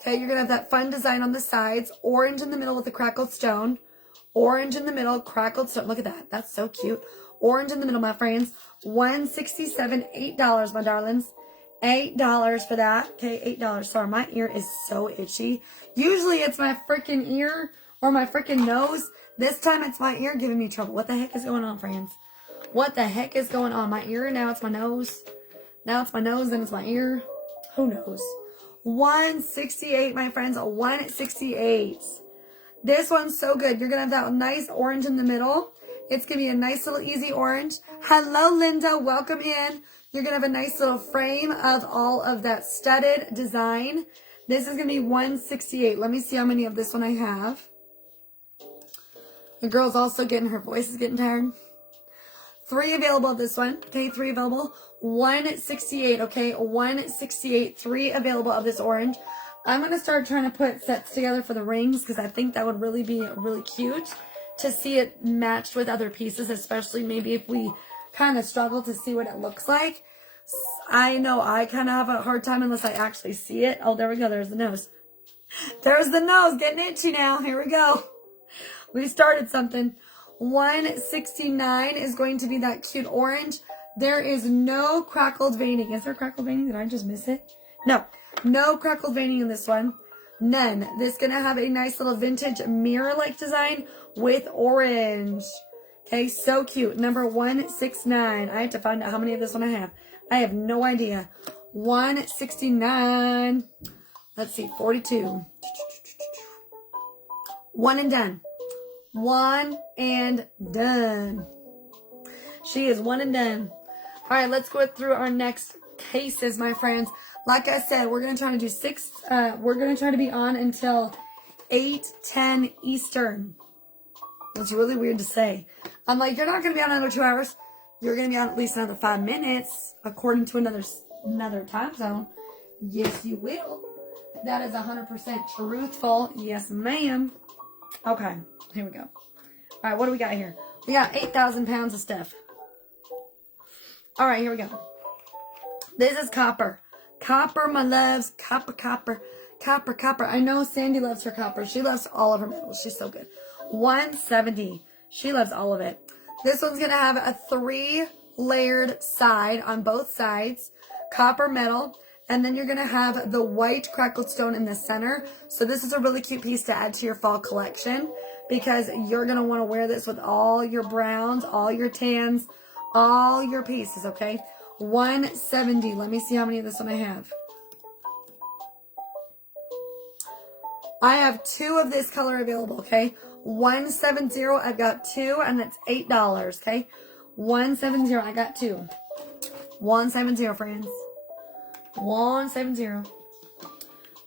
Okay, you're going to have that fun design on the sides. Orange in the middle with a crackled stone. Orange in the middle, crackled stone. Look at that. That's so cute. Orange in the middle, my friends. 167, $8, my darlings. $8 for that. Okay, $8. Sorry, my ear is so itchy. Usually it's my freaking ear or my freaking nose. This time it's my ear giving me trouble. What the heck is going on, friends? What the heck is going on? My ear, now it's my nose. Now it's my nose, then it's my ear. Who knows? 168, my friends. 168. This one's so good. You're going to have that nice orange in the middle. It's going to be a nice little easy orange. Hello, Linda. Welcome in. You're going to have a nice little frame of all of that studded design. This is going to be 168. Let me see how many of this one I have. The girl's also her voice is getting tired. 3 available of this one. Okay, 3 available. 168, okay? 168. 3 available of this orange. I'm going to start trying to put sets together for the rings because I think that would really be really cute to see it matched with other pieces, especially maybe if we kind of struggle to see what it looks like. I know I kind of have a hard time unless I actually see it. Oh, there we go. There's the nose. There's the nose getting itchy now. Here we go. We started something. 169 is going to be that cute orange. There is no crackled veining. Is there crackled veining? Did I just miss it? No. No crackled veining in this one. None. This is going to have a nice little vintage mirror-like design with orange. Okay, so cute. Number 169. I have to find out how many of this one I have. I have no idea. 169. Let's see, 42. One and done. One and done. She is one and done. All right, let's go through our next cases, my friends. Like I said, we're going to try to do 6. We're going to try to be on until 8:10 Eastern. It's really weird to say. I'm like, you're not going to be on another 2 hours. You're going to be on at least another 5 minutes, according to another time zone. Yes, you will. That is 100% truthful. Yes, ma'am. Okay, here we go. All right, what do we got here? We got 8,000 pounds of stuff. All right, here we go. This is copper. Copper, my loves. Copper, copper, copper, copper. I know Sandy loves her copper. She loves all of her metals. She's so good. 170. She loves all of it. This one's going to have a 3-layered side on both sides. Copper metal. And then you're going to have the white crackled stone in the center. So this is a really cute piece to add to your fall collection, because you're going to want to wear this with all your browns, all your tans, all your pieces, okay? 170. Let me see how many of this one I have. I have 2 of this color available, okay? 170. I've got 2, and it's $8, okay? 170. I got 2. 170, friends. 170.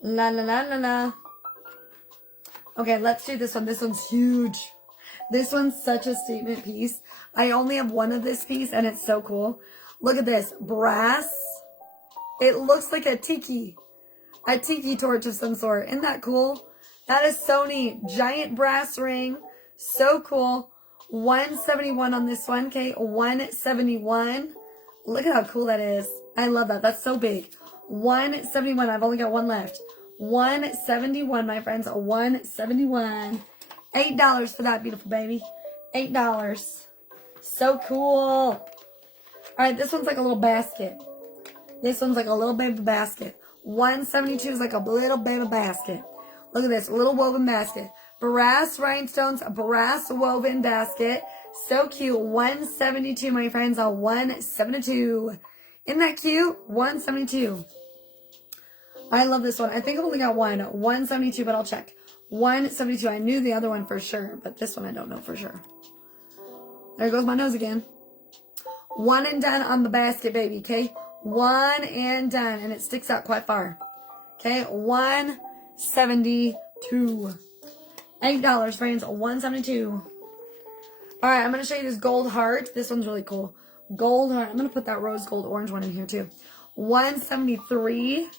La la la la la. Okay, let's do this one. This one's huge. This one's such a statement piece. I only have 1 of this piece, and it's so cool. Look at this. Brass. It looks like a tiki torch of some sort. Isn't that cool? That is so neat. Giant brass ring. So cool. 171 on this one. Okay, 171. Look at how cool that is. I love that. That's so big. 171. I've only got 1 left. 171, my friends. 171. $8 for that beautiful baby. $8. So cool. All right, this one's like a little basket. This one's like a little baby basket. 172 is like a little baby basket. Look at this, little woven basket. Brass rhinestones, brass woven basket. So cute. 172, my friends, on 172. Isn't that cute? 172. I love this one. I think I've only got 1. 172, but I'll check. 172. I knew the other one for sure, but this one I don't know for sure. There goes my nose again. 1 and done on the basket, baby, okay? 1 and done, and it sticks out quite far. Okay, 172. $8, friends, 172. All right, I'm going to show you this gold heart. This one's really cool. Gold heart. I'm going to put that rose gold orange one in here too. 173.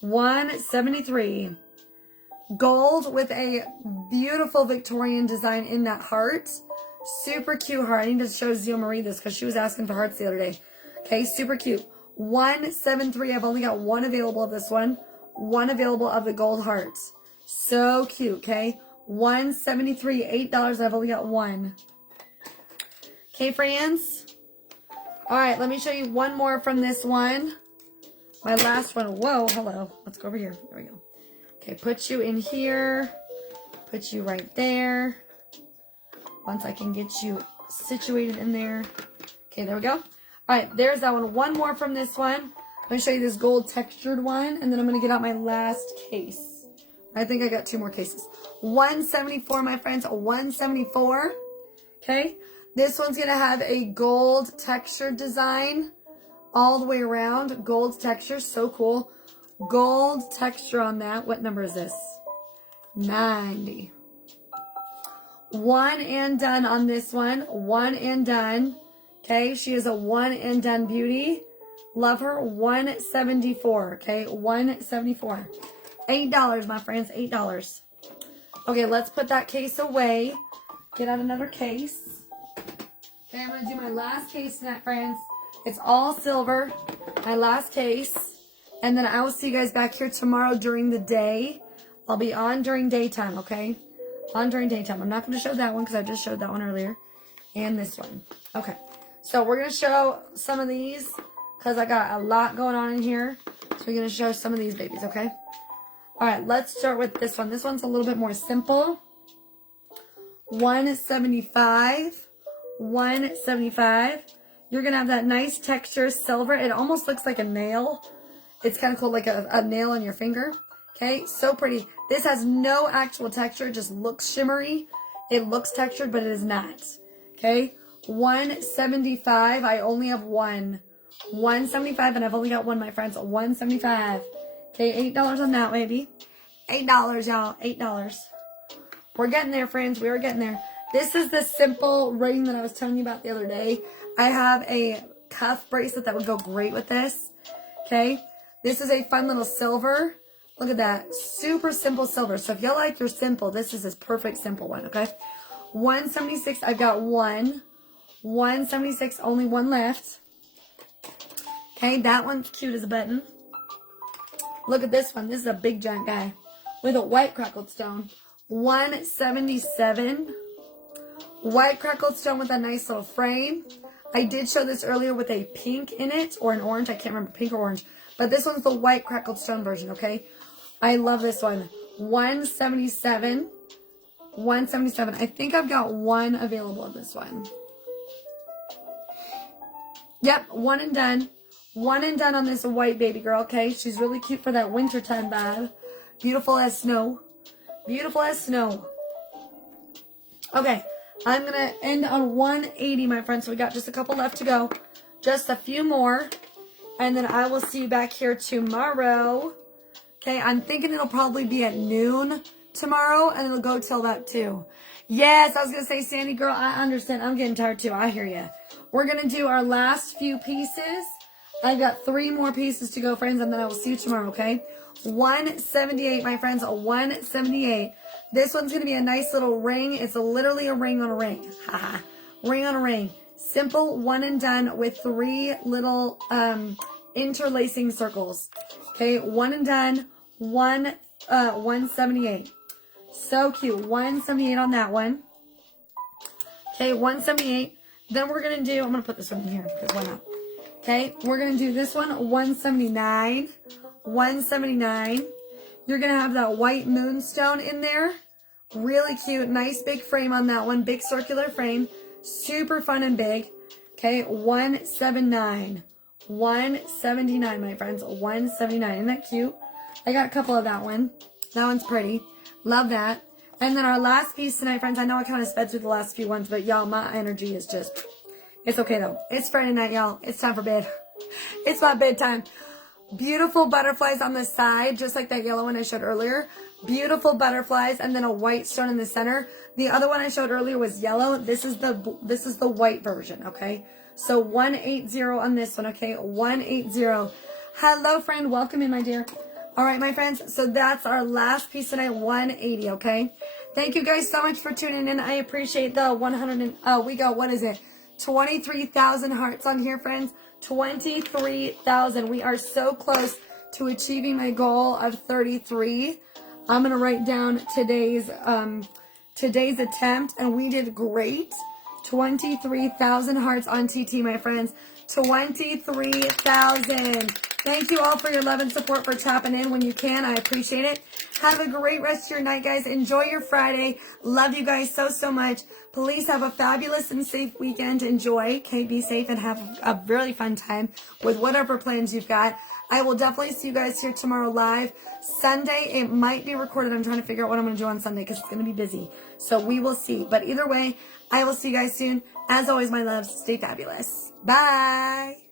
173. Gold with a beautiful Victorian design in that heart. Super cute heart. I need to show Zio Marie this because she was asking for hearts the other day. Okay, super cute. 173. I've only got 1 available of this one. 1 available of the gold hearts. So cute, okay? 173. $8. I've only got 1. Okay, friends? All right, let me show you 1 more from this one. My last one. Whoa, hello. Let's go over here. There we go. Okay, put you in here. Put you right there. Once I can get you situated in there. Okay, there we go. All right, there's that one. 1 more from this one. I'm going to show you this gold textured one, and then I'm going to get out my last case. I think I got 2 more cases. 174, my friends. 174. Okay, this one's going to have a gold textured design all the way around. Gold texture, so cool. Gold texture on that. What number is this? 90. 1 and done on this one. 1 and done. Okay, she is a 1 and done beauty. Love her. 174. Okay, 174. $8, my friends. $8. Okay, let's put that case away. Get out another case. Okay, I'm going to do my last case tonight, friends. It's all silver. My last case. And then I will see you guys back here tomorrow during the day. I'll be on during daytime, okay? On during daytime. I'm not going to show that one because I just showed that one earlier. And this one. Okay. So we're going to show some of these because I got a lot going on in here. So we're going to show some of these babies, okay? All right, let's start with this one. This one's a little bit more simple. 175. 175. You're going to have that nice texture silver. It almost looks like a nail. It's kind of cool, like a nail on your finger. Okay, so pretty. This has no actual texture. It just looks shimmery. It looks textured, but it is not. Okay, 175. I only have 1. 175, and I've only got 1, my friends. 175. Okay, $8 on that, baby. $8, y'all. $8. We're getting there, friends. We are getting there. This is the simple ring that I was telling you about the other day. I have a cuff bracelet that would go great with this. Okay. This is a fun little silver Look at that. Super simple silver. So if you like your simple, this is this perfect simple one, okay? 176. I've got one. 176. Only one left. Okay, that one's cute as a button. Look at this one. This is a big giant guy with a white crackled stone. 177. White crackled stone with a nice little frame. I did show this earlier with a pink in it or an orange. I can't remember, pink or orange. But this one's the white crackled stone version, okay? I love this one. 177. 177. I think I've got one available of this one. Yep, one and done. One and done on this white baby girl, okay? She's really cute for that wintertime vibe. Beautiful as snow. Beautiful as snow. Okay, I'm going to end on 180, my friends. So we got just a couple left to go. Just a few more. And then I will see you back here tomorrow. Okay, I'm thinking it'll probably be at noon tomorrow. And it'll go till about 2. Yes, I was going to say, Sandy girl, I understand. I'm getting tired too. I hear you. We're going to do our last few pieces. I've got 3 more pieces to go, friends, and then I will see you tomorrow, okay? 178, my friends, 178. This one's going to be a nice little ring. It's literally a ring on a ring. Haha. Ring on a ring. Simple, one and done with 3 little interlacing circles. Okay, one and done, 178. So cute. 178 on that one. Okay, 178. Then we're going to do, I'm going to put this one in here because why not? Okay, we're going to do this one, 179. 179. You're going to have that white moonstone in there. Really cute. Nice big frame on that one. Big circular frame. Super fun and big. Okay, 179. 179, my friends. 179. Isn't that cute? I got a couple of that one. That one's pretty. Love that. And then our last piece tonight, friends. I know I kind of sped through the last few ones, but y'all, my energy is just... It's okay, though. It's Friday night, y'all. It's time for bed. It's my bedtime. Beautiful butterflies on the side, just like that yellow one I showed earlier. Beautiful butterflies, and then a white stone in the center. The other one I showed earlier was yellow. This is the white version, okay? So 180 on this one, okay? 180. Hello, friend. Welcome in, my dear. All right, my friends. So that's our last piece tonight, 180, okay? Thank you guys so much for tuning in. I appreciate the 100 and, we got, what is it? 23,000 hearts on here, friends. 23,000. We are so close to achieving my goal of 33. I'm going to write down today's attempt, and we did great. 23,000 hearts on TT, my friends. 23,000. Thank you all for your love and support for tapping in when you can. I appreciate it. Have a great rest of your night, guys. Enjoy your Friday. Love you guys so, so much. Please have a fabulous and safe weekend. Enjoy. Okay, be safe and have a really fun time with whatever plans you've got. I will definitely see you guys here tomorrow live. Sunday, it might be recorded. I'm trying to figure out what I'm going to do on Sunday because it's going to be busy. So we will see. But either way, I will see you guys soon. As always, my loves, stay fabulous. Bye.